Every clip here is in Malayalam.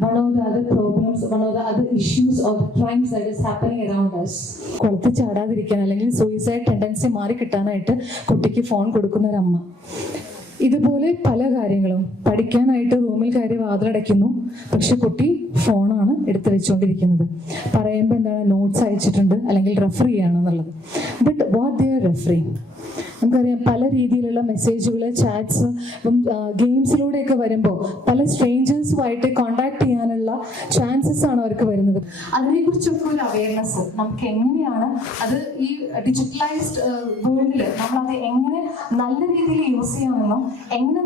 one of the other problems, one of the other issues or crimes that is happening around us. കുളത്തിൽ ചാടാതിരിക്കാൻ അല്ലെങ്കിൽ സൂയിസൈഡ് ടെൻഡൻസി മാറി കിട്ടാനായിട്ട് കുട്ടിക്ക് ഫോൺ കൊടുക്കുന്ന ഒരു അമ്മ. ഇതുപോലെ പല കാര്യങ്ങളും. പഠിക്കാനായിട്ട് റൂമിൽ കയറി വാതിലടയ്ക്കുന്നു, പക്ഷെ കുട്ടി ഫോണാണ് എടുത്തു വെച്ചുകൊണ്ടിരിക്കുന്നത്. പറയുമ്പോൾ എന്താണ്, നോട്ട്സ് അയച്ചിട്ടുണ്ട് അല്ലെങ്കിൽ റെഫർ ചെയ്യാണെന്നുള്ളത്. But what they are referring? നമുക്കറിയാം പല രീതിയിലുള്ള മെസ്സേജുകൾ, ചാറ്റ്സ്, ഗെയിംസിലൂടെയൊക്കെ വരുമ്പോൾ പല സ്ട്രേഞ്ചേഴ്സുമായിട്ട് കോണ്ടാക്ട് ചെയ്യാനുള്ള ചാൻസസ് ആണ് അവർക്ക് വരുന്നത്. അതിനെക്കുറിച്ചൊക്കെ ഒരു അവയർനെസ് നമുക്ക് എങ്ങനെയാണ് അത് ഈ ഡിജിറ്റലൈസ്ഡ് വേൾഡിൽ നമ്മളത് എങ്ങനെ നല്ല രീതിയിൽ യൂസ് ചെയ്യാമെന്നും എങ്ങനെ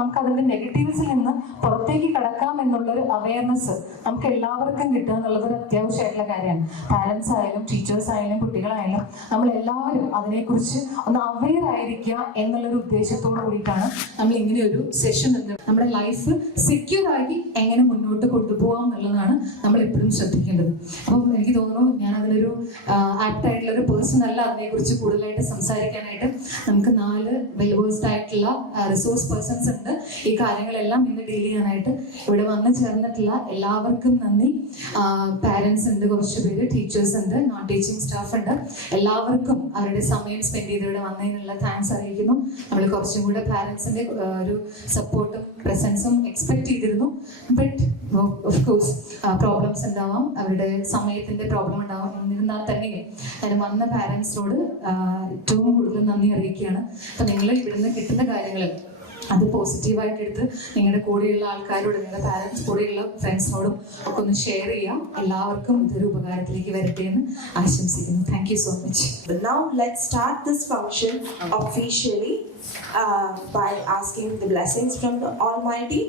നമുക്ക് അതിന്റെ നെഗറ്റീവ്സിൽ നിന്ന് പുറത്തേക്ക് കടക്കാം എന്നുള്ളൊരു അവയർനെസ് നമുക്ക് എല്ലാവർക്കും കിട്ടുക എന്നുള്ളത് ഒരു അത്യാവശ്യമായിട്ടുള്ള കാര്യമാണ്. പാരന്റ്സ് ആയാലും ടീച്ചേഴ്സ് ആയാലും കുട്ടികളായാലും നമ്മൾ എല്ലാവരും അതിനെക്കുറിച്ച് ഒന്ന് അവെയർ ആയിരിക്കുക എന്നുള്ളൊരു ഉദ്ദേശത്തോടു കൂടിയിട്ടാണ് നമ്മൾ ഇങ്ങനെ ഒരു സെഷൻ നമ്മുടെ ലൈഫ് സെക്യൂർ ആക്കി എങ്ങനെ മുന്നോട്ട് കൊണ്ടുപോകാം എന്നുള്ളതാണ് നമ്മൾ എപ്പോഴും ശ്രദ്ധിക്കേണ്ടത്. അപ്പം എനിക്ക് തോന്നുന്നു ഞാൻ അതിലൊരു ആപ്റ്റ് ആയിട്ടുള്ള ഒരു പേഴ്സൺ അല്ല അതിനെക്കുറിച്ച് കൂടുതലായിട്ട് സംസാരിക്കാനായിട്ട്. നമുക്ക് 4 വെൽവേഴ്സ്ഡ് ആയിട്ടുള്ള റിസോഴ്സ് പേഴ്സൺസ് ഉണ്ട് ഈ കാര്യങ്ങളെല്ലാം ഇന്ന് ഡീൽ ചെയ്യാനായിട്ട്. ഇവിടെ വന്ന് ചേർന്നിട്ടുള്ള എല്ലാവർക്കും നന്ദി. പാരന്റ്സ് ഉണ്ട്, കുറച്ച് പേര് ടീച്ചേഴ്സ് ഉണ്ട്, നോൺ ടീച്ചിങ് സ്റ്റാഫ് ഉണ്ട്. എല്ലാവർക്കും അവരുടെ സമയം സ്പെൻഡ് ചെയ്ത് ഇവിടെ വന്നതിനുള്ള താങ്ക്സ് അറിയിക്കുന്നു. നമ്മൾ കുറച്ചും കൂടെ പാരന്റ്സിന്റെ ഒരു സപ്പോർട്ടും പ്രസൻസും എക്സ്പെക്ട് ചെയ്തിരുന്നു. ബട്ട് ഓഫ് കോഴ്സ് പ്രോബ്ലംസ് ഉണ്ടാവാം, അവരുടെ സമയത്തിന്റെ പ്രോബ്ലം ഉണ്ടാവാം. എന്നിരുന്നാൽ തന്നെ അതിന് വന്ന പാരന്റ്സിനോട് ഏറ്റവും കൂടുതൽ നന്ദി അറിയിക്കുകയാണ്. അപ്പൊ നിങ്ങൾ ഇവിടുന്ന് കിട്ടുന്ന കാര്യങ്ങൾ അത് പോസിറ്റീവായിട്ട് എടുത്ത് നിങ്ങളുടെ കൂടെയുള്ള ആൾക്കാരോട്, നിങ്ങളുടെ പാരന്റ്സ് കൂടെയുള്ള ഫ്രണ്ട്സിനോടും ഒക്കെ ഒന്ന് ഷെയർ ചെയ്യാം. എല്ലാവർക്കും ഇതൊരു ഉപകാരത്തിലേക്ക് വരട്ടെ എന്ന് ആശംസിക്കുന്നു. Thank you so much. Now let's start this function officially by asking the blessings from the Almighty.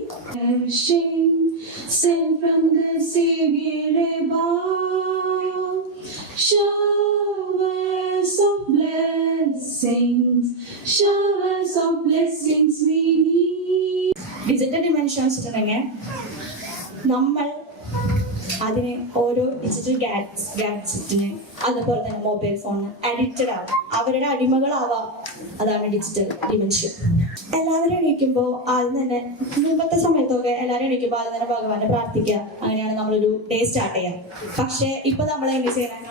Sent from the Savior above, showers of blessings, showers of blessings we need. Digital dimension വെച്ചിട്ടുണ്ടെങ്കിൽ നമ്മൾ അതിന് ഓരോ ഡിജിറ്റൽ ഗാഡ്ജറ്റിന് അതുപോലെ തന്നെ മൊബൈൽ ഫോണിന് അഡിക്റ്റഡ് ആവാം, അവരുടെ അടിമകളാവാം. അതാണ് ഡിജിറ്റൽ ഡിമെൻഷൻ. എല്ലാവരും എണീക്കുമ്പോൾ ആദ്യം തന്നെ, മുമ്പത്തെ സമയത്തൊക്കെ എല്ലാവരും എണീക്കുമ്പോൾ ആദ്യം തന്നെ ഭഗവാനെ പ്രാർത്ഥിക്കുക, അങ്ങനെയാണ് നമ്മളൊരു ഡേ സ്റ്റാർട്ട് ചെയ്യുക. പക്ഷെ ഇപ്പൊ നമ്മൾ എങ്ങനെ ചെയ്യണം?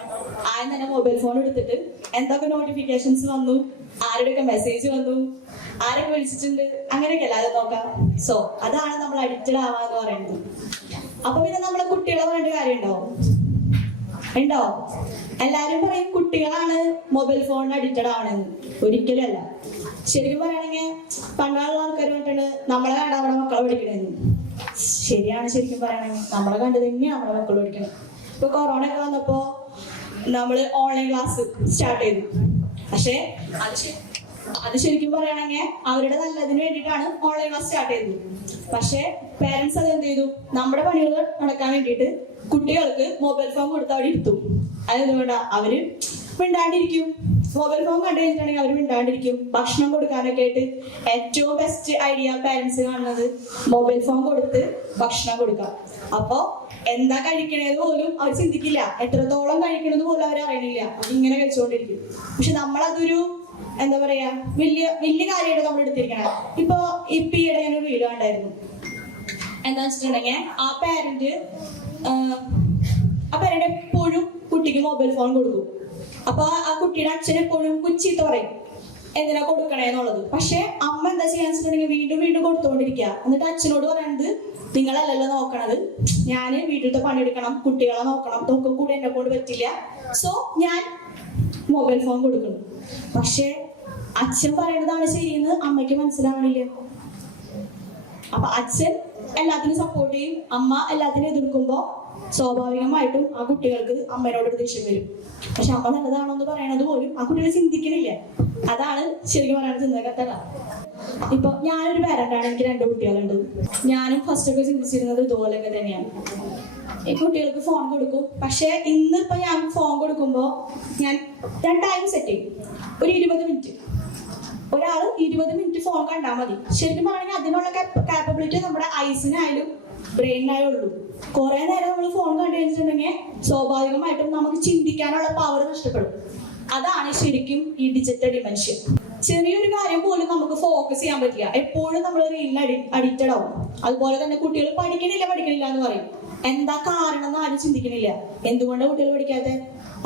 ആദ്യം തന്നെ മൊബൈൽ ഫോൺ എടുത്തിട്ട് എന്തൊക്കെ നോട്ടിഫിക്കേഷൻസ് വന്നു, ആരുടെയൊക്കെ മെസ്സേജ് വന്നു, ആരൊക്കെ വിളിച്ചിട്ടുണ്ട്, അങ്ങനെയൊക്കെ അല്ലാതെ നോക്കാം. സോ അതാണ് നമ്മൾ അഡിക്റ്റഡ് ആവാന്ന് പറയുന്നത്. അപ്പൊ പിന്നെ നമ്മളെ കുട്ടികളെ പറഞ്ഞിട്ട് കാര്യമുണ്ടോ? ഉണ്ടോ? എല്ലാരും പറയും കുട്ടികളാണ് മൊബൈൽ ഫോണിന് അഡിക്റ്റഡ് ആവണെന്ന്. ഒരിക്കലും അല്ല. ശരിക്കും പറയുകയാണെങ്കിൽ പണ്ടുള്ള ആൾക്കാർ പറഞ്ഞിട്ടുണ്ട് നമ്മളെ കണ്ട നമ്മുടെ മക്കളെ പഠിക്കണെന്ന്. ശരിയാണ്. ശരിക്കും പറയുകയാണെങ്കിൽ നമ്മളെ കണ്ട് തന്നെയാണ് നമ്മുടെ മക്കൾ പഠിക്കണം. ഇപ്പൊ കൊറോണ ഒക്കെ വന്നപ്പോ നമ്മള് ഓൺലൈൻ ക്ലാസ് സ്റ്റാർട്ട് ചെയ്തു. പക്ഷെ അത് ശരിക്കും പറയുകയാണെങ്കിൽ അവരുടെ നല്ലതിന് വേണ്ടിയിട്ടാണ് ഓൺലൈൻ ക്ലാസ് സ്റ്റാർട്ട് ചെയ്തത്. പക്ഷെ പേരൻസ് അത് എന്ത് ചെയ്തു? നമ്മുടെ പണികൾ നടക്കാൻ വേണ്ടിയിട്ട് കുട്ടികൾക്ക് മൊബൈൽ ഫോൺ കൊടുത്ത് അവിടെ ഇരുത്തും. അതെന്തുകൊണ്ടാ? അവര് മിണ്ടാണ്ടിരിക്കും. മൊബൈൽ ഫോൺ കണ്ടു കഴിഞ്ഞിട്ടുണ്ടെങ്കിൽ അവർ മിണ്ടാണ്ടിരിക്കും. ഭക്ഷണം കൊടുക്കാനൊക്കെ ആയിട്ട് ഏറ്റവും ബെസ്റ്റ് ഐഡിയ പാരന്റ്സ് കാണുന്നത് മൊബൈൽ ഫോൺ കൊടുത്ത് ഭക്ഷണം കൊടുക്കാം. അപ്പൊ എന്താ കഴിക്കണേന്ന് പോലും അവർ ചിന്തിക്കില്ല. എത്രത്തോളം കഴിക്കണമെന്ന് പോലും അവർ അറിയണില്ല. ഇങ്ങനെ കഴിച്ചുകൊണ്ടിരിക്കും. പക്ഷെ നമ്മളതൊരു എന്താ പറയാ വലിയ കാര്യമായിട്ട് നമ്മൾ എടുത്തിരിക്കണം. ഇപ്പൊ ഈയിടെ ഞാനൊരു വീഡിയോ ഉണ്ടായിരുന്നു. എന്താ വെച്ചിട്ടുണ്ടെങ്കിൽ ആ പാരന്റ് എപ്പോഴും കുട്ടിക്ക് മൊബൈൽ ഫോൺ കൊടുക്കും. അപ്പൊ ആ കുട്ടിയുടെ അച്ഛൻ എപ്പോഴും കുച്ചീത്ത പറയും എന്തിനാ കൊടുക്കണേന്നുള്ളത്. പക്ഷെ അമ്മ എന്താ ചെയ്യാന്ന് വെച്ചിട്ടുണ്ടെങ്കിൽ വീണ്ടും കൊടുത്തോണ്ടിരിക്കുക. എന്നിട്ട് അച്ഛനോട് പറയണത് നിങ്ങളല്ലല്ലോ നോക്കണത്, ഞാൻ വീട്ടിലത്തെ പണിയെടുക്കണം, കുട്ടികളെ നോക്കണം, ഇതൊക്കെ കൂടി എന്നെ കൊണ്ട് പറ്റില്ല, സോ ഞാൻ മൊബൈൽ ഫോൺ കൊടുക്കണം. പക്ഷെ അച്ഛൻ പറയുന്നതാണ് ശരിയെന്ന് അമ്മയ്ക്ക് മനസ്സിലാവണില്ല. അപ്പൊ അച്ഛൻ എല്ലാത്തിനും സപ്പോർട്ട് ചെയ്യും, അമ്മ എല്ലാത്തിനും എതിർക്കുമ്പോ സ്വാഭാവികമായിട്ടും ആ കുട്ടികൾക്ക് അമ്മയോട് ദേഷ്യം വരും. പക്ഷെ അമ്മ നല്ലതാണോ എന്ന് പറയണത് പോലും ആ കുട്ടികൾ ചിന്തിക്കണില്ല. അതാണ് ശരിക്കും പറയുന്നത് ചിന്തകത്തല. ഇപ്പൊ ഞാനൊരു പാരന്റാണ്, എനിക്ക് 2 കുട്ടികളുണ്ട്. ഞാനും ഫസ്റ്റ് ഒക്കെ ചിന്തിച്ചിരുന്നത് ഇതുപോലെയൊക്കെ തന്നെയാണ്. ഈ കുട്ടികൾക്ക് ഫോൺ കൊടുക്കും. പക്ഷെ ഇന്നിപ്പോ ഞാൻ ഫോൺ കൊടുക്കുമ്പോ ഞാൻ ടൈം സെറ്റ് ചെയ്യും. ഒരു 20 മിനിറ്റ്, ഒരാൾ 20 മിനിറ്റ് ഫോൺ കണ്ടാൽ മതി. ശരിക്കും പറയുകയാണെങ്കിൽ അതിനുള്ള കാപ്പബിലിറ്റി നമ്മുടെ ഐസിനായാലും ബ്രെയിനായാലും ഉള്ളൂ. കുറെ നേരം നമ്മൾ ഫോൺ കണ്ടു കഴിഞ്ഞിട്ടുണ്ടെങ്കിൽ സ്വാഭാവികമായിട്ടും നമുക്ക് ചിന്തിക്കാനുള്ള പവർ നഷ്ടപ്പെടും. അതാണ് ശരിക്കും ഈ ഡിജിറ്റൽ ഡിമെൻഷൻ. ചെറിയൊരു കാര്യം പോലും നമുക്ക് ഫോക്കസ് ചെയ്യാൻ പറ്റില്ല. എപ്പോഴും നമ്മൾ റീലിന് അഡിക്റ്റഡ് ആവും. അതുപോലെ തന്നെ കുട്ടികൾ പഠിക്കണില്ല എന്ന് പറയും. എന്താ കാരണം എന്ന് ആരും ചിന്തിക്കണില്ല. എന്തുകൊണ്ടാണ് കുട്ടികൾ പഠിക്കാതെ?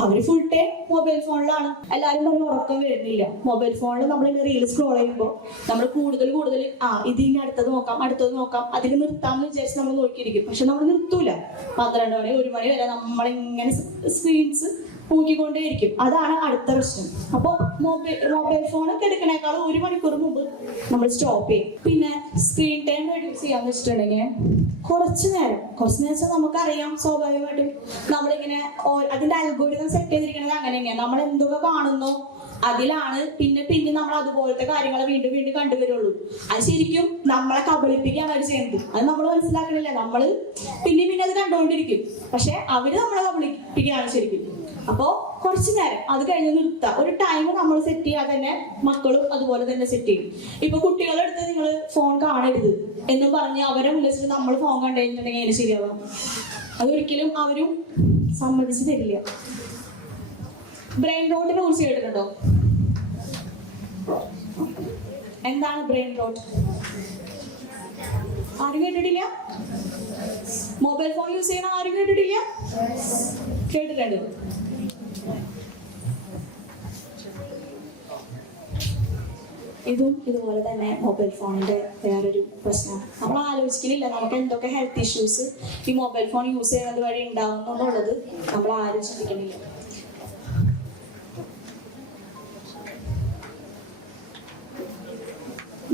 അവര് ഫുൾ ടൈം മൊബൈൽ ഫോണിലാണ്. എല്ലാവരും പറഞ്ഞ് ഉറക്കം വരുന്നില്ല. മൊബൈൽ ഫോണിൽ നമ്മൾ റീൽ സ്ക്രോൾ ചെയ്യുമ്പോൾ നമ്മൾ കൂടുതൽ ഇതിന് അടുത്തത് നോക്കാം അതിൽ നിർത്താമെന്ന് വിചാരിച്ച് നമ്മൾ നോക്കിയിരിക്കും. പക്ഷെ നമ്മൾ നിർത്തൂല. 12 മണി 1 മണി വരെ നമ്മളിങ്ങനെ സ്ക്രീൻസ് പൂക്കിക്കൊണ്ടേയിരിക്കും. അതാണ് അടുത്ത പ്രശ്നം. അപ്പോൾ മൊബൈൽ ഫോൺ എടുക്കണേക്കാളും 1 മണിക്കൂർ മുമ്പ് നമ്മൾ സ്റ്റോപ്പ് ചെയ്യും. പിന്നെ സ്ക്രീൻ ടൈം റെഡ്യൂസ് ചെയ്യാന്ന് വെച്ചിട്ടുണ്ടെങ്കിൽ കുറച്ച് നേരം നമുക്കറിയാം, സ്വാഭാവികമായിട്ടും നമ്മളിങ്ങനെ അതിന്റെ അൽഗോരിതം സെറ്റ് ചെയ്തിരിക്കുന്നത് അങ്ങനെ തന്നെയാണ്. നമ്മൾ എന്തൊക്കെ കാണുന്നു അതിലാണ് പിന്നെ നമ്മൾ അതുപോലത്തെ കാര്യങ്ങൾ വീണ്ടും കണ്ടുവരുള്ളൂ. അത് ശരിക്കും നമ്മളെ കബളിപ്പിക്കാൻ അവർ ചെയ്യുന്നത്. അത് നമ്മൾ മനസ്സിലാക്കണില്ല. നമ്മള് പിന്നെ അത് കണ്ടുകൊണ്ടിരിക്കും. പക്ഷെ അവര് നമ്മളെ കബളിപ്പിക്കുകയാണ് ശരിക്കും. അപ്പോ കുറച്ചു നേരം അത് കഴിഞ്ഞ് നിർത്താം. ഒരു ടൈം നമ്മൾ സെറ്റ് ചെയ്യാതെ തന്നെ മക്കളും അതുപോലെ തന്നെ സെറ്റ് ചെയ്യും. ഇപ്പൊ കുട്ടികളുടെ അടുത്ത് നിങ്ങൾ ഫോൺ കാണരുത് എന്ന് പറഞ്ഞ് അവരെ വിളിച്ചിട്ട് നമ്മൾ ഫോൺ കണ്ടു കഴിഞ്ഞിട്ടുണ്ടെങ്കിൽ അതിന് ശരിയാവാം. അതൊരിക്കലും അവരും സമ്മതിച്ചു തരില്ല. ബ്രെയിൻ റോട്ടിനെ കുറിച്ച് കേട്ടിട്ടുണ്ടോ? എന്താണ് ബ്രെയിൻ റോട്ട്? ആരും കേട്ടിട്ടില്ല? മൊബൈൽ ഫോൺ യൂസ് ചെയ്യണ ആരും കേട്ടിട്ടില്ല? കേട്ടിട്ടുണ്ട്. ഇതും ഇതുപോലെ തന്നെ മൊബൈൽ ഫോണിന്റെ വേറൊരു പ്രശ്നമാണ്. നമ്മൾ ആലോചിക്കുന്നില്ല നമുക്ക് എന്തൊക്കെ ഹെൽത്ത് ഇഷ്യൂസ് ഈ മൊബൈൽ ഫോൺ യൂസ് ചെയ്യുന്നത് വഴി ഉണ്ടാവുന്നുള്ളത് നമ്മൾ ആരും ചിന്തിക്കുന്നില്ല.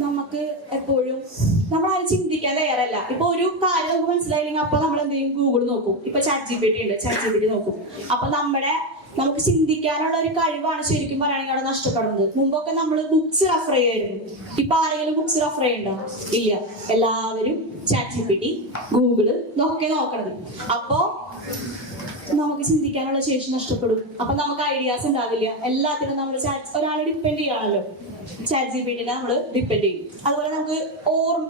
നമുക്ക് എപ്പോഴും നമ്മളാരും ചിന്തിക്കാൻ തയ്യാറല്ല. ഇപ്പൊ ഒരു കാര്യം നമുക്ക് മനസ്സിലായില്ലെങ്കിൽ അപ്പൊ നമ്മൾ എന്തെങ്കിലും ഗൂഗിൾ നോക്കും. ഇപ്പൊ ChatGPT ഉണ്ട്, ChatGPT നോക്കും. അപ്പൊ നമുക്ക് ചിന്തിക്കാനുള്ള ഒരു കഴിവാണ് ശരിക്കും പറയുകയാണെങ്കിൽ അവിടെ നഷ്ടപ്പെടുന്നത്. മുമ്പൊക്കെ നമ്മൾ ബുക്സ് റെഫർ ചെയ്യായിരുന്നു. ഇപ്പൊ ആരെങ്കിലും ബുക്സ് റെഫർ ചെയ്യണ്ടോ? ഇല്ല. എല്ലാവരും ChatGPT, ഗൂഗിള് ഇതൊക്കെ നോക്കണത്. അപ്പോ നമുക്ക് ചിന്തിക്കാനുള്ള ശേഷി നഷ്ടപ്പെടും. അപ്പൊ നമുക്ക് ഐഡിയാസ് ഉണ്ടാവില്ല. എല്ലാത്തിനും നമ്മൾ ഒരാളെ ഡിപ്പെൻഡ് ചെയ്യാണല്ലോ. ChatGPT നമ്മൾ ഡിപ്പെൻഡ് ചെയ്യും. അതുപോലെ നമുക്ക്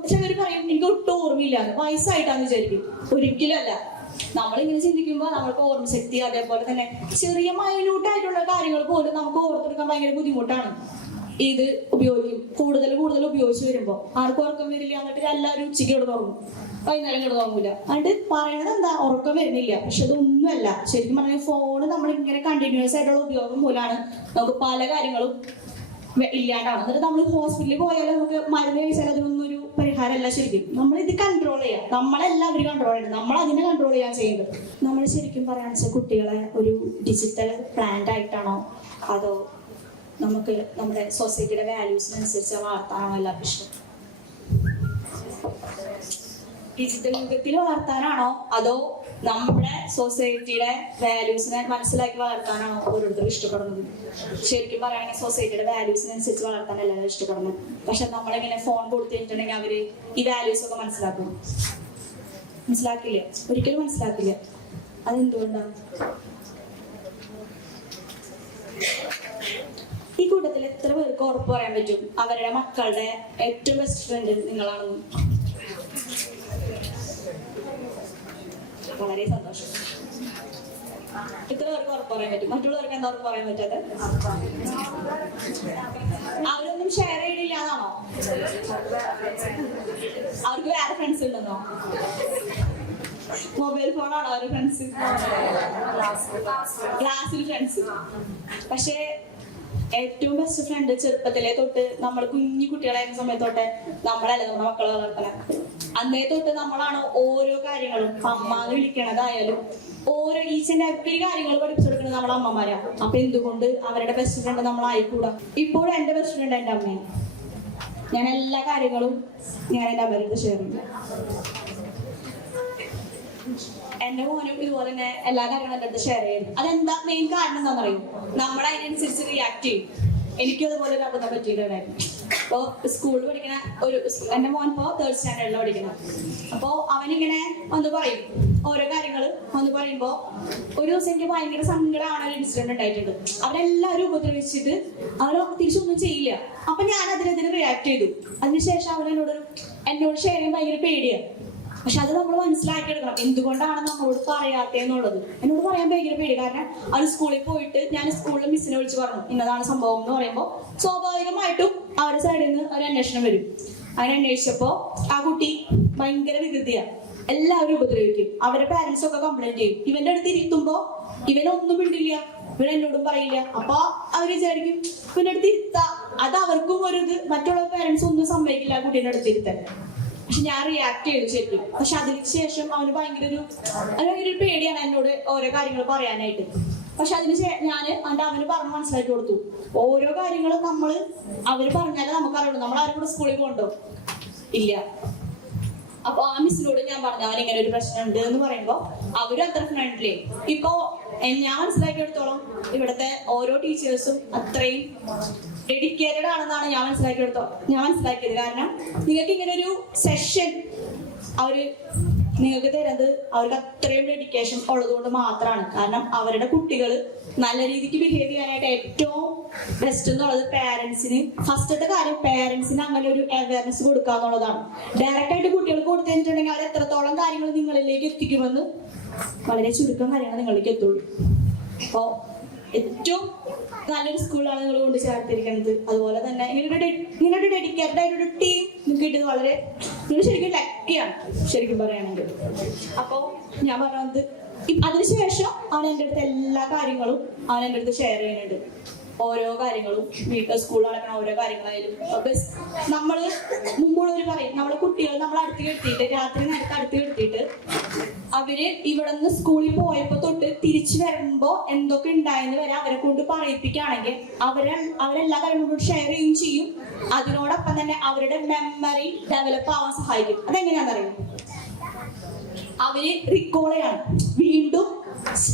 ചിലർ പറയും എനിക്ക് ഒട്ടും ഓർമ്മയില്ലാന്ന്. വയസ്സായിട്ടാന്ന് വിചാരിക്കും. ഒരിക്കലും അല്ല. നമ്മളിങ്ങനെ ചിന്തിക്കുമ്പോൾ നമ്മൾക്ക് ഓർമ്മശക്തി, അതേപോലെ തന്നെ ചെറിയ മൈന്യൂട്ടായിട്ടുള്ള കാര്യങ്ങൾ പോലും നമുക്ക് ഓർത്തെടുക്കാൻ ഭയങ്കര ബുദ്ധിമുട്ടാണ്. ഇത് കൂടുതൽ ഉപയോഗിച്ച് വരുമ്പോൾ ആർക്കും ഉറക്കം വരില്ല. എന്നിട്ട് എല്ലാവരും ഉച്ചയ്ക്ക് കിടന്നുറങ്ങും, വൈകുന്നേരം കിടന്നുറങ്ങൂല. എന്നിട്ട് പറയണത് എന്താ? ഉറക്കം വരുന്നില്ല. പക്ഷെ അതൊന്നുമല്ല. ശരിക്കും പറഞ്ഞാൽ ഫോണ് നമ്മളിങ്ങനെ കണ്ടിന്യൂസ് ആയിട്ടുള്ള ഉപയോഗം മൂലമാണ് നമുക്ക് പല കാര്യങ്ങളും ഇല്ലാണ്ടാണ്. എന്നിട്ട് നമ്മൾ ഹോസ്പിറ്റലിൽ പോയാലും നമുക്ക് മരുന്ന് കഴിച്ചാൽ അതിനൊന്നും ഒരു പരിഹാരമല്ല. ശരിക്കും നമ്മൾ ഇത് കൺട്രോൾ ചെയ്യാം. നമ്മളെല്ലാവരും കൺട്രോൾ ചെയ്യണം. നമ്മൾ അതിനെ കൺട്രോൾ ചെയ്യാൻ ചെയ്യുന്നത്. നമ്മൾ ശരിക്കും പറയാന്ന് വെച്ചാൽ കുട്ടികളെ ഒരു ഡിജിറ്റൽ പ്ലാന്റ് ആയിട്ടാണോ അതോ നമുക്ക് നമ്മുടെ സൊസൈറ്റിയുടെ വാല്യൂസിനനുസരിച്ച് വളർത്താനാണോ എല്ലാവർക്കും ഇഷ്ടം? ഡിജിറ്റൽ യുഗത്തിൽ വളർത്താനാണോ അതോ നമ്മുടെ സൊസൈറ്റിയുടെ വാല്യൂസിനെ മനസ്സിലാക്കി വളർത്താനാണോ ഓരോരുത്തരും ഇഷ്ടപ്പെടുന്നത്? ശരിക്കും പറയുകയാണെങ്കിൽ സൊസൈറ്റിയുടെ വാല്യൂസിനനുസരിച്ച് വളർത്താൻ എല്ലാവരും ഇഷ്ടപ്പെടുന്നത്. പക്ഷെ നമ്മളിങ്ങനെ ഫോൺ കൊടുത്തിട്ടുണ്ടെങ്കിൽ അവര് ഈ വാല്യൂസ് ഒക്കെ മനസ്സിലാക്കില്ല. ഒരിക്കലും മനസ്സിലാക്കില്ല. അതെന്തുകൊണ്ടാണ്? ഈ കൂട്ടത്തിൽ എത്ര പേർക്ക് ഉറപ്പ് പറയാൻ പറ്റും അവരുടെ മക്കളുടെ ഏറ്റവും ബെസ്റ്റ് ഫ്രണ്ട് നിങ്ങളാണെന്ന്? വളരെ സന്തോഷം. ഇത്ര പേർക്ക് ഉറപ്പ് പറയാൻ പറ്റും. മറ്റുള്ളവർക്ക് എന്താ ഉറപ്പ് പറയാൻ പറ്റാതെ? അവരൊന്നും ഷെയർ ചെയ്യണില്ല എന്നാണോ? അവർക്ക് വേറെ ഫ്രണ്ട്സ് ഉണ്ടെന്നോ? മൊബൈൽ ഫോണാണോ അവരുടെ ഫ്രണ്ട്സ്? ക്ലാസ്സിൽ ഫ്രണ്ട്സ്. പക്ഷേ ഏറ്റവും ബെസ്റ്റ് ഫ്രണ്ട് ചെറുപ്പത്തിലെ തൊട്ട് നമ്മൾ കുഞ്ഞു കുട്ടികളായിരുന്ന സമയത്തോട്ടെ നമ്മളല്ല നമ്മുടെ മക്കളെ വളർത്തണം. അന്നേ തൊട്ട് നമ്മളാണ് ഓരോ കാര്യങ്ങളും അമ്മാന്ന് വിളിക്കണതായാലും ഓരോ ഈച്ച് ആൻഡ് എവറി കാര്യങ്ങൾ പഠിപ്പിച്ചു കൊടുക്കുന്നത് നമ്മളെ അമ്മമാരാണ്. അപ്പൊ എന്തുകൊണ്ട് അവരുടെ ബെസ്റ്റ് ഫ്രണ്ട് നമ്മളായിക്കൂടാ? ഇപ്പോഴും എന്റെ ബെസ്റ്റ് ഫ്രണ്ട് എന്റെ അമ്മയാണ്. ഞാൻ എല്ലാ കാര്യങ്ങളും ഞാൻ എന്റെ അമ്മയോട് ഷെയർ ചെയ്യും. എന്റെ മോനും ഇതുപോലെ തന്നെ എല്ലാ കാര്യങ്ങളും എന്റെ അടുത്ത് ഷെയർ ചെയ്യും. അതെന്താ മെയിൻ കാരണം എന്താണെന്ന് അറിയും? നമ്മൾ അതിനനുസരിച്ച് റിയാക്ട് ചെയ്യും. എനിക്കും അതുപോലെ ഒരു അബദ്ധം പറ്റിയിട്ടുണ്ടായിരുന്നു. അപ്പൊ സ്കൂളിൽ പഠിക്കണ എന്റെ മോൻ ഇപ്പോ 3rd സ്റ്റാൻഡേർഡിൽ പഠിക്കണം. അപ്പൊ അവനിങ്ങനെ വന്ന് പറയും ഓരോ കാര്യങ്ങൾ വന്ന് പറയുമ്പോ ഒരു ദിവസം എനിക്ക് ഭയങ്കര സങ്കടമാണ് ഒരു ഇൻസിഡന്റ് ഉണ്ടായിട്ടുണ്ട്. അവരെല്ലാവരും ഉപദ്രവിച്ചിട്ട് അവർ തിരിച്ചൊന്നും ചെയ്യില്ല. അപ്പൊ ഞാൻ അതിനെതിരെ റിയാക്ട് ചെയ്തു. അതിനുശേഷം അവൻ എന്നോട് ഷെയർ ചെയ്യാൻ ഭയങ്കര പേടിയാണ്. പക്ഷെ അത് നമ്മൾ മനസ്സിലാക്കിയെടുക്കണം, എന്തുകൊണ്ടാണ് നമ്മളോട് പറയാത്തതെന്നുള്ളത്. എന്നോട് പറയാൻ ഭയങ്കര പേടി, കാരണം അത് സ്കൂളിൽ പോയിട്ട് ഞാൻ സ്കൂളിൽ മിസ്സിനെ വിളിച്ച് പറഞ്ഞു ഇന്നതാണ് സംഭവം എന്ന് പറയുമ്പോൾ സ്വാഭാവികമായിട്ടും അവരുടെ സൈഡിൽ നിന്ന് ഒരു അന്വേഷണം വരും. അങ്ങനെ അന്വേഷിച്ചപ്പോ ആ കുട്ടി ഭയങ്കര വികൃതിയാണ്, എല്ലാവരും ഉപദ്രവിക്കും, അവരുടെ പാരന്റ്സ് ഒക്കെ കംപ്ലൈന്റ് ചെയ്യും. ഇവന്റെ അടുത്ത് ഇരിക്കുമ്പോ ഇവനൊന്നും മിണ്ടില്ല, ഇവൻ എന്നോടും പറയില്ല. അപ്പൊ അവര് വിചാരിക്കും ഇവന്റെ അടുത്ത് ഇരുത്താ, അത് അവർക്കും ഒരു ഇത്, മറ്റുള്ള പാരന്റ്സ് ഒന്നും സമ്മതിക്കില്ല ആ കുട്ടീന്റെ അടുത്ത് ഇരുത്താൻ. പക്ഷെ ഞാൻ റിയാക്ട് ചെയ്തു ശരിക്കും. പക്ഷെ അതിന് ശേഷം അവന് ഭയങ്കര ഒരു പേടിയാണ് എന്നോട് ഓരോ കാര്യങ്ങൾ പറയാനായിട്ട്. പക്ഷെ ഞാൻ അവന് പറഞ്ഞ് മനസ്സിലാക്കി കൊടുത്തു, ഓരോ കാര്യങ്ങളും അവര് പറഞ്ഞാലേ നമുക്കറിയുള്ളൂ. നമ്മൾ ആരും കൂടെ സ്കൂളിൽ പോകണ്ടോ? ഇല്ല. അപ്പൊ ആ മിസ്സിനോട് ഞാൻ പറഞ്ഞു അവൻ ഇങ്ങനെ ഒരു പ്രശ്നം ഉണ്ട് എന്ന് പറയുമ്പോ അവരും അത്ര ഫ്രണ്ട്ലി. ഇപ്പൊ ഞാൻ മനസ്സിലാക്കിയെടുത്തോളം ഇവിടുത്തെ ഓരോ ടീച്ചേഴ്സും അത്രയും ഡെഡിക്കേറ്റഡ് ആണെന്നാണ് ഞാൻ മനസ്സിലാക്കിയത്. കാരണം നിങ്ങൾക്ക് ഇങ്ങനെ ഒരു സെഷൻ അവര് നിങ്ങൾക്ക് തരുന്നത് അവർക്ക് അത്രയും ഡെഡിക്കേഷൻ ഉള്ളത് കൊണ്ട് മാത്രമാണ്. കാരണം അവരുടെ കുട്ടികൾ നല്ല രീതിക്ക് ബിഹേവ് ചെയ്യാനായിട്ട് ഏറ്റവും ബെസ്റ്റ് എന്നുള്ളത് പാരന്റ്സിന്, ഫസ്റ്റത്തെ കാര്യം പാരന്റ്സിന് അങ്ങനെ ഒരു അവയർനെസ് കൊടുക്കുക എന്നുള്ളതാണ്. ഡയറക്റ്റ് ആയിട്ട് കുട്ടികൾക്ക് കൊടുത്തു കഴിഞ്ഞിട്ടുണ്ടെങ്കിൽ അവർ എത്രത്തോളം കാര്യങ്ങൾ നിങ്ങളിലേക്ക് എത്തിക്കുമെന്ന് വളരെ ചുരുക്കം കാര്യങ്ങൾ നിങ്ങളിലേക്ക് എത്തുള്ളൂ. അപ്പോൾ ഏറ്റവും നല്ലൊരു സ്കൂളാണ് നിങ്ങൾ കൊണ്ട് ചേർത്തിരിക്കുന്നത്. അതുപോലെ തന്നെ ഇങ്ങനൊരു ഡെഡിക്കേറ്റഡ് ആയിട്ടൊരു ടീം കിട്ടിയത് വളരെ, നിങ്ങൾ ശരിക്കും ലക്കിയാണ് ശരിക്കും പറയുകയാണെങ്കിൽ. അപ്പോൾ ഞാൻ പറഞ്ഞത് അതിനുശേഷം അവൻ എൻ്റെ അടുത്ത് എല്ലാ കാര്യങ്ങളും അവൻ എൻ്റെ അടുത്ത് ഷെയർ ചെയ്യുന്നുണ്ട്. ഓരോ കാര്യങ്ങളും സ്കൂളിൽ നടക്കുന്ന ഓരോ കാര്യങ്ങളായാലും നമ്മള് മുമ്പുള്ളവർ പറയും നമ്മളെ കുട്ടികൾ നമ്മൾ അടുത്ത് കെടുത്തിയിട്ട് രാത്രി നേരത്തെ അടുത്ത് കെടുത്തിയിട്ട് അവര് ഇവിടെ നിന്ന് സ്കൂളിൽ പോയപ്പോ തൊട്ട് തിരിച്ചു വരുമ്പോ എന്തൊക്കെ ഉണ്ടായെന്ന് വരെ അവരെ കൊണ്ട് പറയിപ്പിക്കുകയാണെങ്കിൽ അവരെല്ലാ കാര്യങ്ങളും ഷെയർ ചെയ്യുകയും ചെയ്യും. അതിനോടൊപ്പം തന്നെ അവരുടെ മെമ്മറി ഡെവലപ്പ് ആവാൻ സഹായിക്കും. അതെങ്ങനെയാണെന്നറിയാം, അവര് റിക്കോൾ ചെയ്യാണ്, വീണ്ടും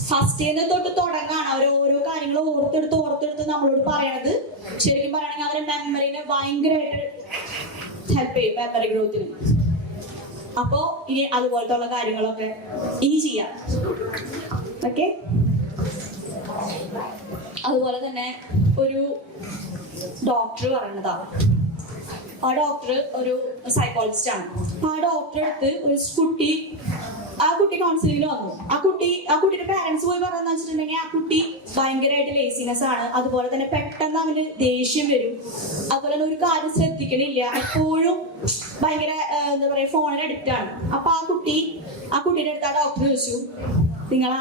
ഫസ്റ്റ് ഡേ തൊട്ട് തുടങ്ങാണ് അവർ ഓരോ കാര്യങ്ങൾ ഓർത്തെടുത്ത് നമ്മളോട് പറയണത്. ശരിക്കും പറയുകയാണെങ്കിൽ അവരുടെ മെമ്മറിനെ ഭയങ്കരമായിട്ട് ഹെൽപ്പ് ചെയ്യും, മെമ്മറി ഗ്രോത്തിന്. അപ്പോ ഇനി അതുപോലത്തെ ഉള്ള കാര്യങ്ങളൊക്കെ ഇനി ചെയ്യാം. ഓക്കെ, അതുപോലെ തന്നെ ഒരു ഡോക്ടർ പറയുന്നതാണ്, ആ ഡോക്ടർ ഒരു സൈക്കോളജിസ്റ്റ് ആണ്. ആ ഡോക്ടറെ അടുത്ത് ഒരു കുട്ടി കൗൺസിലിംഗിന് വന്നു. ആ കുട്ടിയുടെ പാരന്റ്സ് പോയി പറയുന്ന വെച്ചിട്ടുണ്ടെങ്കിൽ ആ കുട്ടി ഭയങ്കരമായിട്ട് ലേസിനെസ് ആണ്. അതുപോലെ തന്നെ പെട്ടെന്ന് അവന് ദേഷ്യം വരും. അതുപോലെ തന്നെ ഒരു കാര്യം ശ്രദ്ധിക്കണില്ല, എപ്പോഴും ഭയങ്കര എന്താ പറയാ ഫോണിന് അഡിക്റ്റ് ആണ്. അപ്പൊ ആ കുട്ടിയുടെ അടുത്ത് ആ ഡോക്ടർ ചോദിച്ചു, നിങ്ങൾ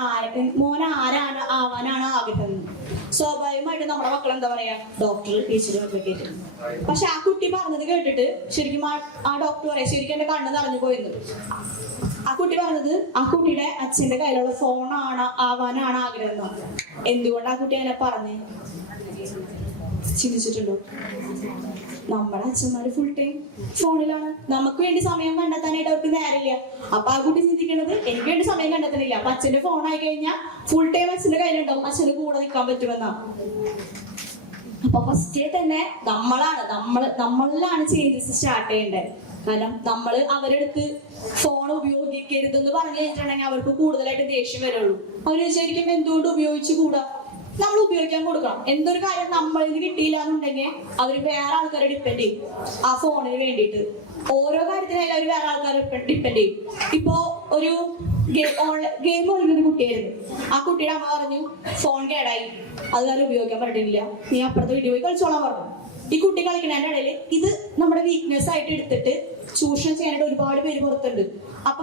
മോൻ ആരാണ് ആവാനാണ് ആഗ്രഹം? സ്വാഭാവികമായിട്ട് നമ്മുടെ മക്കൾ എന്താ പറയാ, ഡോക്ടർ, ടീച്ചർ, അഡ്വക്കേറ്റ്. പക്ഷെ ആ കുട്ടി പറഞ്ഞത് കേട്ടിട്ട് ശരിക്കും ആ ഡോക്ടർ പറയാം ശരിക്കും എന്റെ കണ്ണ് നിറഞ്ഞു പോയിരുന്നു. ആ കുട്ടി പറഞ്ഞത് ആ കുട്ടിയുടെ അച്ഛന്റെ കയ്യിലുള്ള ആവാനാണ് ആഗ്രഹം. എന്തുകൊണ്ട് ആ കുട്ടി അങ്ങനെ പറഞ്ഞ് ചിന്തിച്ചിട്ടുണ്ടോ? നമ്മുടെ അച്ഛന്മാര് ഫുൾ ടൈം ഫോണിലാണ്, നമുക്ക് വേണ്ടി സമയം കണ്ടെത്താനായിട്ട് അവർക്ക് നേരമില്ല. അപ്പൊ ആ കുട്ടി ചിന്തിക്കുന്നത് എനിക്ക് വേണ്ടി സമയം കണ്ടെത്തണില്ല, അപ്പൊ അച്ഛന്റെ ഫോൺ ആയി കഴിഞ്ഞാൽ ഫുൾ ടൈം അച്ഛന്റെ കയ്യിലുണ്ടാവും, അച്ഛന് കൂടെ നിൽക്കാൻ പറ്റുമെന്നാ. അപ്പൊ ഫസ്റ്റേ തന്നെ നമ്മളിലാണ് ചേഞ്ചസ് സ്റ്റാർട്ട് ചെയ്യേണ്ടത്. കാരണം നമ്മള് അവരെടുത്ത് ഫോൺ ഉപയോഗിക്കരുതെന്ന് പറഞ്ഞു കഴിഞ്ഞിട്ടുണ്ടെങ്കിൽ അവർക്ക് കൂടുതലായിട്ട് ദേഷ്യം വരുള്ളൂ. അവര് വിചാരിക്കും എന്തുകൊണ്ട് ഉപയോഗിച്ചുകൂടാ, നമ്മൾ ഉപയോഗിക്കാൻ കൊടുക്കണം. എന്തൊരു കാര്യം നമ്മളിൽ നിന്ന് കിട്ടിയില്ല എന്നുണ്ടെങ്കിൽ അവര് വേറെ ആൾക്കാരെ ഡിപ്പെൻഡ് ചെയ്യും ആ ഫോണിന് വേണ്ടിയിട്ട്. ഓരോ കാര്യത്തിനായാലും അവർ വേറെ ആൾക്കാരെ ഡിപ്പെൻഡ് ചെയ്യും. ഇപ്പോ ഒരു ഗെയിം കളിക്കുന്ന കുട്ടിയായിരുന്നു, ആ കുട്ടിയുടെ അമ്മ പറഞ്ഞു ഫോൺ കേടായി, അത് കാരണം ഉപയോഗിക്കാൻ പറ്റില്ല, നീ അപ്പുറത്തെ വീട്ടിൽ പോയി കളിച്ചോളാൻ പറഞ്ഞു. ഈ കുട്ടി കളിക്കുന്നതിന്റെ ഇടയിൽ ഇത് നമ്മുടെ വീക്ക്നെസ് ആയിട്ട് എടുത്തിട്ട് ചൂഷണം ചെയ്യാനായിട്ട് ഒരുപാട് പേര് പുറത്തുണ്ട്. അപ്പൊ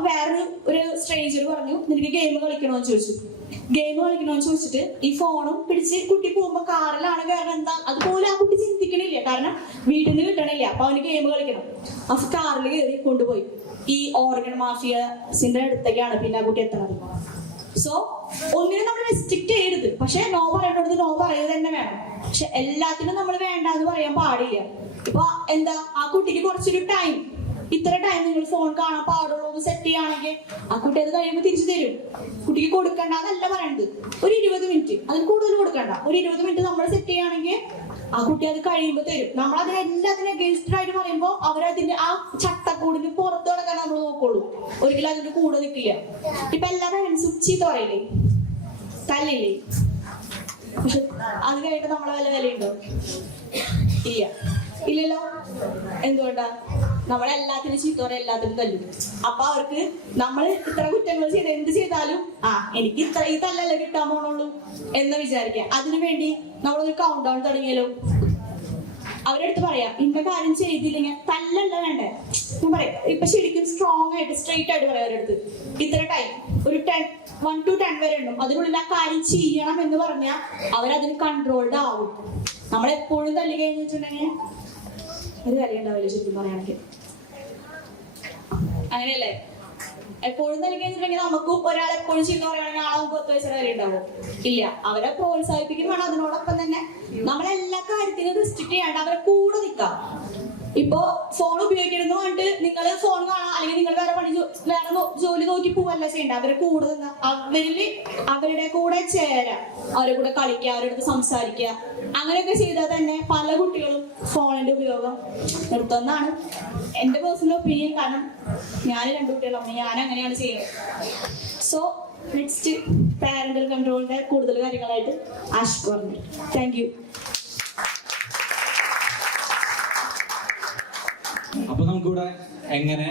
ഒരു സ്ട്രേഞ്ചർ പറഞ്ഞു നിനക്ക് ഗെയിം കളിക്കണോന്ന് ചോദിച്ചു. ഗെയിം കളിക്കണോന്ന് ചോദിച്ചിട്ട് ഈ ഫോണും പിടിച്ച് കുട്ടി പോകുമ്പോ കാറിലാണ് കാരണം എന്താ അതുപോലെ ആ കുട്ടി ചിന്തിക്കണില്ല, കാരണം വീട്ടിൽ നിന്ന് കിട്ടണില്ല. അപ്പൊ അവന് ഗെയിം കളിക്കണം. അപ്പൊ കാറിൽ കയറി കൊണ്ടുപോയി ഈ ഓർഗൻ മാഫിയസിന്റെ അടുത്തേക്കാണ് പിന്നെ ആ കുട്ടി എത്തണത്. സോ ഒന്നിനും നമ്മൾ റെസ്ട്രിക്ട് ചെയ്യരുത്, പക്ഷെ നോ പറയേണ്ടത് നോ പറയുക തന്നെ വേണം. പക്ഷെ എല്ലാത്തിനും നമ്മൾ വേണ്ടാന്ന് പറയാൻ പാടില്ല. ഇപ്പൊ എന്താ ആ കുട്ടിക്ക് കുറച്ചൊരു ടൈം, ഇത്ര ടൈം നിങ്ങൾ ഫോൺ കാണാൻ പാടുള്ളൂ എന്ന് സെറ്റ് ചെയ്യുകയാണെങ്കിൽ ആ കുട്ടി അത് കഴിയുമ്പോൾ തിരിച്ചു തരും. കുട്ടിക്ക് കൊടുക്കണ്ട എന്നല്ല പറയണത്, ഒരു 20 മിനിറ്റ് അതിൽ കൂടുതൽ കൊടുക്കണ്ട, ഒരു 20 മിനിറ്റ് നമ്മൾ സെറ്റ് ചെയ്യുകയാണെങ്കിൽ ആ കുട്ടി അത് കഴിയുമ്പോൾ തരും. നമ്മൾ അതിന് എല്ലാത്തിനും അഗേൻസ്റ്റ് ആയിട്ട് പറയുമ്പോൾ അവരതിന്റെ ആ ചട്ടക്കൂടിന് പുറത്ത് കിടക്കാൻ നമ്മൾ നോക്കുള്ളൂ, ഒരിക്കലും അതിന്റെ കൂടെ നിൽക്കില്ല. ഇപ്പൊ എല്ലാ പാരന്റ്സും ചീത്ത പറയില്ലേ, തല്ലില്ലേ, പക്ഷെ അത് കഴിഞ്ഞിട്ട് നമ്മളെ വിലയുണ്ടോ? ഇല്ലല്ലോ. എന്തുകൊണ്ടാ? നമ്മളെല്ലാത്തിനും ചീത്ത പറയാം, എല്ലാത്തിനും തല്ലും. അപ്പൊ അവർക്ക് നമ്മൾ ഇത്ര കുറ്റങ്ങൾ ചെയ്ത് എന്ത് ചെയ്താലും എനിക്ക് ഇത്ര ഈ തല്ലല്ലേ കിട്ടാൻ പോണുള്ളൂ എന്ന് വിചാരിക്കാം. അതിനുവേണ്ടി നമ്മളൊരു കൗണ്ട് ഡൗൺ തുടങ്ങിയാലോ. അവരെടുത്ത് പറയാം, ഇന്ന കാര്യം ചെയ്തില്ലെങ്കിൽ തല്ലല്ല വേണ്ടേ. ഞാൻ പറയാം, ഇപ്പൊ ശരിക്കും സ്ട്രോങ് ആയിട്ട് സ്ട്രെയിറ്റ് ആയിട്ട് പറയാം അവരെടുത്ത്, ഇത്ര ടൈം ഒരു 1 to 10 വരെ ഉണ്ടും, അതിനുള്ളിൽ ആ കാര്യം ചെയ്യണം എന്ന് പറഞ്ഞാൽ അവരതിന് കൺട്രോൾഡ് ആവും. നമ്മളെപ്പോഴും തല്ലി കഴിഞ്ഞ് വെച്ചിട്ടുണ്ടെങ്കിൽ ഒരു കാര്യം ഉണ്ടാവില്ല ശരിക്കും പറയുകയാണെങ്കിൽ. അങ്ങനെയല്ലേ? എപ്പോഴും തല്ലി കഴിഞ്ഞിട്ടുണ്ടെങ്കിൽ നമുക്ക് ഒരാൾ എപ്പോഴും ചീത്ത പറയുകയാണെങ്കിൽ ആളെ നമുക്ക് 10 വയസ്സുള്ള കാര്യം ഉണ്ടാവും ഇല്ല. അവരെ പ്രോത്സാഹിപ്പിക്കും വേണം. അതിനോടൊപ്പം തന്നെ നമ്മളെല്ലാ കാര്യത്തിനും റെസ്ട്രിക്ട് ചെയ്യാണ്ട് അവരെ കൂടെ നിൽക്കാം. ഇപ്പൊ ഫോൺ ഉപയോഗിക്കണമെന്ന് പറഞ്ഞിട്ട് നിങ്ങൾ ഫോൺ കാണാം, അല്ലെങ്കിൽ നിങ്ങൾ വേറെ ജോലി നോക്കി പോവല്ല ചെയ്യണ്ട. അവരെ കൂടെ നിന്ന് അവരുടെ കൂടെ ചേരാം, അവരുടെ കൂടെ കളിക്കുക, അവരുടെ അടുത്ത് സംസാരിക്കുക. അങ്ങനെയൊക്കെ ചെയ്താൽ തന്നെ പല കുട്ടികളും ഫോണിന്റെ ഉപയോഗം നിർത്തുന്നതാണ് എന്റെ പേഴ്സണൽ ഒപ്പീനിയൻ. കാരണം ഞാൻ 2 കുട്ടികളാണ്, ഞാൻ അങ്ങനെയാണ് ചെയ്യുന്നത്. സോ നെക്സ്റ്റ് പാരന്റൽ കൺട്രോളിന്റെ കൂടുതൽ കാര്യങ്ങളായിട്ട് ആഷിഖ് പറഞ്ഞു. Thank you. അപ്പൊ നമുക്കിവിടെ എങ്ങനെ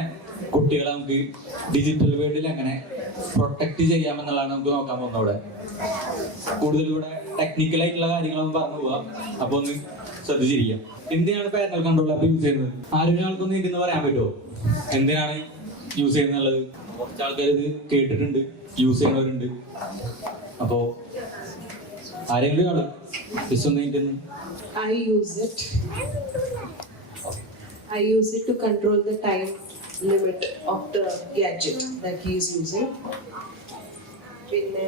കുട്ടികളെ നമുക്ക് ഡിജിറ്റൽ വേൾഡിൽ എങ്ങനെ പ്രൊട്ടക്ട് ചെയ്യാമെന്നുള്ളതാണ് നമുക്ക് നോക്കാൻ പോകുന്നത്. ഇവിടെ കൂടുതൽ ഇവിടെ ടെക്നിക്കൽ ആയിട്ടുള്ള കാര്യങ്ങളൊന്നും പറഞ്ഞു പോവാം. അപ്പൊ ഒന്ന് ശ്രദ്ധിച്ചിരിക്കാം. എന്തിനാണ് പാരന്റൽ കൺട്രോൾ ആപ്പ് യൂസ് ചെയ്യുന്നത്? ആരെങ്കിലും ആൾക്കൊന്നും ഇതിന്ന് പറയാൻ പറ്റുമോ എന്തിനാണ് യൂസ് ചെയ്യുന്നുള്ളത്? കുറച്ച് ആൾക്കാർ ഇത് കേട്ടിട്ടുണ്ട്, യൂസ് ചെയ്യുന്നവരുണ്ട്. അപ്പോ ആരെങ്കിലും ആള് I use it to control the time limit of the gadget that he is using. പിന്നെ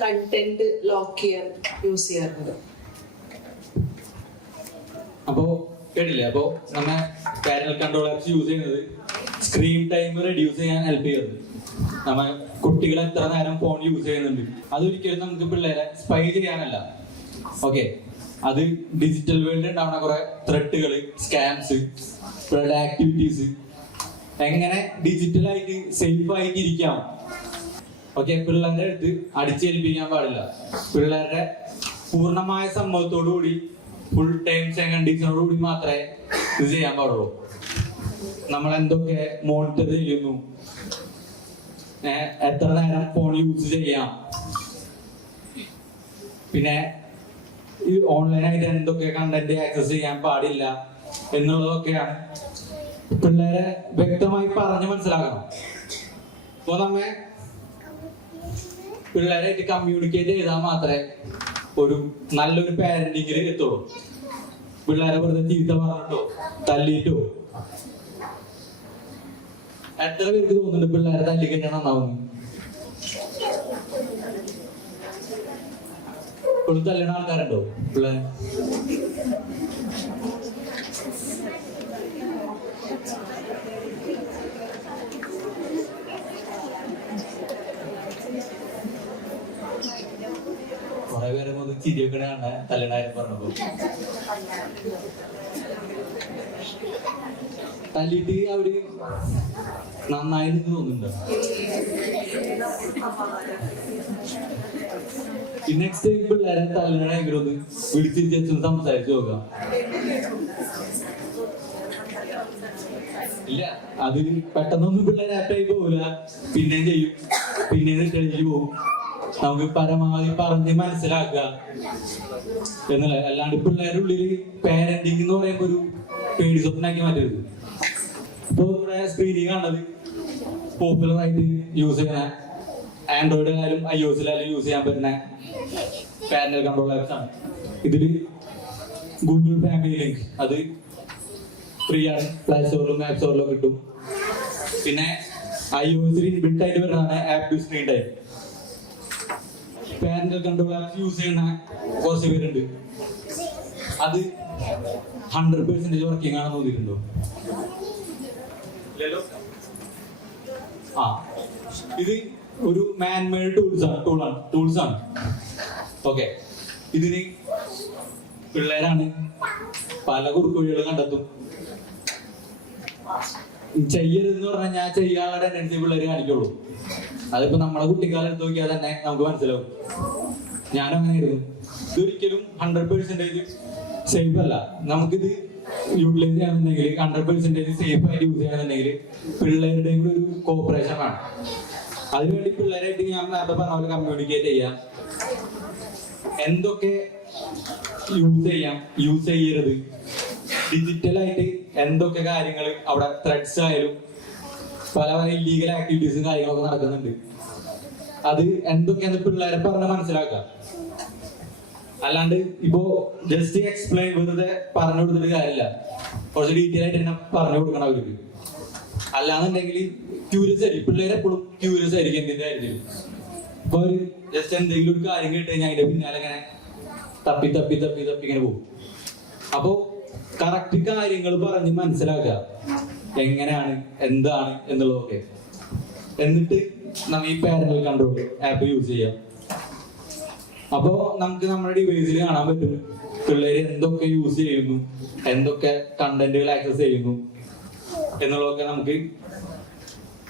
കണ്ടന്റ് ലോക്ക് ചെയ്യാൻ യൂസ് ചെയ്യാറുണ്ട്. അപ്പോ കേട്ടില്ലേ? അപ്പോ നമ്മ പാരന്റൽ കൺട്രോൾ ആപ്സ് യൂസ് ചെയ്യുന്നത് സ്ക്രീൻ ടൈം റെഡ്യൂസ് ചെയ്യാൻ ഹെൽപ്പ് ചെയ്യുന്നത്. നമ്മ കുട്ടികൾ എത്ര നേരം ഫോൺ യൂസ് ചെയ്യുന്നുണ്ട് അതൊരിക്കലും നമുക്ക് പിള്ളേരെ സ്പൈ ചെയ്യാനല്ല. ഓക്കെ, അത് ഡിജിറ്റൽ വേൾഡിൽ ഉണ്ടാവുന്ന കുറെ ത്രെട്ടുകള്, സ്കാംസ്, ആക്ടിവിറ്റീസ്, എങ്ങനെ ഡിജിറ്റലായിട്ട് സേഫ് ആയിട്ട് ഇരിക്കാം. ഓക്കെ, പിള്ളേരുടെ അടുത്ത് അടിച്ചേൽപ്പിക്കാൻ പാടില്ല. പിള്ളേരുടെ പൂർണ്ണമായ സമ്മതത്തോടു കൂടി ഫുൾ ടൈംസ് ആൻഡ് കണ്ടീഷനോട് കൂടി മാത്രമേ ഇത് ചെയ്യാൻ പാടുള്ളൂ. നമ്മൾ എന്തൊക്കെ മോണിറ്റർ ചെയ്യുന്നു, എത്ര നേരം ഫോൺ യൂസ് ചെയ്യാം, പിന്നെ ഈ ഓൺലൈനായിട്ട് എന്തൊക്കെ കണ്ടന്റ് ആക്സസ് ചെയ്യാൻ പാടില്ല എന്നുള്ളതൊക്കെയാണ് പിള്ളേരെ വ്യക്തമായി പറഞ്ഞ് മനസ്സിലാക്കണം. അപ്പൊ നമ്മ പിള്ളേരായിട്ട് കമ്മ്യൂണിക്കേറ്റ് ചെയ്താൽ മാത്രമേ ഒരു നല്ലൊരു പാരന്റിങ്ങിൽ എത്തുള്ളൂ. പിള്ളേരെ വെറുതെ ചീത്ത പറഞ്ഞിട്ടോ തല്ലിട്ടോ. എത്ര പേർക്ക് തോന്നുന്നുണ്ട് പിള്ളേരെ തല്ലിക്കഴിഞ്ഞാൽ നന്നാവുന്നു? ഇപ്പോഴും തല്ലണ ആൾക്കാരുണ്ടോ പിള്ളേരെ? കുറെ പേരെ ചിരിയൊക്കെ തല്ലണാരും പറഞ്ഞപ്പോ തല്ലിട്ട് അവര് നന്നായി എനിക്ക് തോന്നുന്നുണ്ടോ? നെക്സ്റ്റ് ടൈം പിള്ളേരെ തല്ലണെങ്കിലും ഒന്ന് വിളിച്ചിരിച്ചൊന്ന് സംസാരിച്ചു നോക്കാം. ഇല്ല, അത് പെട്ടെന്നൊന്നും പിള്ളേരെ ആപ്പായി പോവില്ല. പിന്നെയും ചെയ്യും, പിന്നെയും കഴിഞ്ഞു പോകും. നമുക്ക് പരമാവധി പറഞ്ഞ് മനസ്സിലാക്കുക എന്നല്ല. അല്ലാണ്ട് പിള്ളേരുടെ ഉള്ളില് പാരന്റിങ് എന്ന് പറയുമ്പോ ഒരു പേടി സ്വപ്നാക്കി മാറ്റരുത്. ഇപ്പൊ ഇവിടെ സ്ക്രീനിൽ കാണുന്നത് പോപ്പുലർ ആയിട്ട് യൂസ് ചെയ്യുന്ന ആൻഡ്രോയിഡിലായാലും iOS-ലായാലും യൂസ് ചെയ്യാൻ പറ്റുന്ന പാരന്റൽ കൺട്രോൾ ആപ്സ് ആണ്. ഇതില് ഗൂഗിൾ ഫാമിലി ലിങ്ക് അത് ഫ്രീ ആണ്, പ്ലേ സ്റ്റോറിലും ആപ്പ് സ്റ്റോറിലും കിട്ടും. പിന്നെ iOS-ൽ ഇൻബിൽറ്റ് ആയിട്ട് വരുന്നതാണ് app to screen time. Parental control apps use ചെയ്യുന്ന കുറച്ച് പേരുണ്ട്. അത് 100% വർക്കിംഗ് ആണെന്ന് തോന്നിയിട്ടുണ്ടോ? ഇത് ഒരു മാൻമെയ്ഡ് ടൂൾസ് ആണ്. ഓക്കെ, ഇതിന് പിള്ളേരാണ് പല കുറുക്കുവഴികളും കണ്ടെത്തും. ചെയ്യരുതെന്ന് പറഞ്ഞാൽ ഞാൻ ചെയ്യാനുള്ള ടെൻഡൻസി പിള്ളേര് കാണിക്കുള്ളൂ. അതിപ്പോ നമ്മളെ കുട്ടിക്കാലം എടുത്ത് നോക്കിയാൽ തന്നെ നമുക്ക് മനസ്സിലാവും. ഞാനും അങ്ങനെ ആയിരുന്നു. ഇതൊരിക്കലും 100% സേഫ് അല്ല. നമുക്കിത് യൂട്ടിലൈസ് ചെയ്യണമെന്നുണ്ടെങ്കിൽ 100% സേഫ് ആയിട്ട് യൂസ് ചെയ്യണമെന്നുണ്ടെങ്കിൽ പിള്ളേരുടെയും കൂടി ഒരു കോപ്പറേഷൻ വേണം. അതിനുവേണ്ടി പിള്ളേരായിട്ട് ഞാൻ നേരത്തെ പറഞ്ഞ പോലെ കമ്മ്യൂണിക്കേറ്റ് ചെയ്യാം, എന്തൊക്കെ യൂസ് ചെയ്യാം, യൂസ് ചെയ്യരുത്, ഡിജിറ്റലായിട്ട് എന്തൊക്കെ കാര്യങ്ങൾ അവിടെ ത്രെഡ്സ് ആയാലും പല പല ഇല്ലീഗൽ ആക്ടിവിറ്റീസും കാര്യങ്ങളൊക്കെ നടക്കുന്നുണ്ട്. അത് എന്തൊക്കെയാന്ന് പിള്ളേരെ പറഞ്ഞ് മനസ്സിലാക്കാം. അല്ലാണ്ട് ഇപ്പോ ജസ്റ്റ് എക്സ്പ്ലെയിൻ വെറുതെ പറഞ്ഞു കൊടുത്തിട്ട് കാര്യമില്ല, കുറച്ച് ഡീറ്റെയിൽ ആയിട്ട് തന്നെ പറഞ്ഞു കൊടുക്കണം അവർക്ക്. അല്ലാന്നുണ്ടെങ്കിൽ ക്യൂരിയസ് ആയിരിക്കും, പിള്ളേരെ എപ്പോഴും ക്യൂരിയസ് ആയിരിക്കും എന്തിന്റെ കാര്യത്തിൽ. ഇപ്പൊ അവര് ജസ്റ്റ് എന്തെങ്കിലും ഒരു കാര്യം കേട്ട് കഴിഞ്ഞാൽ അതിന്റെ പിന്നാലെ ഇങ്ങനെ തപ്പി തപ്പി തപ്പി തപ്പി ഇങ്ങനെ പോകും. അപ്പോ കറക്റ്റ് കാര്യങ്ങൾ പറഞ്ഞ് മനസ്സിലാക്കുക എങ്ങനെയാണ് എന്താണ് എന്നുള്ളതൊക്കെ. എന്നിട്ട് നമ്മൾ ഈ പാരന്റൽ കൺട്രോൾ ആപ്പ് യൂസ് ചെയ്യാം. അപ്പോ നമുക്ക് നമ്മുടെ ഡിവൈസിൽ കാണാൻ പറ്റും പിള്ളേര് എന്തൊക്കെ യൂസ് ചെയ്യുന്നു, എന്തൊക്കെ കണ്ടന്റുകൾ ആക്സസ് ചെയ്യുന്നു എന്നുള്ളതൊക്കെ നമുക്ക്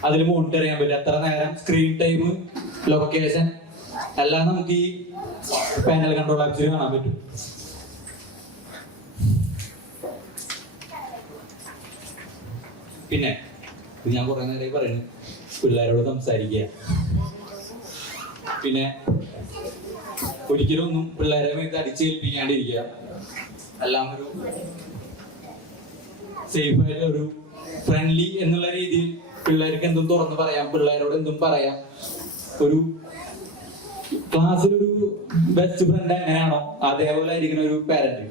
അതിൽ മോണിറ്റർ ചെയ്യാൻ പറ്റും. എത്ര നേരം സ്ക്രീൻ ടൈം, ലൊക്കേഷൻ എല്ലാം നമുക്ക് ഈ പാനൽ കൺട്രോൾ ആപ്സിൽ കാണാൻ പറ്റും. പിന്നെ ഇത് ഞാൻ കുറെ നേരമായി പറയുന്നു, പിള്ളേരോട് സംസാരിക്കുക. പിന്നെ ഒരിക്കലും ഒന്നും പിള്ളേരെ മേത്ത് അടിച്ചേൽപ്പിക്കാണ്ടിരിക്കുക. എല്ലാം ഒരു സേഫ് ആയിട്ട് ഒരു ഫ്രണ്ട്ലി എന്നുള്ള രീതിയിൽ പിള്ളേർക്ക് എന്തും തുറന്ന് പറയാം, പിള്ളേരോട് എന്തും പറയാം. ഒരു ക്ലാസ്സിലൊരു ബെസ്റ്റ് ഫ്രണ്ട് എങ്ങനെയാണോ അതേപോലെ ആയിരിക്കുന്ന ഒരു പാരന്റ്.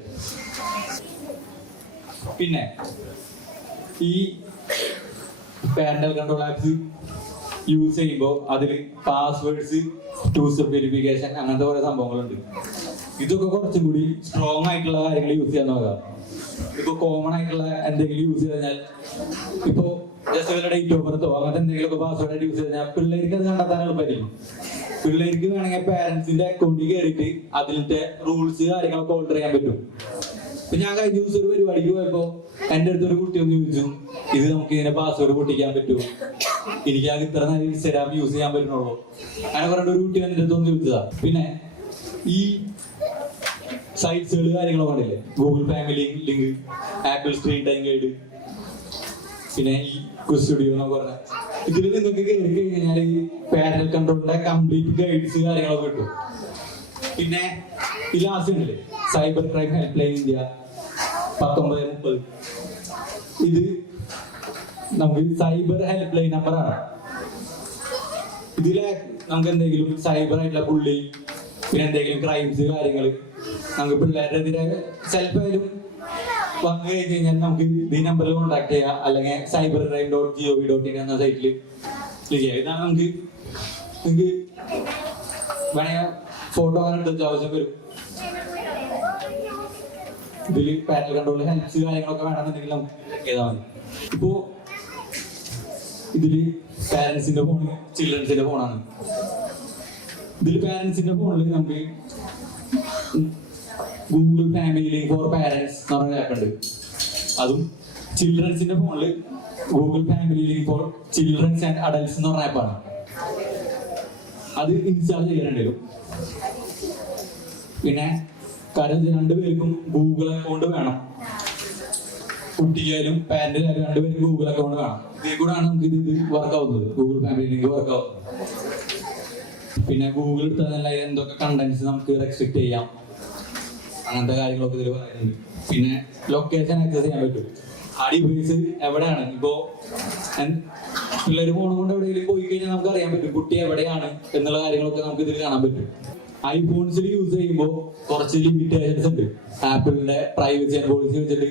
പിന്നെ ഈ പാരന്റൽ കൺട്രോൾ ആപ്സ് യൂസ് ചെയ്യുമ്പോൾ അതിൽ പാസ്വേഡ്സ്, ടു സ്റ്റെപ്പ് വെരിഫിക്കേഷൻ അങ്ങനത്തെ കുറെ സംഭവങ്ങളുണ്ട്. ഇതൊക്കെ കുറച്ചും കൂടി സ്ട്രോങ് ആയിട്ടുള്ള കാര്യങ്ങൾ യൂസ് ചെയ്യാൻ നോക്കാം. ഇപ്പൊ കോമൺ ആയിട്ടുള്ള എന്തെങ്കിലും യൂസ് ചെയ്ത് കഴിഞ്ഞാൽ, ഇപ്പോ ജസ്റ്റ് ഇവരുടെ ഡേറ്റ് ഓഫ് ബർത്തോ അങ്ങനത്തെ എന്തെങ്കിലുമൊക്കെ പാസ്വേഡ് ആയിട്ട് യൂസ് ചെയ്ത് കഴിഞ്ഞാൽ പിള്ളേർക്ക് അത് കണ്ടെത്താൻ എളുപ്പമായിരിക്കും. പിള്ളേർക്ക് വേണമെങ്കിൽ പാരന്റ്സിന്റെ അക്കൗണ്ടിൽ കയറിയിട്ട് അതിലത്തെ റൂൾസ് കാര്യങ്ങളൊക്കെ ഓൾട്ടർ ചെയ്യാൻ പറ്റും. ഇപ്പൊ ഞാൻ കഴിഞ്ഞ ദിവസം ഒരു പരിപാടിക്ക് പോയപ്പോ എന്റെ അടുത്തൊരു കുട്ടി ഒന്ന് ചോദിച്ചു, ഇത് നമുക്ക് ഇതിന്റെ പാസ്വേഡ് പൊട്ടിക്കാൻ പറ്റുമോ, എനിക്ക് അത് ഇത്ര നേരം ഇൻസ്റ്റാഗ്രാം യൂസ് ചെയ്യാൻ പറ്റുന്നുള്ളൂ അങ്ങനെ പറഞ്ഞ ഒരു കുട്ടി എന്റെ അടുത്ത് ഒന്ന് ചോദിച്ചതാ. പിന്നെ ഈ സൈറ്റ്സുകൾ കാര്യങ്ങളൊക്കെ ഉണ്ടല്ലേ, Google family link, apple screen time guide, പിന്നെ ഈ ക്വിസ് സ്റ്റുഡിയോ എന്നൊക്കെ പറഞ്ഞ ഇതിൽ നിങ്ങൾക്ക് കയറി കഴിഞ്ഞാൽ ഈ പാരന്റൽ കൺട്രോളിന്റെ കംപ്ലീറ്റ് ഗൈഡ്സ് കാര്യങ്ങളൊക്കെ കിട്ടും. പിന്നെ ഈ ലാസ്റ്റ് ഉണ്ടല്ലേ cyber crime help line India 1930, ഇത് നമുക്ക് സൈബർ ഹെൽപ്പ് ലൈൻ നമ്പറാണ്. ഇതിലെ നമുക്ക് എന്തെങ്കിലും സൈബർ ആയിട്ടുള്ള പുള്ളി, പിന്നെ എന്തെങ്കിലും ക്രൈംസ് കാര്യങ്ങൾ നമുക്ക് പിള്ളേരുടെ എതിരെ സെൽഫായാലും വന്നു കഴിഞ്ഞ് കഴിഞ്ഞാൽ നമുക്ക് ഈ നമ്പറിൽ കോൺടാക്ട് ചെയ്യാം, അല്ലെങ്കിൽ cybercrime.gov.in എന്ന സൈറ്റിൽ ചെയ്യാം. ഇതാണ് നമുക്ക് വേണമെങ്കിൽ ഫോട്ടോ അങ്ങനെ എടുത്ത് ആവശ്യം വരും. ഇതിൽ പാരന്റൽ കൺട്രോൾ ഹെൽപ്സ് കാര്യങ്ങളൊക്കെ വേണമെന്നുണ്ടെങ്കിൽ നമുക്ക് ഏതാ മതി. ഇപ്പോ ഇതില് പാരന്റ്സിന്റെ ഫോണ്, ചിൽഡ്രൻസിന്റെ ഫോണാണ്. ഇതിൽ പാരന്റ്സിന്റെ ഫോണിൽ നമുക്ക് Google family link for parents എന്ന് പറഞ്ഞ ആപ്പ് ഉണ്ട്. അതും ചിൽഡ്രൻസിന്റെ ഫോണിൽ Google family link for childrens and adults എന്ന് പറഞ്ഞ ആപ്പാണ്. അത് ഇൻസ്റ്റാൾ ചെയ്യാനുണ്ടെങ്കിലും പിന്നെ കാര്യം രണ്ടുപേർക്കും ഗൂഗിൾ അക്കൗണ്ട് വേണം. കുട്ടിയായാലും പാരന്റിലായാലും രണ്ടുപേരും ഗൂഗിൾ അക്കൗണ്ട് വേണം. ഇതിൽ കൂടെയാണ് നമുക്ക് ഇത് വർക്ക് ആവുന്നത്, ഗൂഗിൾ ഫാമിലി ലിങ്ക് വർക്ക് ആവുന്നത്. പിന്നെ ഗൂഗിൾ എടുത്താൽ എന്തൊക്കെ കണ്ടന്റ്സ് നമുക്ക് റെസ്ട്രിക്ട് ചെയ്യാം, അങ്ങനത്തെ കാര്യങ്ങളൊക്കെ ഇതിൽ പറയുന്നുണ്ട്. പിന്നെ ലൊക്കേഷൻ ആക്സസ് ചെയ്യാൻ പറ്റും. ആ ഡിവൈസ് എവിടെയാണ്, ഇപ്പോ പിള്ളേർ ഫോൺ കൊണ്ട് എവിടെയെങ്കിലും പോയി കഴിഞ്ഞാൽ നമുക്ക് അറിയാൻ പറ്റും കുട്ടി എവിടെയാണ് എന്നുള്ള കാര്യങ്ങളൊക്കെ നമുക്ക് ഇതിൽ കാണാൻ പറ്റും. ഐഫോൺസിൽ യൂസ് ചെയ്യുമ്പോൾ കുറച്ച് ലിമിറ്റേഷൻസ് ഉണ്ട്. ആപ്പിളിന്റെ പ്രൈവസി ആൻഡ് പോളിസി വെച്ചിട്ട്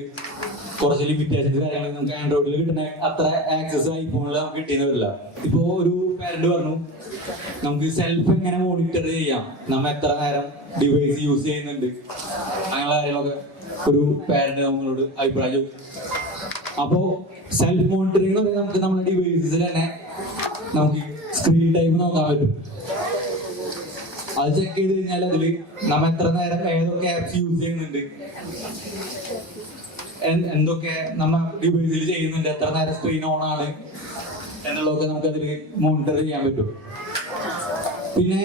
കുറച്ച് ലിമിറ്റേഷൻസ് കാര്യങ്ങൾ നമുക്ക് ആൻഡ്രോയിഡിൽ കിട്ടുന്ന അത്ര ആക്സസ് ഐഫോണിൽ നമുക്ക് കിട്ടിയെന്ന് വരില്ല. ഇപ്പോ ഒരു പാരന്റ് പറഞ്ഞു നമുക്ക് സെൽഫ് എങ്ങനെ മോണിറ്റർ ചെയ്യാം, നമ്മൾ എത്ര നേരം ഡിവൈസ് യൂസ് ചെയ്യുന്നുണ്ട്, അങ്ങനെയുള്ള കാര്യങ്ങളൊക്കെ ഒരു പാരന്റ് നമ്മളോട് അഭിപ്രായം ചോദിക്കും. അപ്പോ സെൽഫ് മോണിറ്ററിംഗ് എന്ന് പറയുന്നത് നമുക്ക് നമ്മുടെ ഡിവൈസസിൽ തന്നെ നമുക്ക് സ്ക്രീൻ ടൈം നോക്കാൻ പറ്റും. അത് ചെക്ക് ചെയ്ത് കഴിഞ്ഞാൽ അതില് നമ്മൾ എത്ര നേരം ഏതൊക്കെ ആപ്സ് യൂസ് ചെയ്യുന്നുണ്ട്, എന്തൊക്കെ നമ്മ ഡിവൈസിൽ ചെയ്യുന്നുണ്ട്, എത്ര നേരം സ്ക്രീൻ ഓൺ ആണ് എന്നുള്ളതൊക്കെ നമുക്ക് അതിൽ മോണിറ്റർ ചെയ്യാൻ പറ്റും. പിന്നെ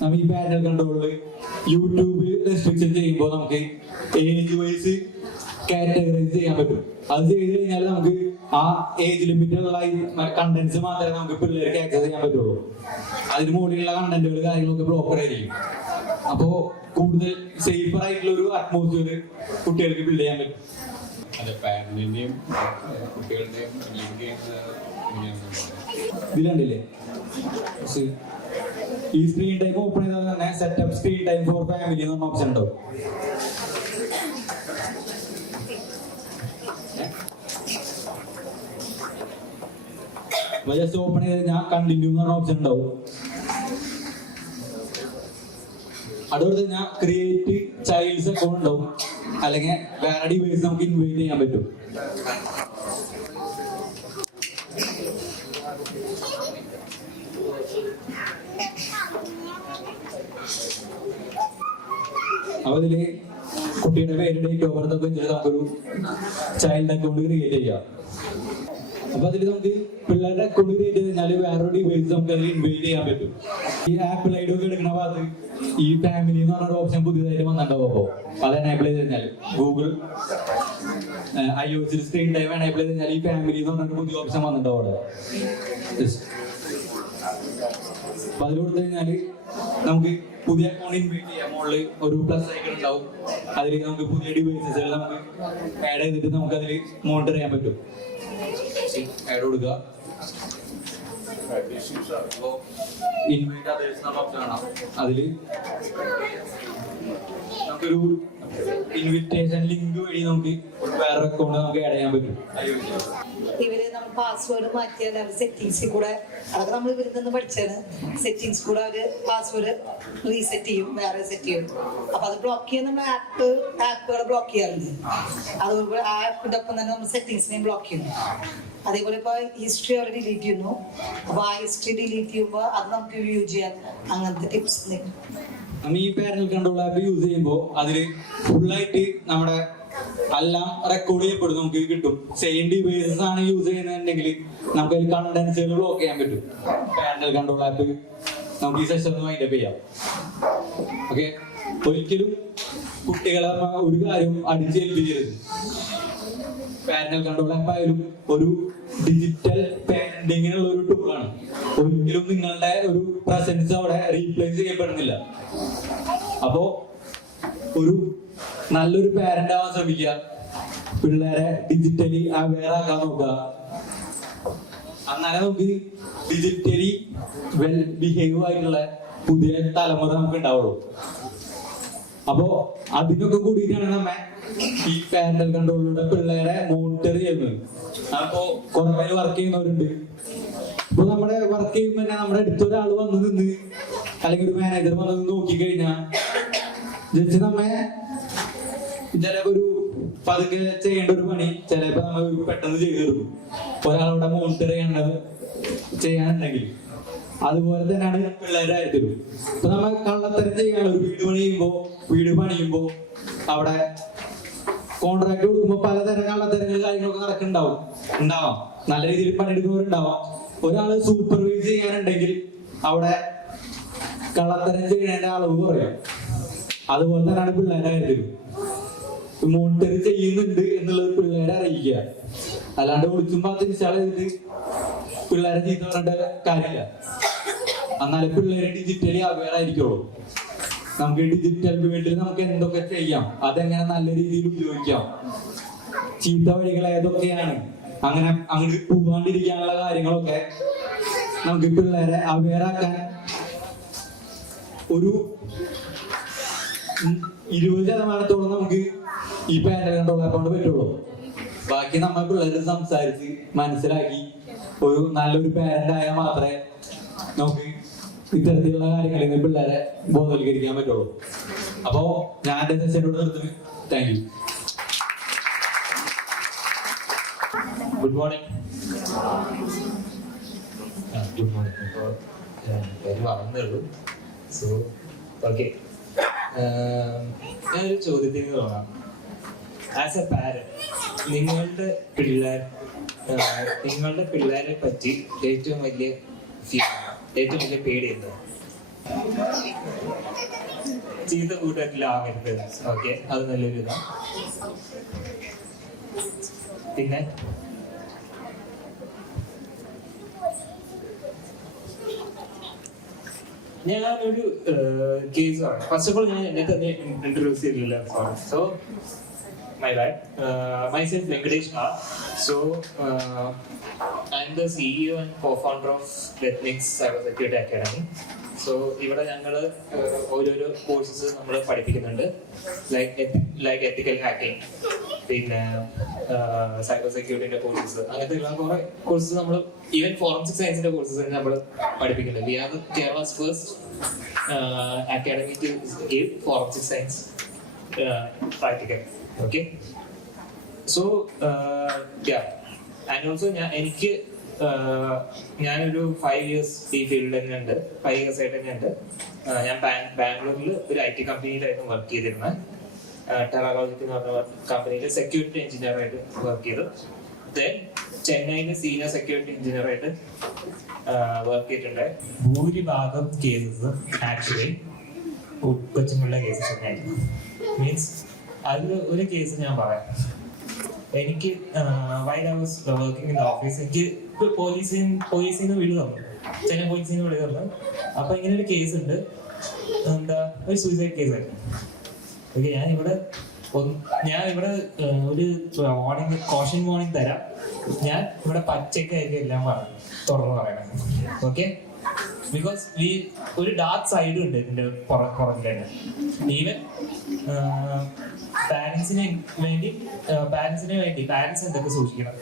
നമ്മൾ ഈ പാരന്റൽ കൺട്രോളിൽ യൂട്യൂബ് റെസ്ട്രിക്ഷൻ ചെയ്യുമ്പോൾ നമുക്ക് ഏജ് വൈസ് കാറ്റഗറൈസ് ചെയ്യാൻ പറ്റും. അത് ചെയ്ത് കഴിഞ്ഞാൽ നമുക്ക് ആ ഏജ് ലിമിറ്റുള്ള കണ്ടന്റ്സ് മാത്രമേ നമുക്ക് പിള്ളേർക്ക് ആക്സസ് ചെയ്യാൻ പറ്റുള്ളൂ. അതിന് മുകളിലുള്ള കണ്ടന്റുകൾ കാര്യങ്ങളൊക്കെ ബ്ലോക്കഡ് ആയിരിക്കും. അപ്പോ കൂടുതൽ സേഫർ ആയിട്ടുള്ള ഒരു അറ്റ്മോസ്ഫിയർ കുട്ടികൾക്ക് ബിൽഡ് ചെയ്യാൻ പറ്റും. അതെ, പാരന്റിന്റെയും കുട്ടികളുടെയും ഇതിലുണ്ടല്ലേ ഈ സ്ക്രീൻ ടൈം ഓപ്പൺ ചെയ്താൽ തന്നെ setup screen time for family എന്ന ഓപ്ഷൻ ഉണ്ടാവും. ജസ്റ്റ് ഓപ്പൺ ചെയ്ത് ഞാൻ കണ്ടിന്യൂ എന്ന് പറഞ്ഞ ഓപ്ഷൻ ഉണ്ടാവും. അതുകൊണ്ട് ഞാൻ ക്രിയേറ്റ് ചൈൽഡ്സ് അക്കൗണ്ട് ഉണ്ടാവും, അല്ലെങ്കിൽ വേറെ ഡിവൈസ് നമുക്ക് ഇൻവൈറ്റ് ചെയ്യാൻ പറ്റും. അപ്പൊ ഇതില് കുട്ടിയുടെ പേര്, ഡേറ്റ് ഓഫ് ബർത്ത് ഒക്കെ വെച്ചിട്ട് നമുക്കൊരു ചൈൽഡ് അക്കൗണ്ട് ക്രിയേറ്റ് ചെയ്യാം. അപ്പൊ അതിൽ നമുക്ക് പിള്ളേരുടെ അക്കൗണ്ട് ക്രിയേറ്റ് ചെയ്ത് കഴിഞ്ഞാൽ വേറൊരു ഡിവൈസ് നമുക്ക് അതിൽ ഇൻവൈറ്റ് ചെയ്യാൻ പറ്റും. ഈ ആപ്പിൾ ഐഡി ഒക്കെ എടുക്കുന്ന ഭാഗത്ത് ഈ ഫാമിലി എന്ന് പറഞ്ഞൊരു ഓപ്ഷൻ പുതിയതായിട്ട് വന്നിട്ടുണ്ടാവും. അപ്പോ അത് എനേബിൾ ചെയ്ത് കഴിഞ്ഞാൽ Google iOS screen time enable ചെയ്ത് കഴിഞ്ഞാൽ ഈ ഫാമിലി എന്ന് പറഞ്ഞൊരു പുതിയ ഓപ്ഷൻ വന്നിട്ടുണ്ടാവും അവിടെ. അപ്പൊ അതിൽ കൊടുത്തു കഴിഞ്ഞാല് നമുക്ക് പുതിയ അക്കൗണ്ട് ഇൻവൈറ്റ് ചെയ്യാം. മുകളിൽ ഒരു പ്ലസ് ഐക്കൺ ഉണ്ടാവും. അതിൽ നമുക്ക് പുതിയ ഡിവൈസസുകൾ നമുക്ക് ആഡ് ചെയ്തിട്ട് നമുക്ക് അതിൽ മോണിറ്റർ ചെയ്യാൻ പറ്റും. ആഡ് കൊടുക്കുക, ഇൻവൈറ്റ് അതേഴ്സ് എന്ന ഓപ്ഷൻ കാണാം. അതില് നമുക്കൊരു ഇൻവിറ്റേഷൻ ലിങ്ക് വഴി നമുക്ക് വേറെ അക്കൗണ്ട് നമുക്ക് ആഡ് ചെയ്യാൻ പറ്റും. ഇവര് നമ്മൾ പാസ്വേഡ് മാറ്റിയാൽ അവർ സെറ്റിങ്സിൽ കൂടെ, അതൊക്കെ നമ്മൾ ഇവരിൽ നിന്ന് പഠിച്ചാണ്, സെറ്റിങ്സ് കൂടെ അവര് പാസ്വേഡ് റീസെറ്റ് ചെയ്യും, വേറെ സെറ്റ് ചെയ്യും. അപ്പൊ അത് ബ്ലോക്ക് ചെയ്യാൻ നമ്മൾ ആപ്പുകൾ ബ്ലോക്ക് ചെയ്യാറുണ്ട്. അതുപോലെ ആ ആപ്പിന്റെ ഒപ്പം തന്നെ നമ്മൾ സെറ്റിങ്സിനെയും ബ്ലോക്ക് ചെയ്യുന്നു. അതേപോലെ ഇപ്പൊ ഹിസ്റ്ററി അവർ ഡിലീറ്റ് ചെയ്യുന്നു. അപ്പൊ ആ ഹിസ്റ്ററി ഡിലീറ്റ് ചെയ്യുമ്പോൾ അത് നമുക്ക് വ്യൂ ചെയ്യാൻ അങ്ങനത്തെ ടിപ്സ്. നമ്മൾ ഈ പാരന്റൽ കൺട്രോൾ ആപ്പ് യൂസ് ചെയ്യുമ്പോൾ അതിൽ ഫുള്ളായിട്ട് നമ്മുടെ എല്ലാം റെക്കോർഡ് ചെയ്യപ്പെടും, നമുക്ക് കിട്ടും. സെയിം ഡിവൈസസ് ആണ് യൂസ് ചെയ്യുന്നതെങ്കിൽ നമുക്ക് അതിൽ കണ്ടന്റ്സുകൾ ബ്ലോക്ക് ചെയ്യാൻ പറ്റും. പാരന്റൽ കൺട്രോൾ ആപ്പ് നമുക്ക് ഈ സെഷൻ വൈൻഡപ്പ് ചെയ്യാം. ഓക്കെ, ഒരിക്കലും കുട്ടികളെ ഒരു കാര്യം അടിച്ചേൽപ്പിക്കരുത്. പാരന്റൽ കൺട്രോൾ ആപ്പ് ആയാലും ഒരു ഡിജിറ്റൽ പാരന്റിങ്ങിനുള്ള ഒരു ടൂളാണ്. ഒരിക്കലും നിങ്ങളുടെ ഒരു പ്രസൻസ് അവിടെ റീപ്ലേസ് ചെയ്യപ്പെടുന്നില്ല. അപ്പോ ഒരു നല്ലൊരു പാരന്റ് ആവാൻ ശ്രമിക്കുക. പിള്ളേരെ ഡിജിറ്റലി അവെയർ ആക്കാൻ നോക്കുക. എന്നാലേ നമുക്ക് ഡിജിറ്റലി വെൽ ബിഹേവ് ആയിട്ടുള്ള പുതിയ തലമുറ നമുക്ക് ഉണ്ടാവുള്ളൂ. അപ്പോ അതിനൊക്കെ കൂടിയിട്ടാണ് നമ്മ ഈ പാരന്റൽ കൺട്രോളിലൂടെ പിള്ളേരെ മോണിറ്റർ ചെയ്യുന്നത്. അപ്പോ കുറെ പേര് വർക്ക് ചെയ്യുന്നവരുണ്ട്. ഇപ്പൊ നമ്മുടെ വർക്ക് ചെയ്യുമ്പോ തന്നെ നമ്മുടെ അടുത്തൊരാൾ വന്ന് നിന്ന് അല്ലെങ്കിൽ ഒരു മാനേജർ വന്ന് നിന്ന് നോക്കിക്കഴിഞ്ഞാൽ ജസ്റ്റ് നമ്മെ ചിലപ്പോ ഒരു പതുക്കെ ചെയ്യേണ്ട ഒരു പണി ചിലപ്പോ നമ്മൾ പെട്ടെന്ന് ചെയ്തു തീർക്കും. ഒരാളോടെ മോണിറ്റർ ചെയ്യാനുണ്ടെങ്കിൽ അതുപോലെ തന്നെയാണ് പിള്ളേരുടെ കാര്യത്തിലും. ഇപ്പൊ നമ്മൾ കള്ളത്തരം ചെയ്യാനുള്ള ഒരു വീട് പണിയുമ്പോ അവിടെ കോൺട്രാക്ട് കൊടുക്കുമ്പോ പലതരം കള്ളത്തരങ്ങൾ കാര്യങ്ങളൊക്കെ ഉണ്ടാവാം. നല്ല രീതിയിൽ പണിയെടുക്കുന്നവരുണ്ടാവാം. ഒരാള് സൂപ്പർവൈസ് ചെയ്യാനുണ്ടെങ്കിൽ അവിടെ കള്ളത്തരം ചെയ്യേണ്ട അളവ് കുറയും. അതുപോലെ തന്നെയാണ് പിള്ളേരുടെ കാര്യത്തിലും. മോണിറ്റർ ചെയ്യുന്നുണ്ട് എന്നുള്ളത് പിള്ളേരെ അറിയിക്കുക. അല്ലാണ്ട് ഒളിച്ചും പാത്ത് ഇൻസ്റ്റാൾ ചെയ്തിട്ട് പിള്ളേരെ ചീത്ത പറഞ്ഞിട്ട് കാര്യമില്ല. എന്നാലും പിള്ളേര് ഡിജിറ്റലി അവെയർ ആയിരിക്കുള്ളൂ. നമുക്ക് ഡിജിറ്റൽ വേൾഡിൽ നമുക്ക് എന്തൊക്കെ ചെയ്യാം, അതെങ്ങനെ നല്ല രീതിയിൽ ഉപയോഗിക്കാം, ചീത്ത വഴികൾ ഏതൊക്കെയാണ്, അങ്ങനെ അങ്ങോട്ട് പോകാണ്ടിരിക്കാനുള്ള കാര്യങ്ങളൊക്കെ നമുക്ക് പിള്ളേരെ അവെയർ ആക്കാൻ ഒരു 20% നമുക്ക് ഈ പാരന്റൽ കൺട്രോൾ ആപ്പ് കൊണ്ട് പറ്റുള്ളൂ. ബാക്കി നമ്മൾ പിള്ളേർ സംസാരിച്ച് മനസ്സിലാക്കി ഒരു നല്ലൊരു പാരന്റ് ആയാൽ മാത്രമേ നമുക്ക് ഇത്തരത്തിലുള്ള കാര്യങ്ങളിൽ നിന്ന് പിള്ളേരെ ബോധവൽക്കരിക്കാൻ പറ്റുള്ളൂ. അപ്പോ ഞാൻ എന്റെ സെഷനോട് നിർത്തുന്നു. Thank you. Good morning. Good morning. അപ്പോൾ പേര് വളർന്നുള്ളൂ. സോ ഓക്കെ, ഞാനൊരു ചോദ്യത്തിന് തോന്നാം. ആസ് എ പാരന്റ്, നിങ്ങളുടെ പിള്ളേരെ പറ്റി ഏറ്റവും വലിയ പേടി എന്താ? ചീത്ത കൂട്ടത്തിലാകരുത്. ഓക്കെ, അത് നല്ലൊരു ഇതാണ്. പിന്നെ ഞാനൊരു കേസ് ആണ്. ഫസ്റ്റ് ഓഫ് ഓൾ ഞാൻ എന്നെ തന്നെ ഇൻട്രൊഡ്യൂസ് ചെയ്തില്ല. So my bad. Myself Venkatesh R. So I'm the CEO and co-founder of Lethnix Cybersecurity Academy. So ഇവിടെ ഞങ്ങൾ ഓരോരോ കോഴ്സസ് നമ്മൾ പഠിപ്പിക്കുന്നുണ്ട്. ലൈക്ക് എത്തിക്കൽ ഹാക്കിംഗ്, പിന്നെ സൈബർ സെക്യൂരിറ്റിന്റെ കോഴ്സസ്, അങ്ങനത്തെ കുറെ കോഴ്സസ് നമ്മൾ ഈവൻ ഫോറൻസിക് സയൻസിന്റെ കോഴ്സസ് നമ്മൾ പഠിപ്പിക്കുന്നുണ്ട്. We are Kerala's first academy to give forensic science practical. Okay, so and also എനിക്ക് ഞാനൊരു 5 years ഈ ഫീൽഡിൽ തന്നെ ഉണ്ട്. 5 years ആയിട്ട് തന്നെ ഉണ്ട്. ഞാൻ ബാംഗ്ലൂരിൽ ഒരു IT കമ്പനിയിലായിരുന്നു വർക്ക് ചെയ്തിരുന്നത്. ടെറാലോജിക് എന്ന് പറഞ്ഞ കമ്പനിയിൽ സെക്യൂരിറ്റി എഞ്ചിനീയർ ആയിട്ട് വർക്ക് ചെയ്തു. ദെൻ ചെന്നൈയിൽ സീനിയർ സെക്യൂരിറ്റി എഞ്ചിനീയർ ആയിട്ട് വർക്ക് ചെയ്തിട്ടുണ്ട്. ഭൂരിഭാഗം കേസസ് ആക്ച്വലി കൊച്ചുങ്ങളുടെ കേസസ് തന്നെയായിരുന്നു. മീൻസ് അതിൽ ഒരു കേസ് ഞാൻ പറയാം. എനിക്ക് while I was working in the office, എനിക്ക് പോലീസിൽ നിന്ന് വിളി തന്നു, ചെന്നൈ പോലീസിൽ നിന്ന് വിളി തന്നു. അപ്പൊ ഇങ്ങനെ ഒരു കേസ് ഉണ്ട്, എന്താ ഒരു സൂയിസൈഡ് കേസ് ആയിരുന്നു. ഓക്കെ, ഞാൻ ഇവിടെ ഒരു വാർണിംഗ്, കോഷൻ വാർണിംഗ് തരാം. ഞാൻ ഇവിടെ പച്ചക്കായിരിക്കും എല്ലാം തുറന്നു പറയണം. ഓക്കെ, ബിക്കോസ് ഒരു ഡാർക്ക് സൈഡും ഉണ്ട് ഇതിന്റെ പുറകിലാണ്. ഈവൻ പാരന്റ്സിന് വേണ്ടി പാരന്റ്സ് എന്തൊക്കെ സൂക്ഷിക്കണം,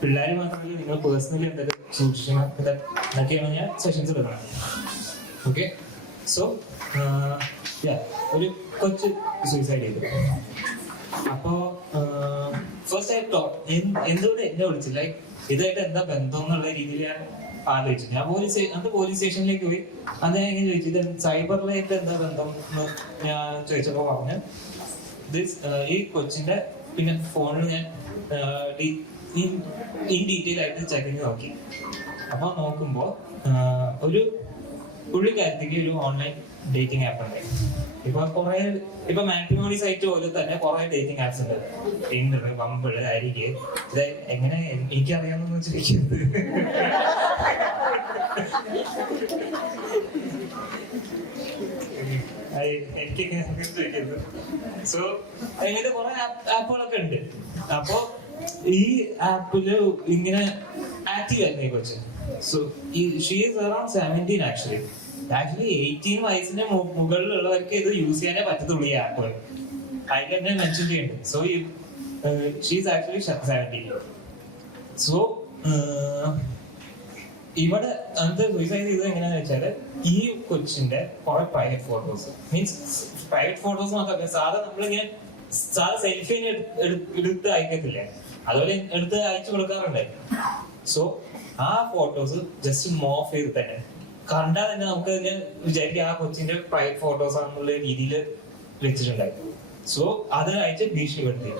പിള്ളേർ മാത്രമല്ല നിങ്ങൾ പേഴ്സണലി എന്തൊക്കെ സൂക്ഷിക്കണം, ഇതൊക്കെയാണ് ഞാൻ സെഷൻസ് എടുക്കണം. ഓക്കെ, സോ ഒരു കൊച്ചു സൂയിസൈഡ് ചെയ്തു. അപ്പോ ഫസ്റ്റ് ഐ തോട്ട് എന്തുകൊണ്ട് എന്നെ വിളിച്ചു, ലൈക്ക് ഇതായിട്ട് എന്താ ബന്ധം എന്നുള്ള രീതിയിൽ ഞാൻ ആലോചിച്ചു. ഞാൻ പോലീസ് സ്റ്റേഷനിലേക്ക് പോയി. അന്ന് ഞാൻ എങ്ങനെ ചോദിച്ചു, ഇത് സൈബറിലായിട്ട് എന്താ ബന്ധം എന്ന് ഞാൻ ചോദിച്ചപ്പോ പറഞ്ഞു ഈ കൊച്ചിന്റെ പിന്നെ ഫോണിൽ ഞാൻ ഇൻ ഡീറ്റെയിൽ ആയിട്ട് ചെക്കിങ് നോക്കി. അപ്പൊ നോക്കുമ്പോ ഒരു പുള്ളിക്കാരത്തേക്ക് ഒരു ഓൺലൈൻ ഡേറ്റിംഗ് ആപ്പ് ഉണ്ട്. ഇപ്പൊ മാട്രിമോണി സൈറ്റ് പോലെ തന്നെ കുറെ ഡേറ്റിംഗ് ആപ്സ് ഉണ്ട്. ടിൻഡർ, ബംബിൾ, അരികെ. ഇത് എങ്ങനെ എനിക്കറിയാമെന്ന് ചോദിക്കുന്നത്. എനിക്കെങ്ങനെ ചോദിക്കുന്നത്. സോ അങ്ങനത്തെ കുറെ ആപ്പുകളൊക്കെ ഉണ്ട്. അപ്പൊ ഈ ആപ്പില് ഇങ്ങനെ ആക്റ്റീവ് ആയിരുന്നു ഈ കൊച്ച്. So she is around 17 actually 18 വയസ്സിന് മുകളിലുള്ളവർക്ക് ഇത് യൂസ് ചെയ്യാനേ പറ്റത്തുള്ളൂ ഈ ആപ്പുകൾ. അതിൽ തന്നെ മെൻഷൻ ചെയ്യുന്നുണ്ട്. So she's actually 17. സോ ഇവിടെ എന്ത് സൂയിസൈഡ് ചെയ്തത് എങ്ങനെയാന്ന് വെച്ചാല് ഈ കൊച്ചിന്റെ കുറെ private photos, means private photos മാത്രമല്ല, നമ്മളിങ്ങനെ സെൽഫി എടുത്ത് അയക്കത്തില്ലേ, അതുപോലെ എടുത്ത് അയച്ചു കൊടുക്കാറുണ്ട്. സോ ആ ഫോട്ടോസ് ജസ്റ്റ് മോഫ് ചെയ്ത് തന്നെ കണ്ടാൽ തന്നെ നമുക്ക് വിചാരിക്കാം ആ കൊച്ചിന്റെ പ്രൈവറ്റ് ഫോട്ടോസ് ആണെന്നുള്ള രീതിയിൽ വെച്ചിട്ടുണ്ടായി. സോ അത് അയച്ച് ഭീഷണിപ്പെടുത്തി.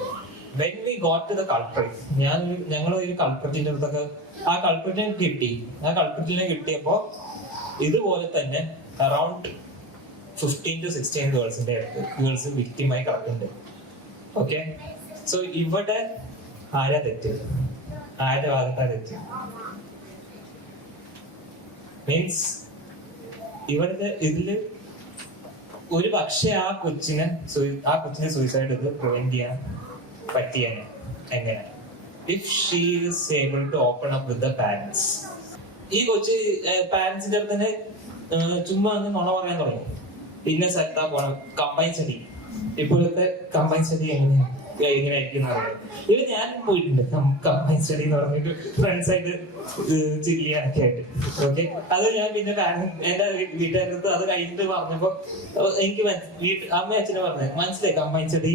When we got to the culprit, ഞങ്ങൾ ഒരു കൾപ്രിറ്റിന്റെ അടുത്തൊക്കെ ആ കൾപ്രിറ്റിനെ കിട്ടി. ആ കൾപ്രിറ്റിനെ കിട്ടിയപ്പോ ഇതുപോലെ തന്നെ അറൌണ്ട് 15 to 16 ഗേൾസ് വിക്ടിമായി കിടക്കുന്നുണ്ട്. ഓക്കെ, സോ ഇവിടെ ആരാ തെറ്റ്, ആരുടെ ഭാഗത്താ തെറ്റ്? മീൻസ് ഇവിടുത്തെ ഇതില് ഒരു പക്ഷെ ആ കൊച്ചിനെ സൂയിസൈഡ് പ്രിവെന്റ് ചെയ്യാൻ പറ്റിയാണ് എങ്ങനെ, if she is able to open up with the parents. ഈ കൊച്ച് പാരന്റ്സിന്റെ അടുത്ത് തന്നെ ചുമ്മാ നുണ പറയാൻ തുടങ്ങി. പിന്നെ സ്ഥലത്താ പോണം, കമ്പൈൻ സ്റ്റഡി. ഇപ്പോഴത്തെ കമ്പൈൻ സ്റ്റഡി എങ്ങനെയായിരിക്കും അറിയാം. ഇത് ഞാനും പോയിട്ടുണ്ട് കമ്പൈൻ സ്റ്റഡി എന്ന് പറഞ്ഞിട്ട് ഫ്രണ്ട്സ് ആയിട്ട് ചിരിയാനൊക്കെ ആയിട്ട്. ഓക്കെ, അത് ഞാൻ പിന്നെ എന്റെ വീട്ടുകാരടുത്ത് അത് കഴിഞ്ഞിട്ട് പറഞ്ഞപ്പോ എനിക്ക് അമ്മ അച്ഛനെ പറഞ്ഞത് മനസ്സിലായി കമ്പൈൻ സ്റ്റഡി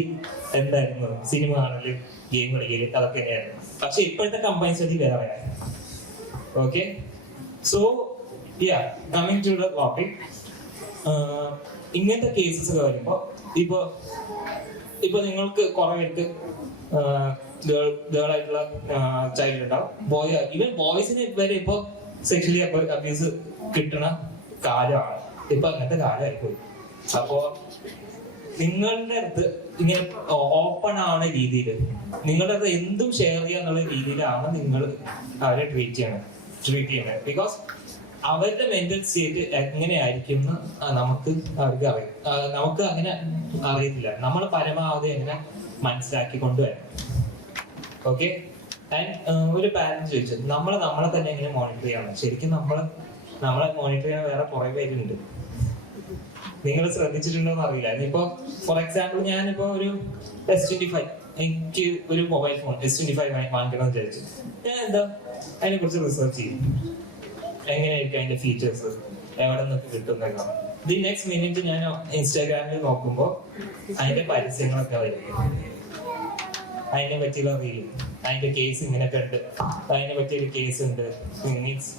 എന്തായിരുന്നു, സിനിമ കാണല്, ഗെയിം കളിക്കല്, അതൊക്കെ തന്നെയായിരുന്നു. പക്ഷെ ഇപ്പോഴത്തെ കമ്പൈൻ സ്റ്റഡി വേറെയാണ്. Okay, so coming to the topic, ഇങ്ങനത്തെ കേസസ് വരുമ്പോ ഇപ്പൊ നിങ്ങൾക്ക് കുറെ പേർക്ക് ഗേൾ ആയിട്ടുള്ള ചൈൽഡ് ഉണ്ടാവും, ഈവൻ ബോയ്സിന് വരെ ഇപ്പൊ സെക്ഷലി അബ്യൂസ് കിട്ടണ കാലമാണ്. ഇപ്പൊ അങ്ങനത്തെ കാലമായിപ്പോയി. അപ്പോ നിങ്ങളുടെ അടുത്ത് ഇങ്ങനെ ഓപ്പൺ ആവുന്ന രീതിയിൽ നിങ്ങളുടെ അടുത്ത് എന്തും ഷെയർ ചെയ്യാന്നുള്ള രീതിയിലാണ് നിങ്ങൾ അവരെ ട്രീറ്റ് ചെയ്യണത്. ബിക്കോസ് അവരുടെ മെന്റൽ സ്റ്റേറ്റ് എങ്ങനെയായിരിക്കും എന്ന് അവർക്ക് അറിയാം. നമുക്ക് അങ്ങനെ അറിയത്തില്ല. നമ്മൾ പരമാവധി എങ്ങനെ മനസ്സിലാക്കി കൊണ്ടുവരാം. ഓക്കെ. ആൻഡ് ഒരു പാരന്റ് ചോദിച്ചത് നമ്മളെ തന്നെ എങ്ങനെ മോണിറ്റർ ചെയ്യണം. ശരിക്കും നമ്മളെ മോണിറ്റർ ചെയ്യാൻ വേറെ കുറെ പേരുണ്ട്. നിങ്ങൾ ശ്രദ്ധിച്ചിട്ടുണ്ടോ എന്ന് അറിയില്ല. ഇനിയിപ്പോ ഫോർ എക്സാമ്പിൾ ഞാനിപ്പോ ഒരു S25 എനിക്ക് ഒരു മൊബൈൽ ഫോൺ S25 വാങ്ങിക്കണം എന്ന് വിചാരിച്ചു. ഞാൻ എന്താ അതിനെ കുറിച്ച് റിസർച്ച് ചെയ്യും. എങ്ങനെയായിരിക്കും അതിന്റെ ഫീച്ചേഴ്സ്, എവിടെ നിന്നൊക്കെ കിട്ടുന്നൊക്കെ. ദി നെക്സ്റ്റ് മിനിറ്റ് ഞാൻ ഇൻസ്റ്റാഗ്രാമിൽ നോക്കുമ്പോൾ അതിന്റെ പരസ്യങ്ങളൊക്കെ വരും. അതിനെ പറ്റിയുള്ള റീൽ, അതിന്റെ കേസ് ഇങ്ങനെയൊക്കെ ഉണ്ട്, അതിനെ പറ്റിയൊരു കേസ് ഉണ്ട്, മീൻസ്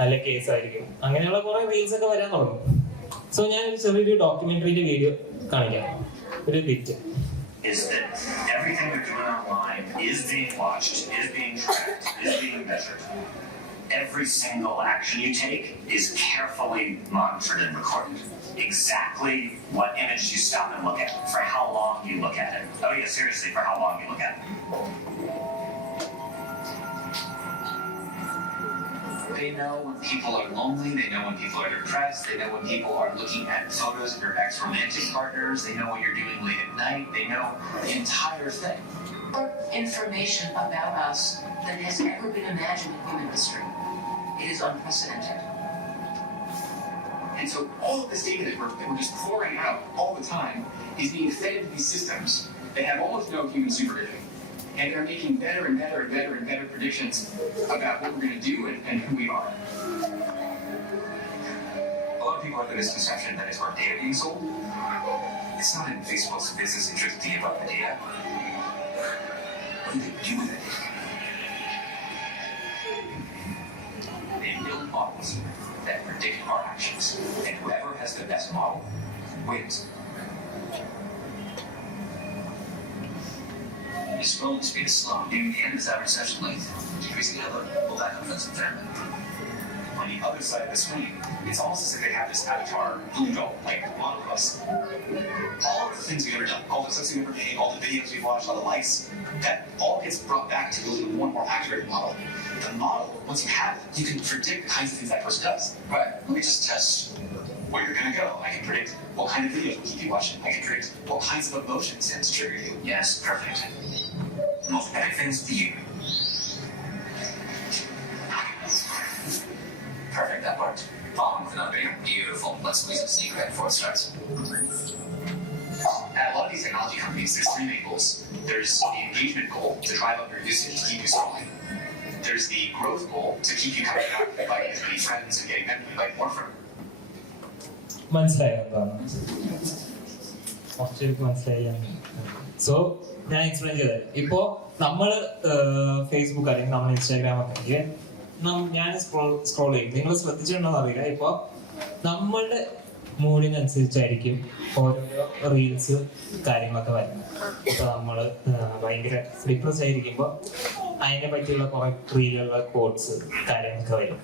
നല്ല കേസ് ആയിരിക്കും, അങ്ങനെയുള്ള കുറെ റീൽസ് ഒക്കെ വരാൻ തുടങ്ങും. സോ ഞാൻ ഒരു ചെറിയൊരു ഡോക്യുമെന്ററിന്റെ വീഡിയോ കാണിക്കാം, ഒരു bit. Is that everything you're doing online is being watched, is being tracked, is being measured. Every single action you take is carefully monitored and recorded. Exactly what image you stop and look at, for how long you look at it. Oh yeah, seriously, for how long you look at it. They know when people are lonely, they know when people are depressed, they know when people are looking at photos of your ex-romantic partners, they know what you're doing late at night, they know the entire thing. Information about us that has never been imagined in human history. It is unprecedented. And so all of this data that we're just pouring out all the time is being fed into these systems that have almost no human supervision. And they're making better and better and better and better predictions about what we're going to do and who we are. A lot of people have the misconception that it's our data being sold. It's not in Facebook's business interest to give up the data. What do they do with it? They build models that predict our actions. And whoever has the best model wins. You scroll the speed is slow. Near the end is average session length. Decreasing yellow will back up friends and family. On the other side of the screen, it's almost as if they have this avatar, Google, like a lot of us. All of the things we've ever done, all the clicks we've ever made, all the videos we've watched, all the likes, that all gets brought back to a more and more accurate model. The model, once you have it, you can predict the kinds of things that person does. Right, let me just test where you're going to go. I can predict what kind of videos will keep you watching. I can predict what kinds of emotions tend to trigger you. Yes, perfect. The most epic things for you. Perfect, that part. Following with another video. Beautiful. Let's squeeze the sneak right before it starts. At a lot of these technology companies, there's three main goals. There's the engagement goal to drive up your usage to keep you scrolling. There's the growth goal to keep you coming back, inviting as many friends and getting them to invite more friends. മനസ്സിലായോ എന്താണ്? കുറച്ചേർക്ക് മനസ്സിലായി. സോ ഞാൻ എക്സ്പ്ലെയിൻ ചെയ്തത്, ഇപ്പോ നമ്മള് ഫേസ്ബുക്ക് അല്ലെങ്കിൽ നമ്മൾ ഇൻസ്റ്റാഗ്രാം ഒക്കെ ഞാൻ സ്ക്രോൾ ചെയ്യും. നിങ്ങൾ ശ്രദ്ധിച്ചിട്ടുണ്ടോ അറിയില്ല. ഇപ്പൊ നമ്മളുടെ മൂഡിനനുസരിച്ചായിരിക്കും ഓരോരോ റീൽസ് കാര്യങ്ങളൊക്കെ വരുന്നത്. ഇപ്പൊ നമ്മള് ഭയങ്കര ഡിപ്രസ് ആയിരിക്കുമ്പോ അതിനെ പറ്റിയുള്ള കുറെ റീലുകളുടെ കോഡ്സ് കാര്യങ്ങളൊക്കെ വരും.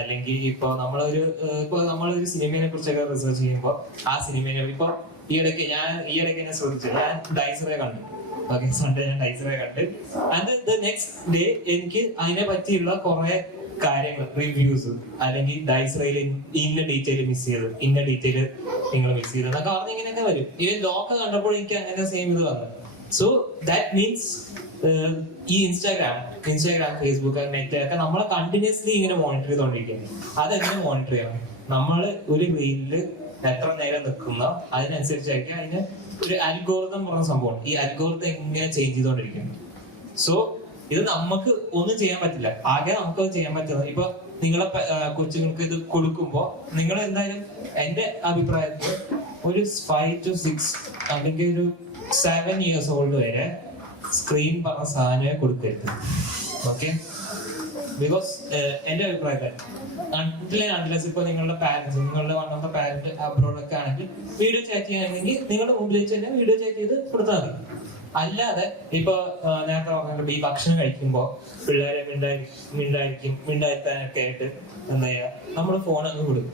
അല്ലെങ്കിൽ ഇപ്പൊ നമ്മളൊരു സിനിമയെ കുറിച്ചൊക്കെ റിസർച്ച് ചെയ്യുമ്പോൾ ആ സിനിമയെ ഇപ്പൊ ഈയിടയ്ക്ക് എന്നെ ശ്രദ്ധിച്ചു, ഞാൻ ഡൈസറെ കണ്ടു. ഓക്കെ, സൺഡേ ഞാൻ ഡൈസറെ കണ്ട്. ആൻഡ് ദ നെക്സ്റ്റ് ഡേ എനിക്ക് അതിനെ പറ്റിയുള്ള കുറെ കാര്യങ്ങൾ, റിവ്യൂസ്, അല്ലെങ്കിൽ ഡൈസറയിൽ ഇന്ന ഡീറ്റെയിൽ മിസ് ചെയ്തു, ഇന്ന ഡീറ്റെയിൽ നിങ്ങൾ മിസ് ചെയ്തു എന്നൊക്കെ പറഞ്ഞ് ഇങ്ങനെയൊക്കെ വരും. ഈ ലോക്ക് കണ്ടപ്പോൾ എനിക്ക് അങ്ങനെ സെയിം ഇത് വന്നു. സോ ദാറ്റ് മീൻസ് ഈ ഇൻസ്റ്റാഗ്രാം, ഫേസ്ബുക്ക്, നെറ്റ് ഒക്കെ നമ്മളെ കണ്ടിന്യൂസ്ലി ഇങ്ങനെ മോണിറ്റർ ചെയ്തോണ്ടിരിക്കുന്നു. അതെങ്ങനെ മോണിറ്റർ ചെയ്യണം? നമ്മള് ഒരു റീലില് എത്ര നേരം നിൽക്കുന്നോ അതിനനുസരിച്ചായിരിക്കും അതിന് ഒരു അൽഗോറിതം പറഞ്ഞ സംഭവം. ഈ അൽഗോറിതം എങ്ങനെ ചേഞ്ച് ചെയ്തോണ്ടിരിക്കുന്നു. സോ ഇത് നമുക്ക് ഒന്നും ചെയ്യാൻ പറ്റില്ല. ആകെ നമുക്കത് ചെയ്യാൻ പറ്റുന്നത്, ഇപ്പൊ നിങ്ങളെ കൊച്ചുങ്ങൾക്ക് ഇത് കൊടുക്കുമ്പോ നിങ്ങൾ എന്തായാലും എന്റെ അഭിപ്രായത്തിൽ ഒരു 5 to 6 അല്ലെങ്കിൽ ഒരു 7 years old വരെ സ്ക്രീൻ പറഞ്ഞ സാധനമേ കൊടുക്കരുത്. ഓക്കെ, ബിക്കോസ് എന്റെ അഭിപ്രായത്തിൽ അൺലെസ് ഇപ്പൊ നിങ്ങളുടെ പാരന്റ്സ്, നിങ്ങളുടെ വൺ ഓഫ് ദ പാരന്റ് അബ്രോഡൊക്കെ ആണെങ്കിൽ വീഡിയോ ചാറ്റ് ചെയ്യാനെങ്കിൽ നിങ്ങളുടെ മുമ്പിൽ വെച്ച് തന്നെ വീഡിയോ ചാറ്റ് ചെയ്ത് കൊടുത്താൽ മതി. അല്ലാതെ ഇപ്പൊ നേരത്തെ പറഞ്ഞ ഈ ഭക്ഷണം കഴിക്കുമ്പോ പിള്ളേരെ മിണ്ടായിരിക്കാനൊക്കെ ആയിട്ട് എന്താ ചെയ്യാ, നമ്മള് ഫോൺ അങ്ങ് കൊടുക്കും.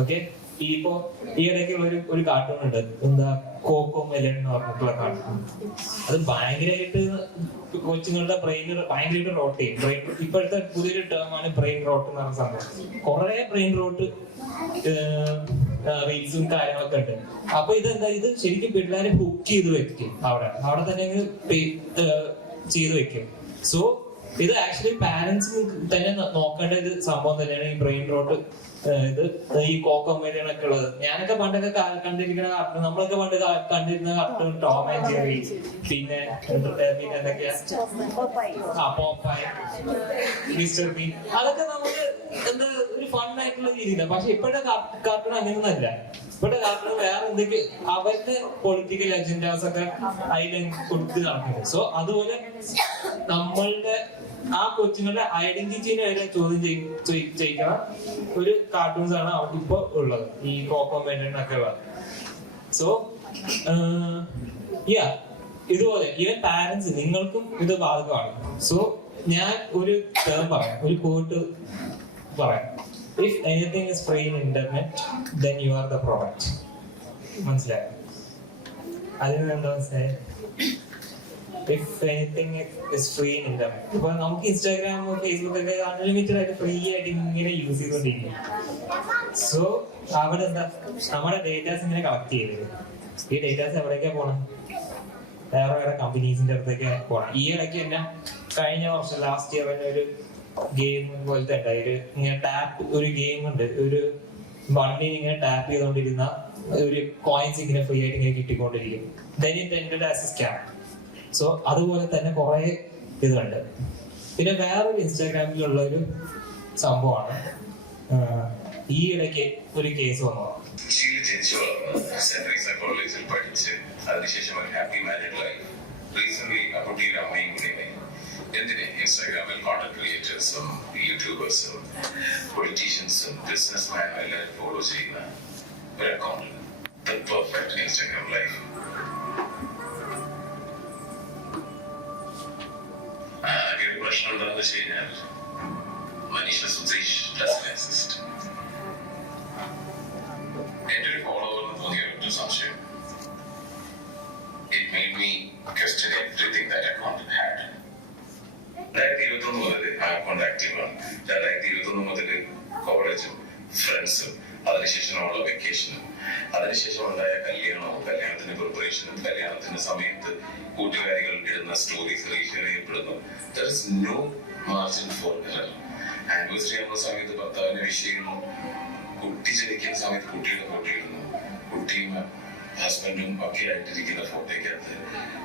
ഓക്കെ, ഇപ്പോ ഈ ഇടയ്ക്കുള്ള ഒരു കാർട്ടൂൺ ഉണ്ട്, എന്താ കോക്കോ മെലൻ എന്ന് പറഞ്ഞിട്ടുള്ള കാർട്ടൂൺ. അത് ഭയങ്കരമായിട്ട് കൊച്ചുങ്ങളുടെ ബ്രെയിൻ ഭയങ്കരമായിട്ട് റോട്ട് ചെയ്യും. ബ്രെയിൻ ഇപ്പോഴത്തെ പുതിയൊരു ടേമാണ് ബ്രെയിൻ റോട്ട് എന്ന് പറഞ്ഞ സംഭവം. കുറെ ബ്രെയിൻ റോട്ട് റീൽസും കാര്യങ്ങളൊക്കെ ഉണ്ട്. അപ്പൊ ഇതെന്താ, ഇത് ശരിക്കും പിള്ളേരെ ഹുക്ക് ചെയ്ത് വെക്കും, അവിടെ തന്നെ ചെയ്ത് വെക്കും. സോ ഇത് ആക്ച്വലി പാരന്റ്സ് തന്നെ നോക്കേണ്ട ഒരു സംഭവം തന്നെയാണ് ഈ ബ്രെയിൻ റോട്ട്. ഇത് ഈ കോക്കോമേഡിയനൊക്കെ ഉള്ളത്. ഞാനൊക്കെ പണ്ടൊക്കെ കണ്ടിരിക്കുന്ന കാർട്ടൂൺ, നമ്മളൊക്കെ പണ്ട് കണ്ടിരുന്ന കാർട്ടൂൺ ടോം ആൻഡ് ജെറി, പിന്നെ എന്തൊക്കെയാ പോപ്പായ്, മിസ്റ്റർ ബീൻ, അതൊക്കെ നമുക്ക് എന്താ ഒരു ഫൺ ആയിട്ടുള്ള രീതിയിലാണ്. പക്ഷെ ഇപ്പോഴത്തെ കാർട്ടൂൺ അങ്ങനെയൊന്നല്ല. ഇപ്പോഴത്തെ കാർട്ടൂൺ വേറെ എന്തൊക്കെ അവരുടെ പൊളിറ്റിക്കൽ അജൻഡാസ് ഒക്കെ അതിൽ കൊടുത്ത് നടക്കുന്നത്. സോ അതുപോലെ നമ്മളുടെ ആ കൊച്ചുങ്ങളുടെ ഐഡന്റിറ്റിനെ വരെ ചോദ്യം ചെയ്യിക്കുന്ന ഒരു കാർട്ടൂൺസ് ആണ് ഇപ്പൊ ഉള്ളത്, ഈ കോക്കോമേഡിയനൊക്കെ ഉള്ളത്. സോ ഇതുപോലെ ഈവൻ പാരന്റ്സ് നിങ്ങൾക്കും ഇത് ബാധകമാണ്. സോ ഞാൻ ഒരു ടേം പറയാം, ഒരു കോട്ട് പറയാം. If anything is free in internet then you are the product. മനസ്സിലായോ? അതിന് എന്താ മനസ്സിലായത്? If anything is free in internet. ഇപ്പൊ നമുക്ക് ഇൻസ്റ്റാഗ്രാം, ഫേസ്ബുക്ക് ഒക്കെ അൺലിമിറ്റഡ് ആയിട്ട് ഫ്രീ ആയിട്ട് ഇങ്ങനെ യൂസ് ചെയ്തുകൊണ്ടിരിക്കും. സോ അവിടെ എന്താ, നമ്മുടെ ഡേറ്റാസ് ഇങ്ങനെ കളക്ട് ചെയ്തത്. ഈ ഡേറ്റാസ് എവിടേക്കാ പോണം? വേറെ കമ്പനീസിന്റെ അടുത്തേക്ക് പോണം. ഈ ഇടയ്ക്ക് തന്നെ കഴിഞ്ഞ വർഷം ലാസ്റ്റ് ഇയർ തന്നെ ഒരു ഗെയിം പോലത്തെ ഉണ്ടായി. ഇങ്ങനെ ഒരു ഗെയിം ഉണ്ട്, ഒരു വണ്ടി ഇങ്ങനെ ടാപ്പ് ചെയ്തുകൊണ്ടിരുന്ന ഒരു കോയിൻസ് ഇങ്ങനെ ഫ്രീ ആയിട്ട് ഇങ്ങനെ കിട്ടിക്കൊണ്ടിരിക്കും. Then it ended as a scam. So അതുപോലെ തന്നെ കുറെ ഇതുണ്ട്. പിന്നെ വേറൊരു ഇൻസ്റ്റാഗ്രാമിലുള്ള ഒരു സംഭവമാണ്, ഈ ഇടയ്ക്ക് ഒരു കേസ് വന്നു. കോളേജിൽ പഠിച്ച് അതിനുശേഷം ഒരു ഹാപ്പി മാരീഡ് ലൈഫ്. റീസെന്റ് ആ കുട്ടിയുടെ അമ്മയും കൂടി എന്തിന് ഇൻസ്റ്റാഗ്രാമിൽ കോണ്ടന്റ് ക്രിയേറ്റേഴ്സും യൂട്യൂബേഴ്സും പൊളിറ്റീഷ്യൻസും ബിസിനസ്മാനും എല്ലാവരും ഫോളോ ചെയ്യുന്ന ഒരു account, the perfect Instagram life. ഒരു പ്രശ്നം എന്താണെന്ന് വെച്ച് കഴിഞ്ഞാൽ മനീഷ സുധീഷ് doesn't exist. എന്റെ ഒരു ഫോളോവറിന് തോന്നിയ ഒരു സംശയം. It made me question everything that account had. 2021 മുതൽ ആ അക്കൗണ്ട് ആക്റ്റീവാണ്. 2021 മുതൽ കോളേജും ഫ്രണ്ട്സും, അതിനുശേഷമുള്ള വെക്കേഷനും, അതിനുശേഷം ഉണ്ടായ കല്യാണവും, കല്യാണത്തിന്റെ പ്രിപ്പറേഷനും, കല്യാണത്തിന്റെ സമയത്ത് കൂട്ടുകാരികൾ ഇടുന്ന സ്റ്റോറീസ് റീഷെയർ ചെയ്യപ്പെടുന്നു. There is no margin for error. Anniversary ആകുന്ന സമയത്ത് ഭർത്താവിനെ വിഷ് ചെയ്യുന്നു, കുട്ടി ജനിക്കുന്ന സമയത്ത് കുട്ടിയുടെ ഫോട്ടോ ഇടുന്നു, കുട്ടിയും ഹസ്ബൻഡും ഒക്കെ ആയിട്ടിരിക്കുന്ന ഫോട്ടോയ്ക്കകത്ത്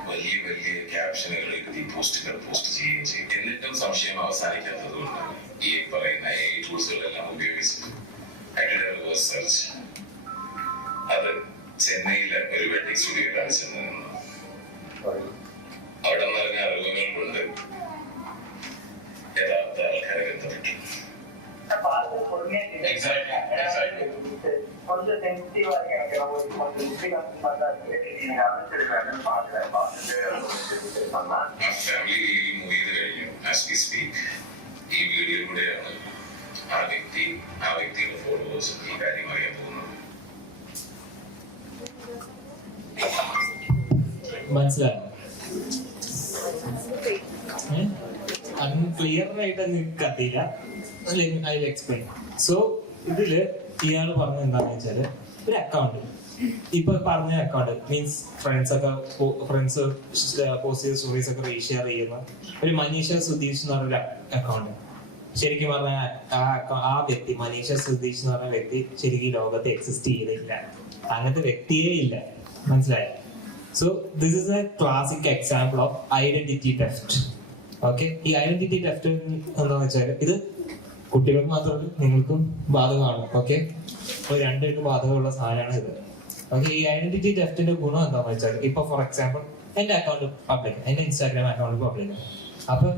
വലിയ വലിയ ക്യാപ്ഷനുകൾ എഴുതി പോസ്റ്റുകൾ പോസ്റ്റ് ചെയ്യുകയും ചെയ്യും. എന്നിട്ടും സംശയം അവസാനിക്കാത്തത് കൊണ്ട് ഈ പറയുന്ന ടൂൾസുകളെല്ലാം ഉപയോഗിച്ചിട്ട് സെർച്ച്. അത് ചെന്നൈയിലെ ഒരു വെഡിങ് സ്റ്റുഡിയോയിലാണ് ചെന്ന് നിന്നത്. അവിടെ നിറഞ്ഞ അറിവുകൾ കൊണ്ട് യഥാർത്ഥ ആൾക്കാരെ ബന്ധപ്പെട്ടു. ഫാമിലി ലീഗലി മൂവ് ചെയ്ത് കഴിഞ്ഞു. ആസ് വി സ്പീക്ക് ഈ വീഡിയോയിലൂടെയാണ് ആ വ്യക്തിയുടെ ഫോളോവേഴ്സ് ഈ കാര്യം അറിയാൻ പോകുന്നത്. മനസ്സിലായോ? അൺക്ലിയർ ആയിട്ട് നിങ്ങൾക്ക് അറിയില്ല. I will explain. സോ ഇതില് ഇയാൾ പറഞ്ഞത് എന്താണെന്ന് വെച്ചാല്, ഒരു അക്കൗണ്ട്, ഇപ്പൊ പറഞ്ഞ അക്കൗണ്ട് മീൻസ് ഫ്രണ്ട്സ് പോസ്റ്റ് ചെയ്ത സ്റ്റോറീസ് ഒക്കെ റീഷെയർ ചെയ്യുന്ന ഒരു മനീഷ സുധീഷ് എന്ന് പറഞ്ഞൊരു അക്കൗണ്ട്. ശരിക്കും പറഞ്ഞാൽ ആ വ്യക്തി, മനീഷ സുധീഷ് എന്ന് പറഞ്ഞ വ്യക്തി ശരിക്കും ലോകത്ത് എക്സിസ്റ്റ് ചെയ്യുന്നില്ല. അങ്ങനത്തെ വ്യക്തിയേ ഇല്ല. മനസ്സിലായോ? So this is A classic example of identity theft. Okay, ഈ ഐഡന്റിറ്റി തെഫ്റ്റ് എന്താണെന്ന് വെച്ചാൽ ഇത് കുട്ടികൾക്ക് മാത്രമല്ല നിങ്ങൾക്കും ബാധകമാണ്. ഓക്കെ, രണ്ടുപേർക്കും ബാധകമുള്ള സാധനമാണ് ഇത്. ഓക്കെ, ഈ ഐഡന്റിറ്റി തെഫ്റ്റിന്റെ ഗുണം എന്താണെന്ന് വെച്ചാൽ, ഇപ്പൊ ഫോർ എക്സാമ്പിൾ എന്റെ അക്കൗണ്ട് പബ്ലിക്, എന്റെ ഇൻസ്റ്റാഗ്രാം അക്കൗണ്ട് പബ്ലിക്, അപ്പൊ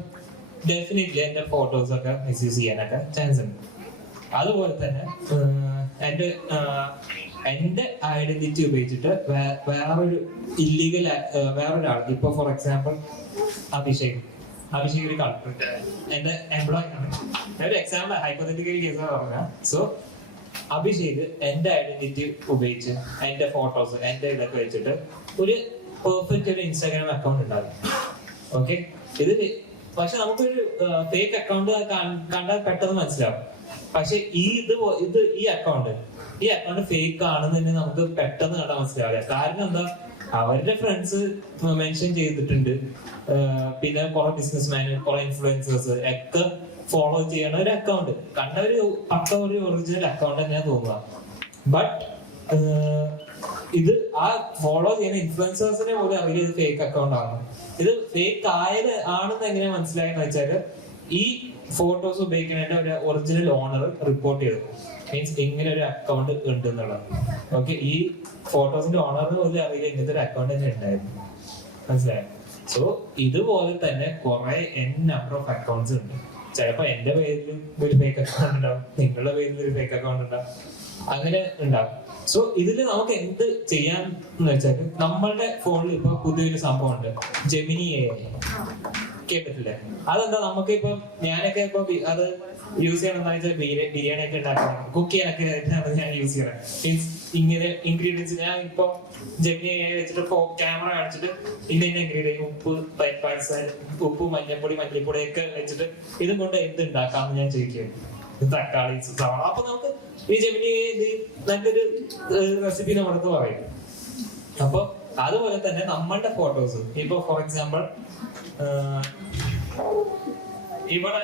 ഡെഫിനറ്റ്ലി എന്റെ ഫോട്ടോസ് ഒക്കെ മിസ്യൂസ് ചെയ്യാനൊക്കെ ചാൻസ് ഉണ്ട്. അതുപോലെ തന്നെ എന്റെ ഐഡന്റിറ്റി ഉപയോഗിച്ചിട്ട് വേറൊരു ഇല്ലീഗൽ വേറൊരാൾ, ഇപ്പൊ ഫോർ എക്സാമ്പിൾ അഭിഷേക് ഒരു കൺട്രാക്ട് എന്റെ എംപ്ലോയി ആണ്. ഒരു എക്സാമ്പിൾ ഹൈപ്പോത്തറ്റിക്കൽ കേസ് പറഞ്ഞ. സോ അഭിഷേക് എന്റെ ഐഡന്റിറ്റി ഉപയോഗിച്ച് എന്റെ ഫോട്ടോസ് എന്റെ ഇതൊക്കെ വെച്ചിട്ട് ഒരു പെർഫെക്റ്റ് ഒരു ഇൻസ്റ്റാഗ്രാം അക്കൗണ്ട് ഉണ്ടാകും. ഓക്കെ, ഇത് പക്ഷെ നമുക്കൊരു ഫേക്ക് അക്കൗണ്ട് കണ്ടാൽ പെട്ടെന്ന് മനസ്സിലാവും. പക്ഷെ ഈ അക്കൗണ്ട് ഫേക്ക് ആണെന്ന് തന്നെ നമുക്ക് പെട്ടെന്ന് കണ്ടാൽ മനസ്സിലാവില്ല. കാരണം എന്താ, അവരുടെ ഫ്രണ്ട്സ് മെൻഷൻ ചെയ്തിട്ടുണ്ട്, പിന്നെ കുറെ ബിസിനസ്മാന്, കുറെ ഇൻഫ്ലുവൻസേഴ്സ് ഒക്കെ ഫോളോ ചെയ്യണ ഒരു അക്കൗണ്ട് കണ്ട ഒരു ഒറിജിനൽ അക്കൗണ്ട് തന്നെയാ തോന്നുക. ബട്ട് ഇത് ആ ഫോളോ ചെയ്യുന്ന ഇൻഫ്ലുവൻസേഴ്സിനെ പോലും അറിയില്ല ഇത് ഫേക്ക് അക്കൗണ്ട് ആണ്. ഇത് ഫേക്ക് ആണെന്ന് എങ്ങനെ മനസ്സിലായെന്ന് വെച്ചാല് ഈ ഫോട്ടോസ് ഉപയോഗിക്കുന്നതിന്റെ ഒരു ഒറിജിനൽ ഓണർ റിപ്പോർട്ട് ചെയ്തു. മീൻസ് ഇങ്ങനെ ഒരു അക്കൗണ്ട് ഉണ്ട് എന്നുള്ളത്. ഓക്കെ, ഈ ഫോട്ടോസിന്റെ ഓണറിന് പോലും അറിയില്ല ഇങ്ങനത്തെ ഒരു അക്കൗണ്ട് തന്നെ ഉണ്ടായിരുന്നു. മനസ്സിലായോ? സോ ഇതുപോലെ തന്നെ കുറെ നമ്പർ ഓഫ് അക്കൗണ്ട്സ് ഉണ്ട്. ചിലപ്പോ എന്റെ പേരിൽ ഒരു ഫേക്ക് അക്കൗണ്ട് ഉണ്ടാവും, നിങ്ങളുടെ പേരിൽ ഒരു ഫേക്ക് അക്കൗണ്ട് ഉണ്ടാവും, അങ്ങനെ ഉണ്ടാവും. സോ ഇതില് നമുക്ക് എന്ത് ചെയ്യാൻ എന്ന് വെച്ചാൽ, നമ്മളുടെ ഫോണിൽ ഇപ്പൊ പുതിയൊരു സംഭവം ഉണ്ട്, ജെമിനി AI. കേട്ടിട്ടില്ലേ? അതെന്താ, നമുക്ക് ഇപ്പൊ ഞാനൊക്കെ ഇപ്പൊ അത് യൂസ് ചെയ്യണമെന്ന് വെച്ചാൽ ബിരിയാണി ഒക്കെ ഉണ്ടാക്കണം, കുക്ക് ചെയ്യാനൊക്കെ ഞാൻ യൂസ് ചെയ്യണം. മീൻസ് ഇങ്ങനെ ഇൻഗ്രീഡിയൻസ് ഞാൻ ഇപ്പൊ ജെമിനി AI വെച്ചിട്ട് ക്യാമറ കാണിച്ചിട്ട് ഇന്ന ഇൻഗ്രീഡിയൻറ്റ് ഉപ്പ്, മഞ്ഞപ്പൊടി, മല്ലിപ്പൊടി ഒക്കെ വെച്ചിട്ട് ഇതും കൊണ്ട് എന്ത് ഉണ്ടാക്കാമെന്ന് ഞാൻ ചോദിക്കുകയാണ്. തക്കാളി, സവാള. അപ്പൊ നമുക്ക് ഈ ജെമിനി നല്ലൊരു റെസിപ്പി നമ്മളടുത്ത് പറയും. അപ്പൊ അതുപോലെ തന്നെ നമ്മളുടെ ഫോട്ടോസ് ഇപ്പൊ ഫോർ എക്സാമ്പിൾ ഇവിടെ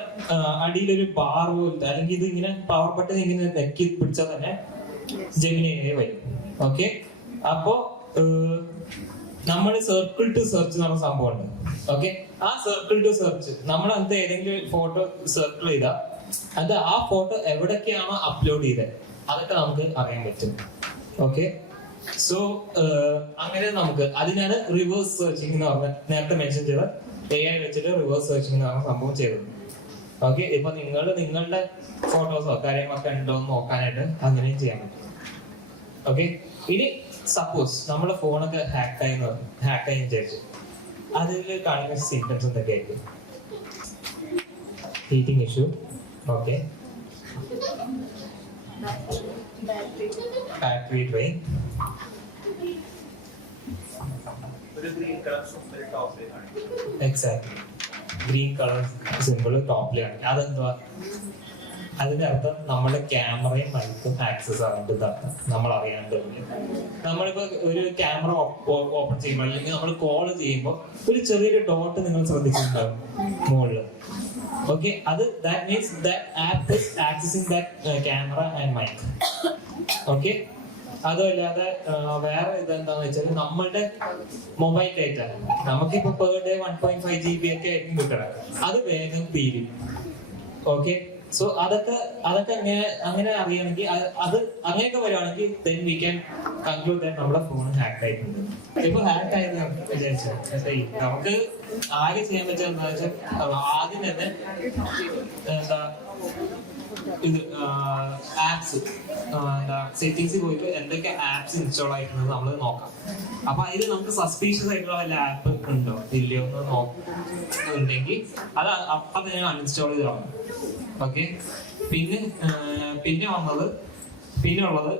അടിയിലൊരു ബാർ പോലത്തെ, അല്ലെങ്കിൽ ഇത് ഇങ്ങനെ പവർ ബട്ടൺ ഇങ്ങനെ നെക്കി പിടിച്ചാൽ തന്നെ ജെമിനി AI വരും. ഓക്കെ, അപ്പോ നമ്മൾ സർക്കിൾ ടു സെർച്ച് എന്ന് പറഞ്ഞ സംഭവമുണ്ട്. ഓക്കെ, ആ സർക്കിൾ ടു സെർച്ച് നമ്മൾ അത് ഏതെങ്കിലും ഫോട്ടോ സർക്കിൾ ചെയ്താൽ അത് ആ ഫോട്ടോ എവിടൊക്കെയാണോ അപ്ലോഡ് ചെയ്തത് അതൊക്കെ നമുക്ക് അറിയാൻ പറ്റും. ഓക്കെ, സോ അങ്ങനെ നമുക്ക് അതിനാണ് റിവേഴ്സ് സെർച്ചിങ് എന്ന് പറഞ്ഞ നേരത്തെ മെൻഷൻ ചെയ്ത AI വെച്ചിട്ട് റിവേഴ്സ് സെർച്ചിങ് എന്ന് പറഞ്ഞ സംഭവം ചെയ്തത്. ഓക്കെ, ഇപ്പൊ നിങ്ങളുടെ ഫോട്ടോസോ കാര്യങ്ങളൊക്കെ ഉണ്ടോ എന്ന് നോക്കാനായിട്ട് അങ്ങനെയും ചെയ്യാൻ പറ്റും. ഓക്കെ, ഇനി സപ്പോസ് നമ്മുടെ ഫോണൊക്കെ ഹാക്കായി വിചാരിച്ചു, അതിൽ കാണുന്ന സിംറ്റംസ് എന്തൊക്കെ ആയിരിക്കും? Heating issue, okay, battery drain, exactly green colour symbol ടോപ്പിലാണ്. അതെന്തുവാ? അതിന്റെ അർത്ഥം നമ്മുടെ ക്യാമറയും മൈക്കും ആക്സസ് ആവേണ്ടതാണ് നമ്മൾ അറിയാണ്ട്. നമ്മളിപ്പോ ഒരു ക്യാമറ ഓപ്പൺ ചെയ്യുമ്പോൾ അല്ലെങ്കിൽ നമ്മൾ കോൾ ചെയ്യുമ്പോൾ ഒരു ചെറിയൊരു ഡോട്ട് നിങ്ങൾ ശ്രദ്ധിച്ചിട്ടുണ്ടാവും മുകളിൽ. ഓക്കെ, അത് that means that app is accessing that camera and mic. Okay, അതല്ലാതെ വേറെ ഇതെന്താന്ന് വെച്ചാൽ നമ്മളുടെ മൊബൈൽ ഡേറ്റ നമുക്കിപ്പോ പെർ ഡേ 1.5 GB ഒക്കെ ആയിരിക്കും കിട്ടണം. അത് വേഗം തീരും. ഓക്കെ, സോ അതൊക്കെ അങ്ങനെ അറിയണമെങ്കിൽ അത് അങ്ങനെയൊക്കെ വരുവാണെങ്കിൽ then we can conclude that നമ്മുടെ ഫോൺ ഹാക്ക് ആയിട്ടുണ്ട്. ഇപ്പൊ ഹാക്ക് ആയത് വിചാരിച്ചു നമുക്ക് ആകെ ചെയ്യാൻ പറ്റുക എന്താ വെച്ചാൽ ആദ്യം തന്നെ എന്താ ഇത് ആപ്സ് സെറ്റിംഗ്സ് പോയിട്ട് എന്തൊക്കെ ആപ്സ് ഇൻസ്റ്റാൾ ആയിട്ടുണ്ടെന്ന് നമ്മൾ നോക്കാം. അപ്പൊ അതിൽ നമുക്ക് സസ്പീഷ്യസ് ആയിട്ടുള്ള വല്ല ആപ്പ് ഉണ്ടോ ഇല്ലയോ എന്ന് നോക്കുന്നുണ്ടെങ്കിൽ അത് അപ്പം തന്നെ അൺഇൻസ്റ്റാൾ ചെയ്ത് കാണും. ഓക്കെ, പിന്നെ ഉള്ളത്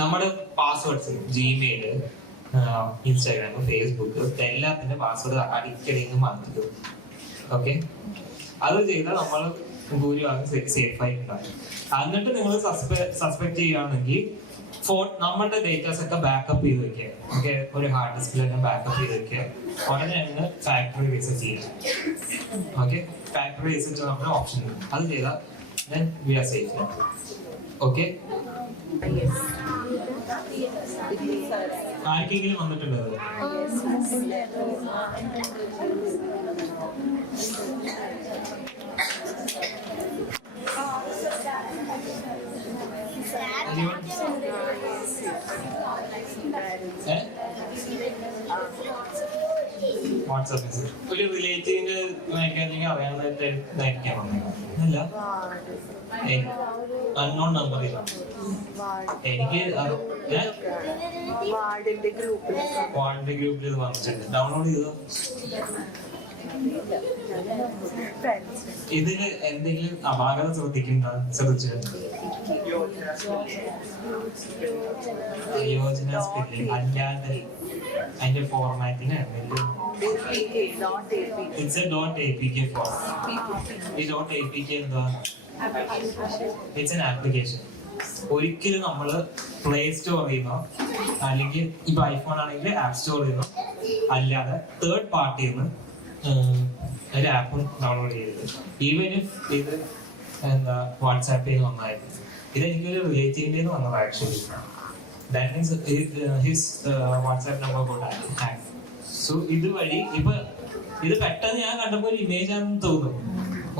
നമ്മുടെ പാസ്വേഡ്സ്, ജിമെയില്, ഇൻസ്റ്റാഗ്രാം, ഫേസ്ബുക്ക് എല്ലാത്തിന്റെ പാസ്വേഡ് അടിക്കടി മാറ്റിക്കും. ഓക്കെ, അത് ചെയ്താൽ നമ്മൾ ഭൂരിഭാഗം സേഫ് ആയിട്ടുണ്ടാകും. എന്നിട്ട് നിങ്ങൾ സസ്പെക്ട് ചെയ്യുകയാണെങ്കിൽ നമ്മളുടെ ഡേറ്റാസ് ഒക്കെ ബാക്കപ്പ് ചെയ്ത് വെക്കുക. ഓക്കെ, ഒരു ഹാർഡ് ഡിസ്കിൽ തന്നെ ബാക്കപ്പ് ചെയ്ത് വെക്കുക. ഉടനെ തന്നെ ഫാക്ടറി റീസെറ്റ് ചെയ്യുക. ഓക്കെ, ഫാക്ടറി റീസെറ്റ് നമ്മുടെ ഓപ്ഷൻ ഉണ്ട്. അത് ചെയ്താൽ then we are safe. Okay, ആർക്കെങ്കിലും വന്നിട്ടുണ്ടോ? വാട്സാപ്പ് മെസ്സേജ് ഒരു റിലേറ്റീവിന്റെ അറിയാവുന്നതായിരിക്കാം അല്ല, അൺനോൺ നമ്പർ എനിക്ക് വാർഡിന്റെ ഗ്രൂപ്പിൽ ഇത് വന്നിട്ടുണ്ട്. ഡൗൺലോഡ് ചെയ്തോ? ഇതില് എന്തെങ്കിലും അപാകത ശ്രദ്ധിച്ചു യോജന സ്പെല്ലിംഗ് അല്ലാതെ അതിന്റെ ഫോർമാറ്റിന് ഇറ്റ്സ് എ .apk ഫോം. ഈ .apk എന്താ? It's an application. ഒരിക്കലും നമ്മൾ പ്ലേ സ്റ്റോർ ചെയ്യുന്നോ അല്ലെങ്കിൽ ഇപ്പൊ ഐഫോൺ ആണെങ്കിൽ ആപ്പ് സ്റ്റോർ ചെയ്യുന്നോ അല്ലാതെ തേർഡ് പാർട്ടിയിൽ നിന്ന് ഒരു ആപ്പ് ഡൗൺലോഡ് ചെയ്തത്. ഈവൻ ഇഫ് ഇത് എന്താ വാട്സാപ്പിൽ നിന്ന് വന്നായിരുന്നു. ഇത് എനിക്കൊരു റിലേറ്റീവിൻ്റെ വന്നത് actually. That means his WhatsApp number കൊണ്ട് ഹാക്ക്. സോ ഇതുവഴി ഇപ്പൊ ഇത് പെട്ടെന്ന് ഞാൻ കണ്ടപ്പോൾ ഒരു ഇമേജ് ആണെന്ന് തോന്നുന്നു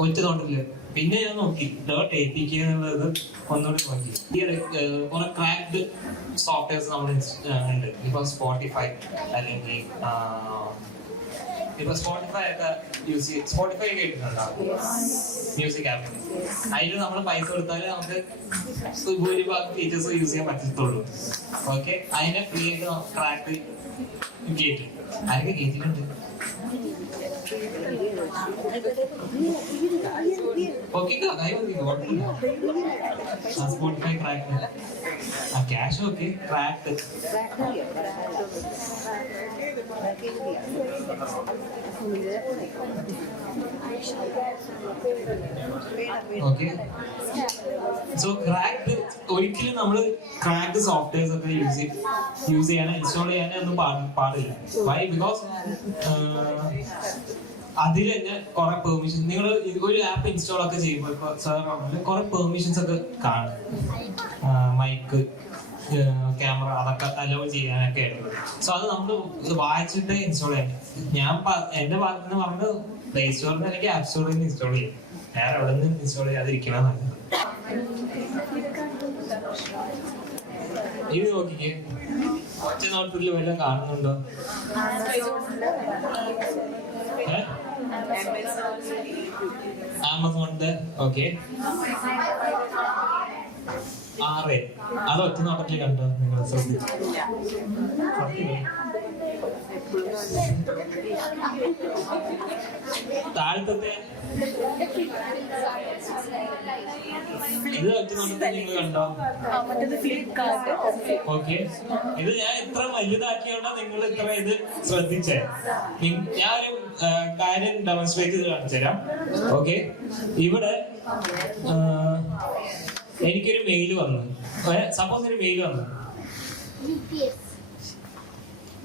ഒറ്റ തോണ്ടില്ല. പിന്നെ ഞാൻ നോക്കി .apk എന്നുള്ളത് ഒന്നുകൂടി നോക്കി. ഈ കുറെ ക്രാക്ഡ് സോഫ്റ്റ്വെയർസ് നമ്മൾ ഉണ്ട്. ഇപ്പൊ സ്പോട്ടിഫൈ അല്ലെങ്കിൽ ഇപ്പൊ സ്പോട്ടിഫൈ ഒക്കെ യൂസ് ചെയ്യും. സ്പോട്ടിഫൈ കേട്ടിട്ടുണ്ടാവും, മ്യൂസിക് ആപ്പ്. അതിൽ നമ്മൾ പൈസ കൊടുത്താൽ നമുക്ക് ഭൂരിഭാഗം ഫീച്ചേഴ്സ് യൂസ് ചെയ്യാൻ പറ്റത്തുള്ളൂ. ഓക്കെ, അതിനെ ഫ്രീ ആയിട്ട് ക്രാക്ക് കേട്ടു. ആരൊക്കെ കേട്ടിട്ടുണ്ട്? Okay, Spotify crack cash okay crack. Okay, so cracked ഒരിക്കലും നമ്മൾ ക്രാക്ഡ് സോഫ്റ്റ്വെയർസ് ഒക്കെ യൂസ് ചെയ്യാനോ ഇൻസ്റ്റാൾ ചെയ്യാനോ ഒന്നും പാടില്ല. വൈ? ബിക്കോസ് അതിൽ തന്നെ കുറെ പെർമിഷൻ, നിങ്ങൾ ഒരു ആപ്പ് ഇൻസ്റ്റാൾ ഒക്കെ ചെയ്യുമ്പോൾ ഇപ്പൊ കുറെ പെർമിഷൻസ് ഒക്കെ കാണും. മൈക്ക്, ക്യാമറ, അതൊക്കെ അലോ ചെയ്യാനൊക്കെ ആയിട്ട്. സോ അത് നമ്മൾ വായിച്ചിട്ട് ഇൻസ്റ്റാൾ ചെയ്യാം. ഞാൻ എന്റെ ഭാഗത്ത് നിന്ന് പറഞ്ഞത് പ്ലേ സ്റ്റോറിൽ അല്ലെങ്കിൽ ആപ്പ് സ്റ്റോറിൽ നിന്ന് ഇൻസ്റ്റാൾ ചെയ്യും. വേറെ എവിടെ നിന്ന് ഇൻസ്റ്റാൾ ചെയ്യാതിരിക്കണം നല്ലത്. ഇത് നോക്കിക്കേ, ഒറ്റ നോട്ടത്തിൽ വല്ലതും കാണുന്നുണ്ടോ? ആമസോണിന്റെ ഓക്കെ 6 അത് ഒറ്റ നോട്ടത്തിൽ കണ്ടോ? നിങ്ങൾ ശ്രദ്ധിച്ചു? താഴത്തെ ഇത് ഒറ്റ നോട്ടത്തിൽ നിങ്ങൾ കണ്ടോ? ഓക്കെ, ഇത് ഞാൻ ഇത്ര വലുതാക്കിയോണ്ടാ നിങ്ങൾ ഇത്ര ഇത് ശ്രദ്ധിച്ചേ. ഞാനൊരു കാര്യം ഡെമോൺസ്ട്രേറ്റ് ചെയ്ത് കാണിച്ചു തരാം. ഓക്കെ, ഇവിടെ എനിക്കൊരു മെയിൽ വന്നു. സപ്പോസ് ഒരു മെയിൽ വന്നു,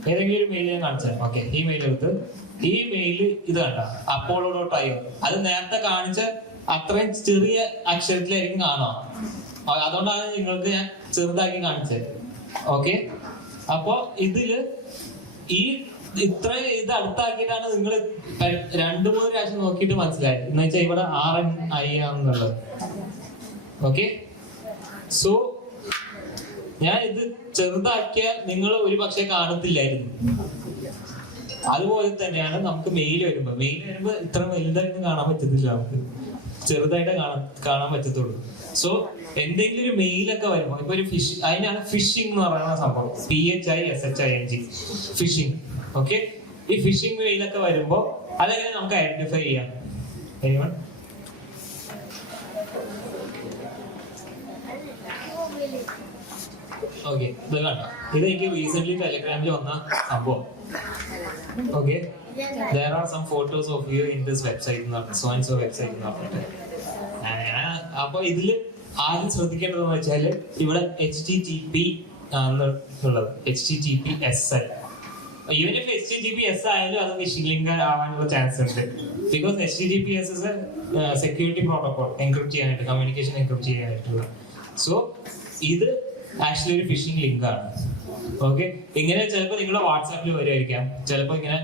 ഏതെങ്കിലും ഒരു മെയിൽ ഞാൻ കാണിച്ചു തരാം. ഓക്കെ, ഈ മെയിൽ എടുത്ത് ഈ മെയിൽ ഇത് കണ്ട apollo.io. അത് നേരത്തെ കാണിച്ച അത്രയും ചെറിയ അക്ഷരത്തിലായിരിക്കും കാണാം. അതുകൊണ്ടാണ് നിങ്ങൾക്ക് ഞാൻ ചെറുതാക്കി കാണിച്ചത്. ഓക്കെ, അപ്പൊ ഇതില് ഈ ഇത്ര ഇത് അടുത്താക്കിയിട്ടാണ് നിങ്ങൾ 2-3 പ്രാവശ്യം നോക്കിയിട്ട് മനസ്സിലായത്. എന്ന് വെച്ചാൽ ഇവിടെ RNI ആണെന്നുള്ളത്. ഓക്കെ, സോ ഞാൻ ഇത് ചെറുതാക്കിയാൽ നിങ്ങൾ ഒരു പക്ഷെ കാണത്തില്ലായിരുന്നു. അതുപോലെ തന്നെയാണ് നമുക്ക് മെയിൽ വരുമ്പോ ഇത്ര വലുതായിട്ട് കാണാൻ പറ്റത്തില്ല. നമുക്ക് ചെറുതായിട്ട് കാണാൻ പറ്റത്തുള്ളൂ. സോ എന്തെങ്കിലും ഒരു മെയിലൊക്കെ വരുമ്പോ ഇപ്പൊ ഒരു അതിനാണ് ഫിഷിംഗ് എന്ന് പറയുന്ന സംഭവം. PHISHING phishing. ഓക്കെ, ഈ ഫിഷിംഗ് മെയിലൊക്കെ വരുമ്പോ അതെങ്ങനെ നമുക്ക് ഐഡന്റിഫൈ ചെയ്യാം? എനിവൺ? ഓക്കെ, ഇത് കണ്ട, ഇത് എനിക്ക് റീസെന്റ് ടെലിഗ്രാമിൽ വന്ന സംഭവം. Okay, there are some photos of you in this website എന്ന് പറഞ്ഞു, so and so website എന്ന് പറഞ്ഞിട്ട്. അപ്പൊ ഇതില് ആദ്യം ശ്രദ്ധിക്കേണ്ടതെന്ന് വെച്ചാല് ഇവിടെ HTTP എന്നുള്ളത് HTTPS. ഈവൻ ഇഫ് HTTPS ആയാലും അത് ഫിഷിംഗ് ലിങ്ക് ആവാനുള്ള ചാൻസ് ഉണ്ട്. Because HTTPS is a security protocol, encrypt ചെയ്യാനായിട്ട്, കമ്മ്യൂണിക്കേഷൻ എൻക്രിപ്റ്റ് ചെയ്യാനായിട്ടുള്ള. സോ ഇത് ആക്ച്വലി ഒരു ഫിഷിംഗ് ലിങ്ക് ആണ്. ഓക്കെ, ഇങ്ങനെ ചിലപ്പോൾ നിങ്ങളുടെ വാട്സാപ്പിൽ വരുമായിരിക്കാം, ചിലപ്പോൾ ഇങ്ങനെ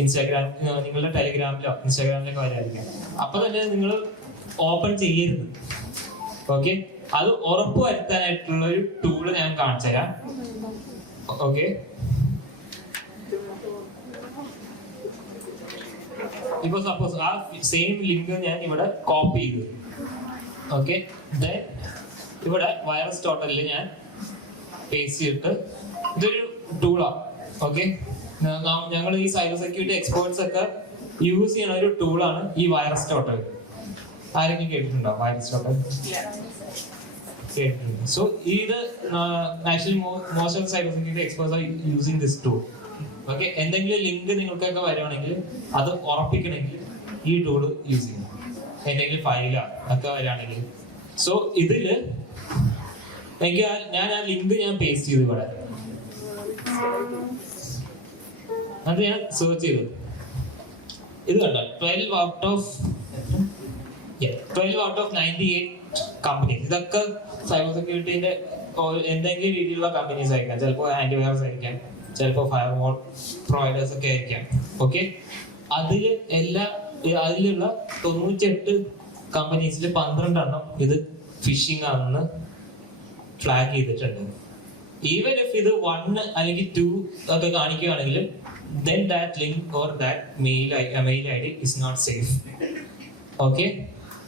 ഇൻസ്റ്റാഗ്രാം, നിങ്ങളുടെ ടെലിഗ്രാമിലോ ഇൻസ്റ്റാഗ്രാമിലൊക്കെ വരുമായിരിക്കാം. അപ്പൊ തന്നെ നിങ്ങൾ ഓപ്പൺ ചെയ്യരുത്. ഓക്കെ, അത് ഉറപ്പ് വരുത്താനായിട്ടുള്ള ഒരു ടൂള് ഞാൻ കാണിച്ചു തരാം. ഓക്കെ, ഇപ്പൊ സപ്പോസ് ആ സെയിം ലിങ്ക് ഞാൻ ഇവിടെ കോപ്പി ചെയ്തു. ഓക്കെ, ഇവിടെ വൈറസ് ടോട്ടലിൽ ഞാൻ പേസ്റ്റ് ചെയ്തിട്ട്, ഇതൊരു ടൂളാണ്. ഓക്കെ, ഞങ്ങൾ ഈ സൈബർ സെക്യൂരിറ്റി എക്സ്പേർട്സ് ഒക്കെ യൂസ് ചെയ്യുന്ന ഒരു ടൂളാണ് ഈ വൈറസ് ടോട്ടൽ. ആരെങ്കിലും കേട്ടിട്ടുണ്ടോ വൈറസ് ടോട്ടൽ? കേട്ടിട്ടുണ്ട്. സോ ഇത് actually most of cyber security experts are using this tool. Okay, എന്തെങ്കിലും ലിങ്ക് നിങ്ങൾക്കൊക്കെ വരുവാണെങ്കിൽ അത് ഉറപ്പിക്കണമെങ്കിൽ ഈ ടൂള് യൂസ് ചെയ്യണം. എന്തെങ്കിലും ഫയലോ ഒക്കെ വരികയാണെങ്കിൽ. സോ ഇതില് എനിക്ക് ഞാൻ ആ ലിങ്ക് ഞാൻ പേസ്റ്റ് ചെയ്തു ഇവിടെ. അത് ഞാൻ സെർച്ച് ചെയ്തു. ഇത് കണ്ടോ, 12 out of 98 കമ്പനീസ്. ഇതൊക്കെ സൈബർ സെക്യൂരിറ്റിന്റെ എന്തെങ്കിലും രീതിയിലുള്ള കമ്പനീസ് ആയിരിക്കാം. ചിലപ്പോൾ ആന്റിവൈറസ് ആയിരിക്കാം, ചിലപ്പോൾ ഫയർവാൾ പ്രൊവൈഡേഴ്സ് ഒക്കെ ആയിരിക്കാം. ഓക്കെ, അതിലുള്ള 98 കമ്പനീസിൽ 12 എണ്ണം ഇത് ഫിഷിംഗ് ആണെന്ന് ഫ്ലാഗ് ചെയ്തിട്ടുണ്ട്. ഈവൻ ഇഫ് ഇത് 1 അല്ലെങ്കിൽ 2 ഒക്കെ കാണിക്കുകയാണെങ്കിൽ then that link or that mail ID is not safe. Okay,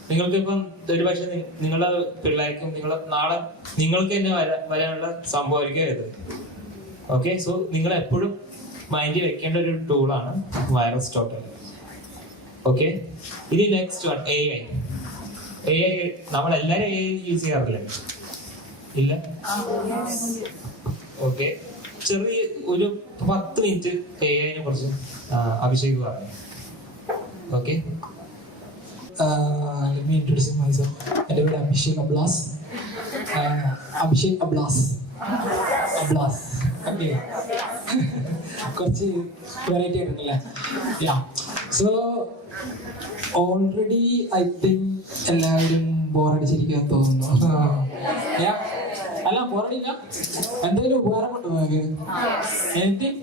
നിങ്ങൾക്ക് ഇപ്പം ഒരു പക്ഷേ നിങ്ങളുടെ പിള്ളേർക്കും നാളെ നിങ്ങൾക്ക് തന്നെ വരാനുള്ള സംഭവിക്കുക ഇത്. ഓക്കെ, സോ നിങ്ങൾ എപ്പോഴും മൈൻഡിൽ വെക്കേണ്ട ഒരു ടൂളാണ് വൈറസ് ടോട്ടൽ. ഓക്കെ, ഇനി നെക്സ്റ്റ് വൺ AI. നമ്മളെല്ലാവരും AI യൂസ് ചെയ്യാറില്ല? ഇല്ല. ഓക്കെ, ചെറിയ ഒരു 10 മിനിറ്റ് AI-നെ കുറിച്ച് അഭിഷേക് പറഞ്ഞു. Okay, let me introduce myself. എൻ്റെ പേര് അഭിഷേക് അബ്ലാസ്. അഭിഷേക് അബ്ലാസ്. ഓക്കെ, കുറച്ച് വെറൈറ്റി ആയിട്ടുണ്ടല്ലേ? Yeah, so already I think എല്ലാവരും ബോറടിച്ചിരിക്കാൻ തോന്നുന്നു. അല്ല, ബോറടിയില്ല. എന്തെങ്കിലും ഉപകാരമുണ്ടോ നിങ്ങൾക്ക്? Anything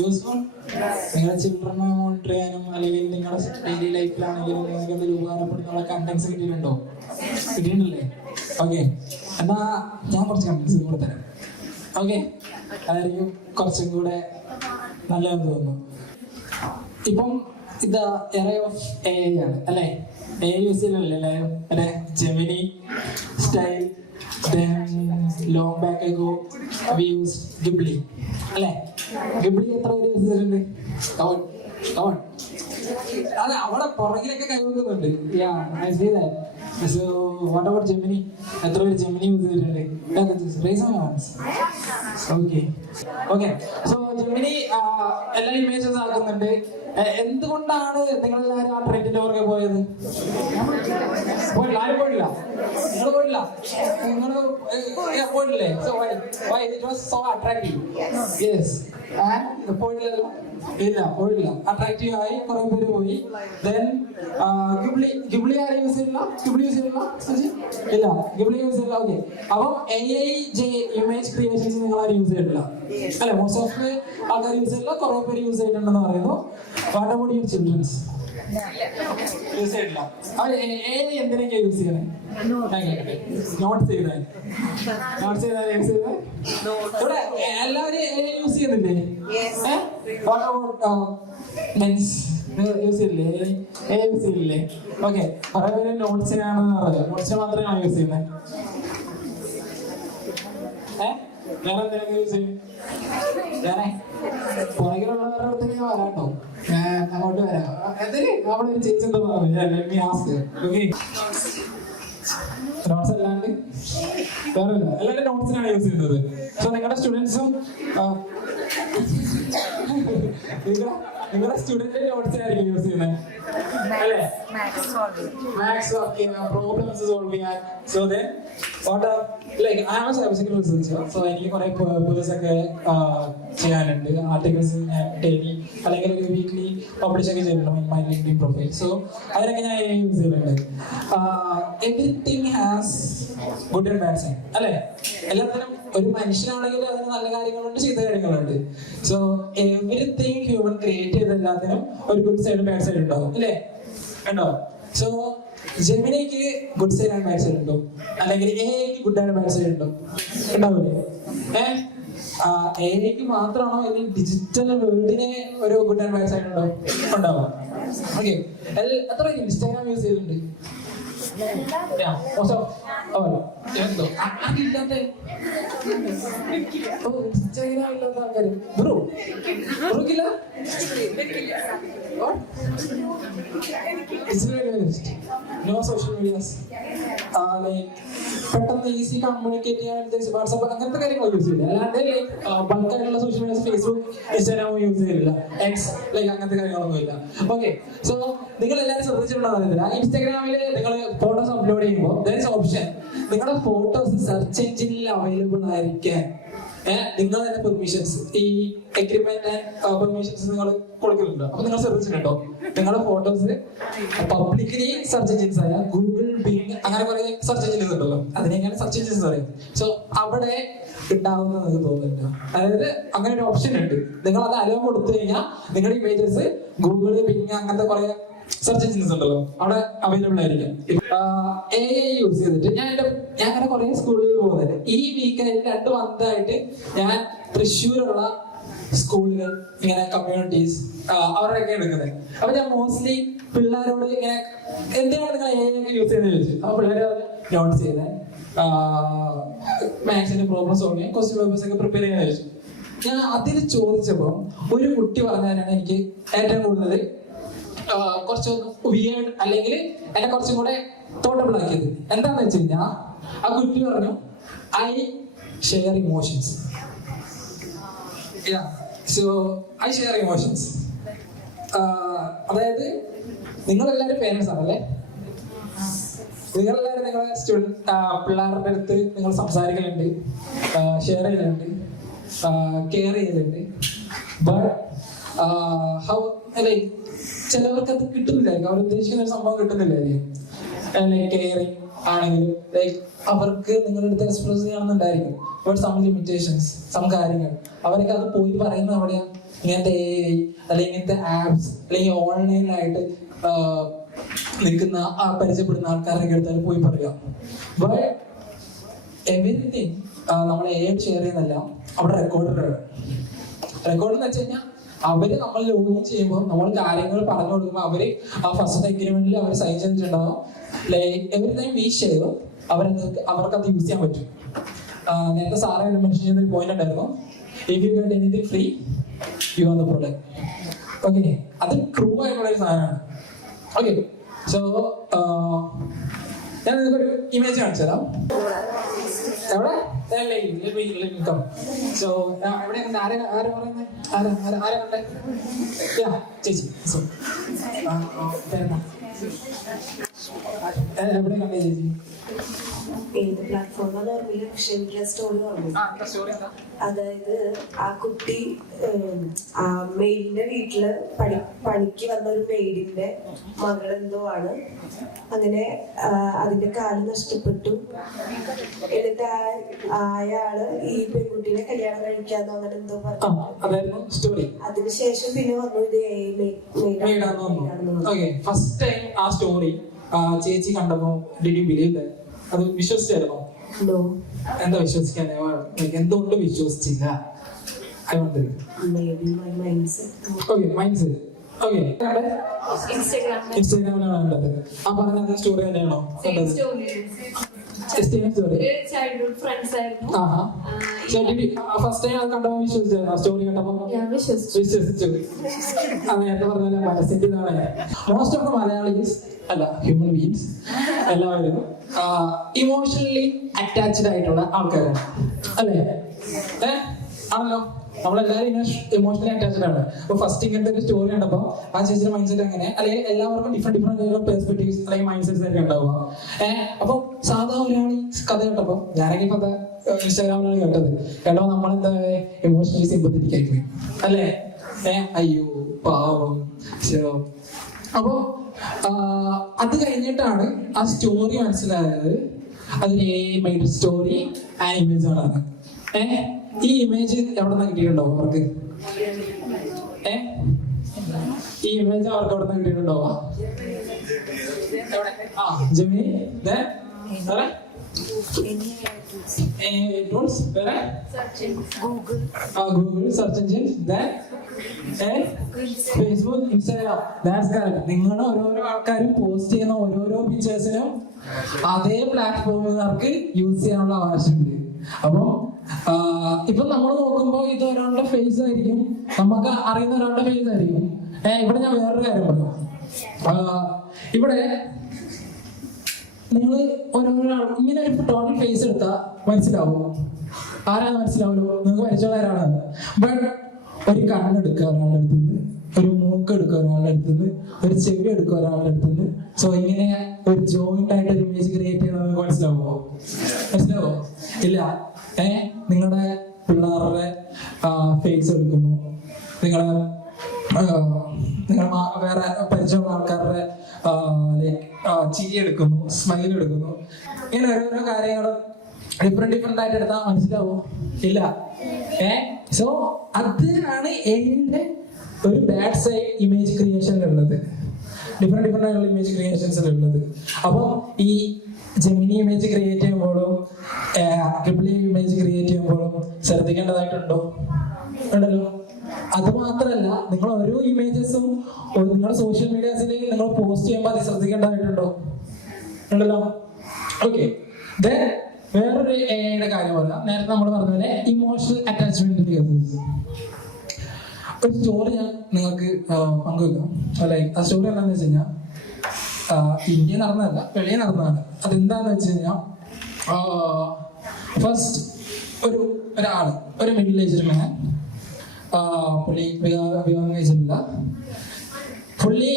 useful? നിങ്ങളുടെ ചിൽഡ്രനെ മോണിറ്റർ ചെയ്യാനും അല്ലെങ്കിൽ നിങ്ങളുടെ ഡെയിലി ലൈഫിലാണെങ്കിലും നിങ്ങൾക്ക് എന്തെങ്കിലും ഉപകാരപ്പെടുന്നുള്ള കണ്ടന്റ്സ് കിട്ടിയിട്ടുണ്ടോ? കിട്ടിയിട്ടുണ്ടല്ലേ? ഓക്കെ, എന്നാ ഞാൻ കുറച്ച് കണ്ടന്റ്സ് കൂടെ തരാം. ഓക്കെ, അതായിരിക്കും കുറച്ചും കൂടെ നല്ലതെന്ന് തോന്നുന്നു. ഇപ്പം ഇത് എറേ ഓഫ് AI ആണ് അല്ലേ? AI യൂസ് ചെയ്യുന്നില്ലേ എല്ലാവരും? അല്ലെ, Gemini, style, long back ago we used Ghibli അല്ലേ? Ghibli എത്ര പേര് യൂസ് ചെയ്തിട്ടുണ്ട്? കമോൺ. അതെ, അവിടെ പുറകിലൊക്കെ കൈവെക്കുന്നുണ്ട്. So what about Gemini? എത്ര പേര് ജെമിനി യൂസ് ചെയ്തിട്ടുണ്ട്? Raise your hands. Okay, so Gemini എല്ലാ ഇമേജസ് ആക്കുന്നുണ്ട്. എന്തുകൊണ്ടാണ് നിങ്ങളെല്ലാവരും ആ ട്രെൻഡിന്റെ പുറകെ പോയത്? പോയില്ല? ആരും പോയില്ല? നിങ്ങൾ പോയില്ല? നിങ്ങൾ പോയില്ലേ? So why it was so attractive? Yes. And പോയില്ലല്ലോ? ഇല്ല, പോയില്ല. അട്രാക്റ്റീവ് ആയി കുറെ പേര് പോയി. Then Ghibli ആരും യൂസ് ചെയ്തില്ല? Ghibli യൂസ് ചെയ്തില്ല? ഇല്ല, Ghibli യൂസ് ചെയ്തില്ല. ഓക്കെ, അപ്പം AI ഇമേജ് ക്രിയേഷൻസ് നിങ്ങൾ ആരും യൂസ് ചെയ്തിട്ടില്ല അല്ലെ? മോസ്റ്റ് ഓഫ് ആൾക്കാർ യൂസ് ചെയ്തില്ല, കുറെ പേര് യൂസ് ചെയ്തിട്ടുണ്ടെന്ന് പറയുന്നു. What about your children's? Use ചെയ്തിട്ടില്ല. അവർ AI എന്തിനൊക്കെ യൂസ് ചെയ്യണേ? നോട്ട്സ് ചെയ്താൽ യൂസ് ചെയ്താൽ ഇവിടെ എല്ലാവരും AI യൂസ് ചെയ്യുന്നില്ലേ? What about men's? യൂസ് ചെയ്യില്ലേ? AI യൂസ് ചെയ്യില്ലേ? ഓക്കെ, കുറെ പേര് നോട്ട്സിനാണെന്ന് പറഞ്ഞു. നോട്ട്സിന് മാത്രമാണ് യൂസ് ചെയ്യുന്നത്. വേറെ എന്തിനൊക്കെ യൂസ് ചെയ്യും? ഞാനേ പുറകിലുള്ളവരുടെ അടുത്തേക്ക് ഞാൻ വരാട്ടോ, ഞാൻ അങ്ങോട്ട് വരാം. എന്തായാലും അവിടെ ഒരു ചേച്ചി എന്താ പറഞ്ഞു? നോട്ട്സ് അല്ലാണ്ട് വേറെ ഇല്ല, എല്ലാവരും നോട്ട്സിനാണ് യൂസ് ചെയ്യുന്നത്. സോ നിങ്ങളുടെ സ്റ്റുഡൻസും നിങ്ങളുടെ സ്റ്റുഡന്റ് നോട്ട്സിനായിരിക്കും യൂസ് ചെയ്യുന്നത് അല്ലേ? മാത്സ് പ്രോബ്ലംസ് സോൾവ് ചെയ്യാൻ. So then what are like I am a cyber security researcher. So എനിക്ക് കുറെ പേപ്പേഴ്സ് ഒക്കെ ചെയ്യാനുണ്ട്. ആർട്ടിക്കിൾസ് ഞാൻ ഡെയിലി അല്ലെങ്കിൽ ഒരു വീക്ക്ലി പബ്ലിഷ് ഒക്കെ ചെയ്തിട്ടുണ്ട് മൈ ലിങ്ക്ഡിൻ പ്രൊഫൈൽ. സോ അതിനൊക്കെ ഞാൻ യൂസ് ചെയ്യുന്നുണ്ട്. Everything has good and bad side അല്ലേ? എല്ലാത്തിനും ഒരു മനുഷ്യനാണെങ്കിൽ അതിന് നല്ല കാര്യങ്ങളുണ്ട്, ചീത്ത കാര്യങ്ങളുണ്ട്. സോ എവരിതിങ് ഹ്യൂമൻ ക്രിയേറ്റ് ചെയ്ത എല്ലാത്തിനും ഒരു ഗുഡ് സൈഡ് ബാഡ് സൈഡ് ഉണ്ടാവും അല്ലേ? ഉണ്ടോ? സോ ജെമിനിക്ക് good side and bad side ഉണ്ടോ? അല്ലെങ്കിൽ എഐക്ക് ഗുഡ് ആൻഡ് ബാഡ് സൈഡ് ഉണ്ടോ? ഉണ്ടാവില്ലേ? എഐക്ക് മാത്രമാണോ അല്ലെങ്കിൽ ഡിജിറ്റൽ വേൾഡിന് ഒരു ഗുഡ് ആൻഡ് ബാഡ് സൈഡ് ഉണ്ടോ? ഉണ്ടാവും. ഓക്കെ, എത്ര ഇൻസ്റ്റാഗ്രാം യൂസ് ചെയ്തിട്ടുണ്ട്? Yeah, most of എന്തോ അതില്ലാത്ത ഇൻസ്റ്റാഗ്രാം ഇല്ലാത്ത ആൾക്കാർ ബ്രൂക്കില്ല നോ സോഷ്യൽ മീഡിയാസ് പെട്ടെന്ന് ഈസി കമ്മ്യൂണിക്കേറ്റ് ചെയ്യാൻ വാട്സാപ്പ് അങ്ങനത്തെ കാര്യങ്ങൾ യൂസ് ചെയ്യില്ല. അല്ലാണ്ട് ബൾക്കായിട്ടുള്ള social medias Facebook Instagram use ചെയ്തില്ല. എക്സ് അങ്ങനത്തെ കാര്യങ്ങളൊന്നും ഇല്ല. ഓക്കെ, സോ നിങ്ങൾ എല്ലാവരും ശ്രദ്ധിച്ചിട്ടുണ്ടോ അറിയത്തില്ല, ഇൻസ്റ്റാഗ്രാമിൽ നിങ്ങൾ ഫോട്ടോസ് അപ്ലോഡ് ചെയ്യുമ്പോൾ ദർ ഇസ് ഓപ്ഷൻ നിങ്ങളുടെ ഫോട്ടോസ് സെർച്ച് എഞ്ചിനിൽ അവൈലബിൾ ആയിരിക്കാൻ നിങ്ങൾ തന്നെ പെർമിഷൻസ്, ഈ എഗ്രിമെന്റ് ആൻഡ് പെർമിഷൻസ് നിങ്ങൾ കൊടുക്കുന്നുണ്ടോ? അപ്പൊ നിങ്ങൾ ശ്രദ്ധിച്ചിട്ടുണ്ടോ നിങ്ങളുടെ ഫോട്ടോസ് പബ്ലിക്കലി സെർച്ച് എഞ്ചിൻസ് ആയ ഗൂഗിൾ, ബിങ് അങ്ങനെ കുറെ സെർച്ച് എഞ്ചിൻസ് ഉണ്ടല്ലോ, അതിനെങ്ങനെ സെർച്ച് എഞ്ചിൻസ് പറയും. സോ അവിടെ ഉണ്ടാവുന്ന നിങ്ങൾക്ക് തോന്നുന്നുണ്ടോ? അതായത് അങ്ങനെ ഒരു ഓപ്ഷൻ ഉണ്ട്. നിങ്ങൾ അത് അലോ കൊടുത്തു കഴിഞ്ഞാൽ നിങ്ങളുടെ ഇമേജസ് ഗൂഗിൾ, ബിങ് അങ്ങനത്തെ കുറെ സെർച്ച് എഞ്ചിൻസ് ഉണ്ടല്ലോ അവിടെ അവൈലബിൾ ആയിരിക്കും. AI യൂസ് ചെയ്തിട്ട് ഞാൻ അങ്ങനെ കുറെ സ്കൂളുകളിൽ പോകുന്നുണ്ട്. ഈ വീക്കായിട്ട് 2 മന്തായിട്ട് ഞാൻ തൃശ്ശൂരുള്ള സ്കൂളുകൾ ഇങ്ങനെ കമ്മ്യൂണിറ്റീസ് അവരുടെയൊക്കെ എടുക്കുന്നത്. അപ്പൊ ഞാൻ മോസ്റ്റ്ലി പിള്ളേരോട് ഇങ്ങനെ എന്തിനാണ് നിങ്ങൾ AI യൂസ് ചെയ്യുന്നത് ചോദിച്ചു. അപ്പൊ പിള്ളേരെ നോട്ട്സ് ചെയ്ത് മാത്സിന്റെ പ്രോബ്ലം സോൾവ് ചെയ്യാൻ ക്വസ്റ്റ്യൻ പേപ്പേഴ്സ് ഒക്കെ പ്രിപ്പയർ ചെയ്യാൻ ചോദിച്ചു. ഞാൻ അതിൽ ചോദിച്ചപ്പോൾ ഒരു കുട്ടി പറഞ്ഞാലാണ് എനിക്ക് ഏറ്റവും കൂടുതൽ കുറച്ച് വിയേർഡ് അല്ലെങ്കിൽ എന്നെ കുറച്ചും കൂടെ തോട്ടബിൾ ആക്കിയത്. എന്താന്ന് വെച്ച് കഴിഞ്ഞാൽ ആ കുട്ടി പറഞ്ഞു, I share emotions. So I share emotions അതായത് നിങ്ങളെല്ലാവരും പേരൻസ് ആണല്ലേ, നിങ്ങളെല്ലാവരും നിങ്ങളെ പിള്ളേരുടെ അടുത്ത് നിങ്ങൾ സംസാരിക്കലുണ്ട്, ഷെയർ ചെയ്യലുണ്ട്, കെയർ ചെയ്യലുണ്ട്. ബട്ട് ഹൗ ലൈക്ക് ചിലവർക്ക് അത് കിട്ടുന്നില്ലായിരിക്കും, അവർ ഉദ്ദേശിക്കുന്ന ഒരു സംഭവം കിട്ടുന്നില്ലായിരിക്കും. ലൈക്ക് കെയറിങ് ആണെങ്കിലും ലൈക്ക് അവർക്ക് നിങ്ങളുടെ അടുത്ത് എക്സ്പ്രസ് ചെയ്യണമെന്നുണ്ടായിരിക്കും. ബട്ട് സം ലിമിറ്റേഷൻസ്, സം കാര്യങ്ങൾ അവരൊക്കെ അത് പോയി പറയുന്നത് എവിടെയാ? ഇങ്ങനത്തെ AI അല്ലെങ്കിൽ ഇങ്ങനത്തെ ആപ്സ് അല്ലെങ്കിൽ ഓൺലൈനിലായിട്ട് നിൽക്കുന്ന പരിചയപ്പെടുന്ന ആൾക്കാരൊക്കെ എടുത്താൽ പോയി പറയാം. ബട്ട് എവരിത്തിങ് നമ്മൾ AI ഷെയർ ചെയ്യുന്നല്ല അവിടെ റെക്കോർഡ് എന്ന് വെച്ച് കഴിഞ്ഞാൽ അവര് നമ്മൾ ലോഗിൻ ചെയ്യുമ്പോൾ നമ്മൾ കാര്യങ്ങൾ പറഞ്ഞു കൊടുക്കുമ്പോൾ അവര് ആ ഫസ്റ്റ് എഗ്രിമെന്റിൽ അവർ സൈൻ ചെയ്തിട്ടുണ്ടാവും. ലൈക്ക് എവരിതിങ് വി ഷെയർ അവർക്ക് അത് യൂസ് ചെയ്യാൻ പറ്റും. നേരത്തെ സാറെ മെൻഷൻ ചെയ്ത ഒരു പോയിന്റ് ഉണ്ടായിരുന്നു, if you get anything free you are the product. Okay, അത് ട്രൂ ആയിട്ടുള്ള ഒരു സാധനമാണ്. ഓക്കെ, സോ ഞാൻ നിങ്ങൾക്കൊരു ഇമേജ് കാണിച്ചു തരാം. എവിടെ സോ എവിടെ ആരാ പറയുന്നത്? ആരാ കണ്ടേ? ചേച്ചി എവിടെ കണ്ടേ ചേച്ചി? ഏത് പ്ലാറ്റ്ഫോമിലാണ് സ്റ്റോറി പറഞ്ഞു? അതായത് ആ കുട്ടി ആ മെയ്ഡിന്റെ വീട്ടില് പണിക്ക് വന്ന ഒരു മെയ്ഡിന്റെ മകളെന്തോ ആണ്. അങ്ങനെ അതിന്റെ കാല് നഷ്ടപ്പെട്ടു. എന്നിട്ട് അയാള് ഈ പെൺകുട്ടീനെ കല്യാണം കഴിക്കാന്നോ അങ്ങനെ എന്തോ പറഞ്ഞു. അതിനുശേഷം പിന്നെ വന്നു ഇത് ഫസ്റ്റ് ടൈം ആ സ്റ്റോറി ചേച്ചി കണ്ടപ്പോ ഡിഡ് യു ബിലീവ് ദാറ്റ്? അത് വിശ്വസിച്ചായിരുന്നോ? എന്താ വിശ്വസിക്കാൻ? എന്തുകൊണ്ട് വിശ്വസിച്ചില്ല? ഇൻസ്റ്റാഗ്രാമിലാണ് കണ്ടത്. ആ പറഞ്ഞ സ്റ്റോറി തന്നെയാണോ കണ്ടത്? ചൈൽഡ്ഹുഡ് ഫ്രണ്ട്സ് ആയിരുന്നു. ഫസ്റ്റ് ടൈം അത് കണ്ടപ്പോ വിശ്വസിച്ചായിരുന്നു? സ്റ്റോറി കണ്ടപ്പോ വിശ്വസിച്ചു. നേരത്തെ പറഞ്ഞ മനസ്സിന്റെ ഇതാണ്. മോസ്റ്റ് ഓഫ് ദ മലയാളീസ് അല്ല ഹ്യൂമൻ ബീങ്സ് എല്ലാവരും ഇമോഷണലി അറ്റാച്ച്ഡ് ആയിട്ടുള്ള ആൾക്കാരാണ് അല്ലേ? ആണല്ലോ, നമ്മളെല്ലാവരും ഇമോഷണലി അറ്റാച്ച്ഡ് ആണ്. അപ്പൊ ഫസ്റ്റ് ഇങ്ങനത്തെ ഒരു സ്റ്റോറി കണ്ടപ്പോ ആ ചേച്ചിയുടെ മൈൻഡ് സെറ്റ് അങ്ങനെ അല്ലെങ്കിൽ എല്ലാവർക്കും ഡിഫറെന്റ് പെർസ്പെക്ടീവ്സ് അല്ലെങ്കിൽ മൈൻഡ് സെറ്റ്സ് ആയിരിക്കും ഉണ്ടാവുക. അപ്പൊ സാധാ ഒരാൾ ഈ കഥ കേട്ടപ്പോ, ഞാനൊക്കെ ഇപ്പൊ ഇൻസ്റ്റാഗ്രാമിലാണ് കേട്ടപ്പോ നമ്മളെന്താ ഇമോഷണലി സിമ്പത്തറ്റിക് ആയിപ്പോയി അല്ലേ? അയ്യോ പാവം. അപ്പോ അത് കഴിഞ്ഞിട്ടാണ് ആ സ്റ്റോറി മനസ്സിലായത് അതിന് മെയ്ഡ് സ്റ്റോറി ആ ഇമേജ് ആണ്. ഈ ഇമേജ് എവിടെ നിന്ന് കിട്ടിയിട്ടുണ്ടോ അവർക്ക്? ഈ ഇമേജ് അവർക്ക് എവിടെ നിന്ന് കിട്ടിയിട്ടുണ്ടോ? Gemini, Google search engine, Facebook, Instagram. That's correct. നിങ്ങൾ ഓരോരോ ആൾക്കാരും പോസ്റ്റ് ചെയ്യുന്ന ഓരോരോ പിക്ചേഴ്സിനും അതേ പ്ലാറ്റ്ഫോമുകാർക്ക് യൂസ് ചെയ്യാനുള്ള ആവശ്യമുണ്ട്. അപ്പം ഇപ്പൊ നമ്മൾ നോക്കുമ്പോൾ ഇത് ഒരാളുടെ ഫേസ് ആയിരിക്കും, നമുക്ക് അറിയുന്ന ഒരാളുടെ ഫേസ് ആയിരിക്കും. ഇവിടെ ഞാൻ വേറൊരു കാര്യം പറയാം. ഇവിടെ നിങ്ങൾ ഓരോരോ ഇങ്ങനെ ഒരു ടോട്ടൽ ഫേസ് എടുത്താൽ മനസ്സിലാവും ആരാണ്, മനസ്സിലാവുമല്ലോ, നിങ്ങൾക്ക് പരിചയമുള്ള ആരാണ്. ബട്ട് ഒരു കണ്ണെടുക്കുക ഒരാളുടെ അടുത്തുനിന്ന്, ഒരു മൂക്ക് എടുക്കുക ഒരാളുടെ അടുത്തുനിന്ന്, ഒരു ചെവി എടുക്കുക ഒരാളുടെ അടുത്തുനിന്ന്. സോ ഇങ്ങനെ ഒരു ജോയിന്റ് ആയിട്ട് ഒരു ഇമേജ് ക്രിയേറ്റ് ചെയ്യുന്നത് നിങ്ങൾക്ക് മനസ്സിലാവോ? ഇല്ല. നിങ്ങളുടെ പിള്ളേരുടെ ഫേസ് എടുക്കുന്നു, നിങ്ങളുടെ വേറെ പരിചയമുള്ള ആൾക്കാരുടെ ചിരി എടുക്കുന്നു, സ്മൈൽ എടുക്കുന്നു. ഇങ്ങനെ ഓരോരോ കാര്യങ്ങൾ ഡിഫറെന്റ് ആയിട്ട് എടുത്താൽ മനസ്സിലാവോ? ഇല്ല. സോ അതാണ് എയുടെ ഒരു ബാഡ് സൈഡ് ഇമേജ് ക്രിയേഷനിലുള്ളത്, ഡിഫറെന്റ് ആയിട്ടുള്ള ഇമേജ് ക്രിയേഷൻസിലുള്ളത്. അപ്പം ഈ ജെമിനി ഇമേജ് ക്രിയേറ്റ് ചെയ്യുമ്പോഴും ട്രിപ്പിൾ ഇമേജ് ക്രിയേറ്റ് ചെയ്യുമ്പോഴും ശ്രദ്ധിക്കേണ്ടതായിട്ടുണ്ടോ? ഉണ്ടല്ലോ. അത് മാത്രമല്ല, നിങ്ങൾ ഓരോ ഇമേജസും നിങ്ങളുടെ സോഷ്യൽ മീഡിയാസിൽ നിങ്ങൾ പോസ്റ്റ് ചെയ്യുമ്പോൾ അത് ശ്രദ്ധിക്കേണ്ടതായിട്ടുണ്ടോ? ഉണ്ടല്ലോ. ഓക്കെ. വേറൊരു എയുടെ കാര്യം പറയാം. നേരത്തെ നമ്മൾ പറഞ്ഞ പോലെ ഇമോഷണൽ അറ്റാച്ച്മെന്റ് കേസസ്. ഒരു സ്റ്റോറി ഞാൻ നിങ്ങൾക്ക് പങ്കുവെക്കാം. ലൈക്ക് ആ സ്റ്റോറി എന്താണെന്ന് വെച്ച് കഴിഞ്ഞാൽ ഇന്ത്യ നടന്നതല്ല, വെളിയിൽ നടന്നതാണ്. അതെന്താന്ന് വെച്ച് കഴിഞ്ഞാൽ ഫസ്റ്റ് ഒരാള്, ഒരു മിഡിൽ ഏജ്ഡ് മാൻ, പുള്ളി വിവാഹം കഴിച്ചിട്ടില്ല. പുള്ളി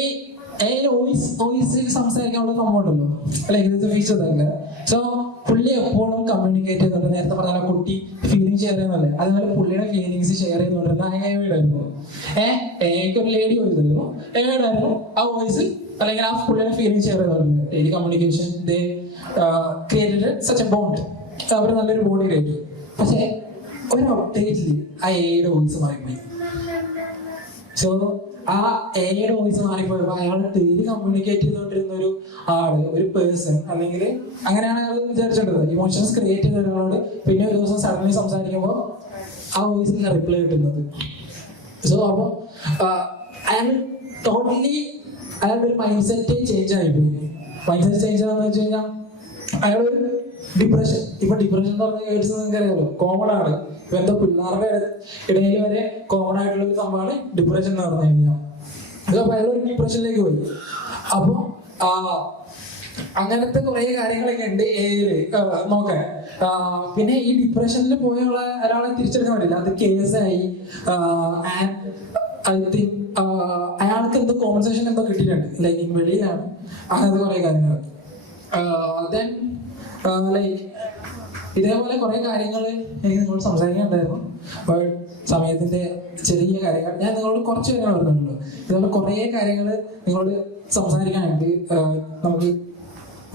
വോയിസിൽ സംസാരിക്കാനുള്ള സംഭവം ഉണ്ടല്ലോ, ലൈക്ക് ഫീച്ചർ തന്നെ. സോ പുള്ളി എപ്പോഴും കമ്മ്യൂണിക്കേറ്റ് ചെയ്തിട്ടുണ്ട്. നേരത്തെ പറഞ്ഞ കുട്ടി ഫീലിംഗ് ഷെയർ ചെയ്യുന്നല്ലേ, അതുപോലെ പുള്ളിയുടെ ഫീലിംഗ്സ് ഷെയർ ചെയ്തുകൊണ്ടിരുന്ന ഏഴായിരുന്നു. ഒരു ലേഡി വോയിസ് ആയിരുന്നു, ഏഴായിരുന്നു ആ വോയിസ്, അല്ലെങ്കിൽ ആ പുള്ളിയുടെ ഫീലിംഗ് ഷെയർ ചെയ്തുകൊണ്ടിരുന്നത്. Daily communication they created such a bond. അവർ നല്ലൊരു ബോണ്ട് ക്രിയേറ്റ്. പക്ഷെ ഒരു അപ്ഡേറ്റിൽ ആ എയുടെ വോയിസ് മാറിപ്പോയി. സോ ആ എയുടെ വോയിസ് മാറിപ്പോയപ്പോ അയാൾ ഡെയിലി കമ്മ്യൂണിക്കേറ്റ് ചെയ്തുകൊണ്ടിരുന്ന ഒരു ആള്, ഒരു പേഴ്സൺ, അല്ലെങ്കിൽ അങ്ങനെയാണ് അയാൾ വിചാരിച്ചിട്ടത്. ഇമോഷൻസ് ക്രിയേറ്റ് ചെയ്ത ഒരാളോട് പിന്നെ ഒരു ദിവസം സഡൻലി സംസാരിക്കുമ്പോൾ ആ വോയിസിന് റിപ്ലൈ കിട്ടുന്നത്. സോ അപ്പൊ അയാൾ ടോട്ടലി അയാളുടെ ഒരു മൈൻഡ് സെറ്റ് ചേഞ്ച് ആയിപ്പോയി. മൈൻഡ് സെറ്റ് ചേഞ്ച് ആണെന്ന് വെച്ച് കഴിഞ്ഞാൽ അയാളൊരു ഡിപ്രഷൻ. ഇപ്പൊ ഡിപ്രഷൻ എന്ന് പറഞ്ഞ കേസ് നിങ്ങൾക്ക് അറിയാമല്ലോ, കോമൺ ആണ്. ഇപ്പൊ എന്താ പിള്ളേരുടെ ഇടയിൽ വരെ കോമൺ ആയിട്ടുള്ള ഒരു സംഭവമാണ് ഡിപ്രഷൻ എന്ന് പറഞ്ഞു കഴിഞ്ഞാൽ. അപ്പൊ അയാൾ ഒരു ഡിപ്രഷനിലേക്ക് പോയി. അപ്പൊ അങ്ങനത്തെ കുറെ കാര്യങ്ങളൊക്കെ ഉണ്ട് ഏയില് നോക്കാൻ. പിന്നെ ഈ ഡിപ്രഷനിൽ പോയുള്ള ഒരാളെ തിരിച്ചെടുക്കാൻ പറ്റില്ല, അത് കേസായി. ഐ തിങ്ക് അയാൾക്ക് എന്തോ കോമ്പൻസേഷൻ എന്തോ കിട്ടിയിട്ടുണ്ട്, ലൈക്ക് വെളിയിലാണ്, അങ്ങനത്തെ കുറെ കാര്യങ്ങൾ. ദെൻ ലൈക്ക് ഇതേപോലെ കുറെ കാര്യങ്ങൾ എനിക്ക് നിങ്ങളോട് സംസാരിക്കാനുണ്ടായിരുന്നു. ബട്ട് സമയത്തിന്റെ ചെറിയ കാര്യങ്ങൾ ഞാൻ നിങ്ങളോട് കുറച്ച് കാര്യങ്ങൾ പറഞ്ഞിട്ടുള്ളൂ. ഇതുപോലെ കുറെ കാര്യങ്ങൾ നിങ്ങളോട് സംസാരിക്കാനുണ്ട്. നമുക്ക്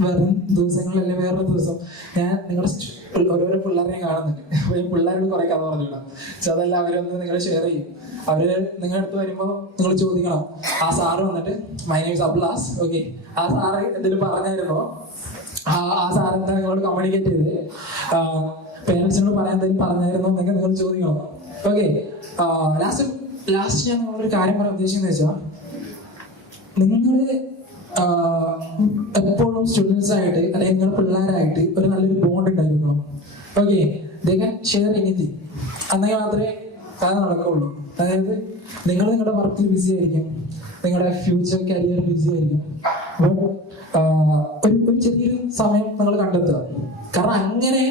വെറും ദിവസങ്ങളല്ലേ, വേറൊരു ദിവസം ഞാൻ നിങ്ങളുടെ ഓരോരോ പിള്ളേരെ കാണുന്നുണ്ട്. അപ്പൊ ഈ പിള്ളേരോട് കുറെ കഥ പറഞ്ഞിടാം. പക്ഷെ അതെല്ലാം അവരൊന്ന് നിങ്ങൾ ഷെയർ ചെയ്യും. അവര് നിങ്ങളുടെ അടുത്ത് വരുമ്പോൾ നിങ്ങൾ ചോദിക്കണം, ആ സാറ് വന്നിട്ട് മൈ നെയിം ഈസ് അബ്ലാസ്, ഓക്കെ, ആ സാറ് എന്തെങ്കിലും പറഞ്ഞായിരുന്നോ, ആ സാർ എന്താ നിങ്ങളോട് കമ്മ്യൂണിക്കേറ്റ് ചെയ്ത്, പേരൻസിനോട് പറയാൻ എന്തെങ്കിലും പറഞ്ഞായിരുന്നോ എന്നൊക്കെ നിങ്ങൾ ചോദിക്കണം. ഓക്കെ. ലാസ്റ്റ് ഞാൻ നിങ്ങളൊരു കാര്യം പറയാൻ ഉദ്ദേശിക്കുന്നത് വെച്ചാൽ, നിങ്ങൾ എപ്പോഴും സ്റ്റുഡൻസ് ആയിട്ട് അല്ലെങ്കിൽ നിങ്ങളുടെ പിള്ളേരായിട്ട് ഒരു നല്ലൊരു ബോണ്ട് ഉണ്ടായിരിക്കണം. Okay. They can share anything. എന്നാൽ മാത്രമേ അത് നടക്കുള്ളൂ. അതായത് നിങ്ങൾ നിങ്ങളുടെ വർക്കിൽ ബിസി ആയിരിക്കും, നിങ്ങളുടെ ഫ്യൂച്ചർ കരിയർ ബിസി ആയിരിക്കും. ഒരു ചെറിയൊരു സമയം നിങ്ങൾ കണ്ടെത്തുക. കാരണം അങ്ങനെ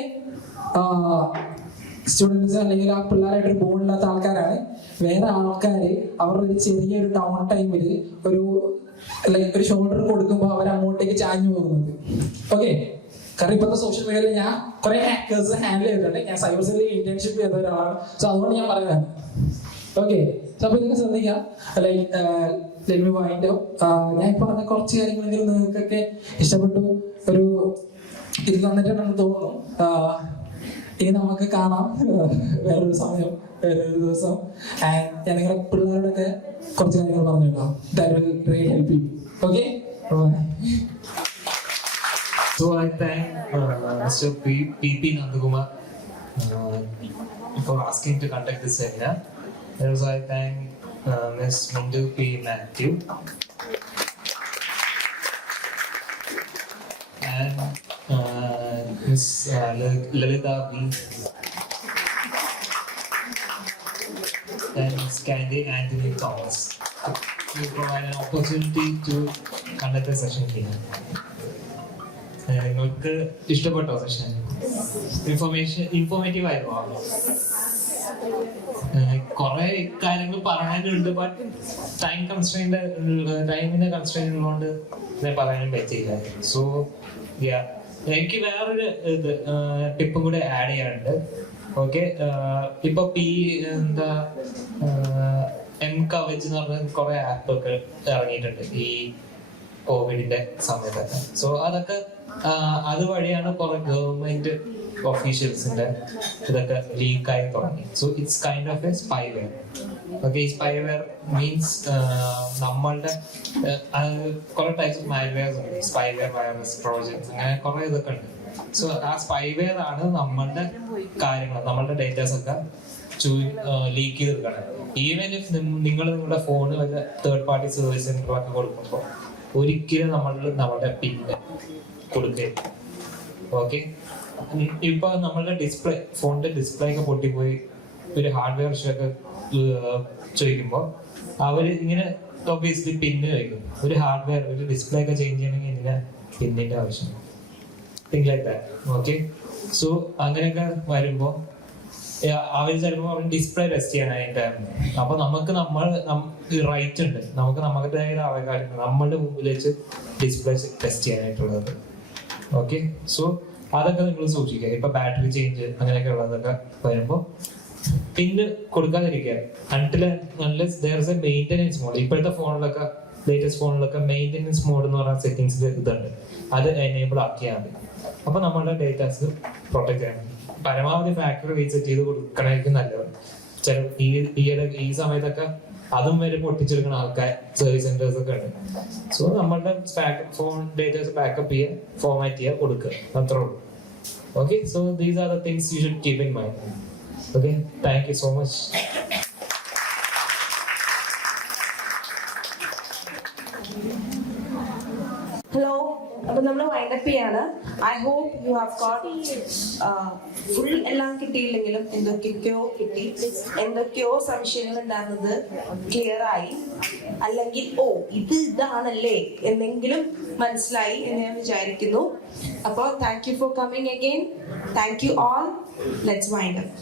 സ്റ്റുഡൻസ് അല്ലെങ്കിൽ ആ പിള്ളേരായിട്ടൊരു ബോണ്ടില്ലാത്ത ആൾക്കാരാണ് വേറെ ആൾക്കാര് അവരുടെ ഒരു ചെറിയൊരു ടൗൺ ടൈമിൽ ഒരു ലൈക്ക് ഒരു ഷോൾഡർ കൊടുക്കുമ്പോൾ അവർ അങ്ങോട്ടേക്ക് ചാഞ്ഞു പോകുന്നത്. ഓക്കെ. കാരണം ഇപ്പോഴത്തെ സോഷ്യൽ മീഡിയയിൽ ഞാൻ കുറെ ഹാക്കേഴ്സ് ഹാൻഡിൽ ചെയ്തിട്ടുണ്ട്. ഞാൻ സൈബർ സെല്ലിൽ ഇന്റേൺഷിപ്പ് ചെയ്ത ഒരാളാണ്. സോ അതുകൊണ്ട് ഞാൻ പറയുന്നതാണ്. ഓക്കെ. സോ അപ്പൊ നിങ്ങൾക്ക് ശ്രദ്ധിക്കാം. ഞാൻ പറഞ്ഞ കുറച്ച് കാര്യങ്ങളെങ്കിലും നിങ്ങൾക്കൊക്കെ ഇഷ്ടപ്പെട്ടു ഒരു ഇത് തന്നിട്ടുണ്ടെന്ന് തോന്നുന്നു. ഇനി നമുക്ക് കാണാം വേറൊരു സമയം, വേറൊരു ദിവസം. ഞാൻ നിങ്ങളുടെ പിള്ളേരോടൊക്കെ കുറച്ച് കാര്യങ്ങൾ പറഞ്ഞിടാം. That will really help you. Okay? So I thank Mr. P.P. Nandakumar for asking to conduct this seminar. Also I thank Miss Mindu P. Matthew, and Miss Lalita B. and Miss Candy Anthony Thomas. We provide an opportunity to conduct a session here. നിങ്ങൾക്ക് ഇഷ്ടപ്പെട്ടോ സെഷൻ? ഇൻഫോർമേറ്റീവ് ആയിരുന്നു. കുറെ കാര്യങ്ങൾ പറയാനുണ്ട്, ബട്ട് ടൈമിന്റെ കൺസ്ട്രെയിന്റ് ഉള്ളതുകൊണ്ട് ഞാൻ പറയാനും പറ്റിയില്ല. സോ എനിക്ക് വേറൊരു ടിപ്പും കൂടെ ആഡ് ചെയ്യാനുണ്ട്. ഓക്കെ, ഇപ്പൊ എം കവച് എന്ന് പറഞ്ഞ കുറെ ആപ്പൊക്കെ ഇറങ്ങിയിട്ടുണ്ട് ഈ കോവിഡിന്റെ സമയത്തൊക്കെ. സോ അതൊക്കെ അതുവഴിയാണ് കുറെ ഗവൺമെന്റ് ഒഫീഷ്യൽസിന്റെ ഇതൊക്കെ ലീക്കായി തുടങ്ങി. So it's kind of A spyware. Okay, ഈ സ്പൈവെയർ മീൻസ് നമ്മളുടെ കുറെ ടൈപ്സ് ഓഫ് മാൽവെയർസ് ഉണ്ട്. സ്പൈവെയർ, വൈറസ്, ട്രോജൻസ്, അങ്ങനെ കുറെ ഇതൊക്കെ ഉണ്ട്. സോ ആ സ്പൈവെയർ ആണ് നമ്മളുടെ കാര്യങ്ങൾ, നമ്മളുടെ ഡേറ്റാസ് ഒക്കെ ലീക്ക് ചെയ്തെടുക്കണം. ഈവൻ ഇഫ് നിങ്ങൾ നിങ്ങളുടെ ഫോണ് വല്ല തേർഡ് പാർട്ടി സർവീസ് സെന്ററിലൊക്കെ കൊടുക്കുമ്പോൾ ഒരിക്കലും നമ്മളുടെ പിന്ന് കൊടുക്കരുത്. ഓക്കെ, ഇപ്പൊ നമ്മളുടെ ഡിസ്പ്ലേ, ഫോണിന്റെ ഡിസ്പ്ലേ ഒക്കെ പൊട്ടിപ്പോയി ഒരു ഹാർഡ്വെയർ ഇഷ്യൂ ഒക്കെ ചോദിക്കുമ്പോൾ അവര് ഇങ്ങനെ ഒബിയസ്ലി പിന്ന് ചോദിക്കും. ഒരു ഹാർഡ്വെയർ, ഒരു ഡിസ്പ്ലേ ഒക്കെ ചേഞ്ച് ചെയ്യണമെങ്കിൽ ഇതിന് പിന്നിന്റെ ആവശ്യം. Think like that. Okay, so അങ്ങനെയൊക്കെ വരുമ്പോൾ അവർ ചിലപ്പോൾ ഡിസ്പ്ലേ ടെസ്റ്റ് ചെയ്യാനായിട്ട്, അപ്പൊ നമുക്ക് റൈറ്റ് ഉണ്ട്, നമുക്ക് നമ്മുടേതായ അവകാശം നമ്മളുടെ മുമ്പിൽ വെച്ച് ഡിസ്പ്ലേ ടെസ്റ്റ് ചെയ്യാനായിട്ടുള്ളത്. ഓക്കെ, സോ അതൊക്കെ നിങ്ങൾ സൂക്ഷിക്കുക. ഇപ്പൊ ബാറ്ററി ചേഞ്ച് അങ്ങനെയൊക്കെ ഉള്ളതൊക്കെ വരുമ്പോൾ പിന്നെ കൊടുക്കാതിരിക്കുക. Unless there is a maintenance mode. ഇപ്പോഴത്തെ ഫോണിലൊക്കെ, ലേറ്റസ്റ്റ് ഫോണിലൊക്കെ മെയിൻ്റെനൻസ് മോഡ് എന്ന് പറഞ്ഞ സെറ്റിംഗ്സിൽ ഇതുണ്ട്, അത് എനേബിൾ ആക്കിയാൽ മതി. അപ്പൊ നമ്മളുടെ ഡേറ്റാസ് പ്രൊട്ടക്ട് ചെയ്യണം. പരമാവധി ഫാക്ടറി റീസെറ്റ് ചെയ്ത് കൊടുക്കണമായിരിക്കും നല്ലത്. ഈ സമയത്തൊക്കെ അതും വരെ പൊട്ടിച്ചെടുക്കുന്ന ആൾക്കാർ സർവീസ് സെന്റേഴ്സ് ഒക്കെ ഉണ്ട്. സോ നമ്മളുടെ ഫോൺ ഡേറ്റാസ് ബാക്കപ്പ് ചെയ്യുക, ഫോർമാറ്റ് ചെയ്യുക, കൊടുക്കുക, അത്രേ ഉള്ളൂ. Okay, so these are the things you should keep in mind. Okay, thank you so much. Hello, അപ്പൊ നമ്മൾ വൈൻഡപ്പ് ചെയ്യാണ്. I hope you have got full എല്ലാം കിട്ടിയില്ലെങ്കിലും എന്തൊക്കെയോ കിട്ടി, എന്തൊക്കെയോ സംശയങ്ങൾ ഉണ്ടായിരുന്നത് ക്ലിയർ ആയി, അല്ലെങ്കിൽ ഇതാണല്ലേ എന്നെങ്കിലും മനസ്സിലായി എന്ന് ഞാൻ വിചാരിക്കുന്നു. അപ്പോൾ thank you for coming again. Thank you all. Let's wind up.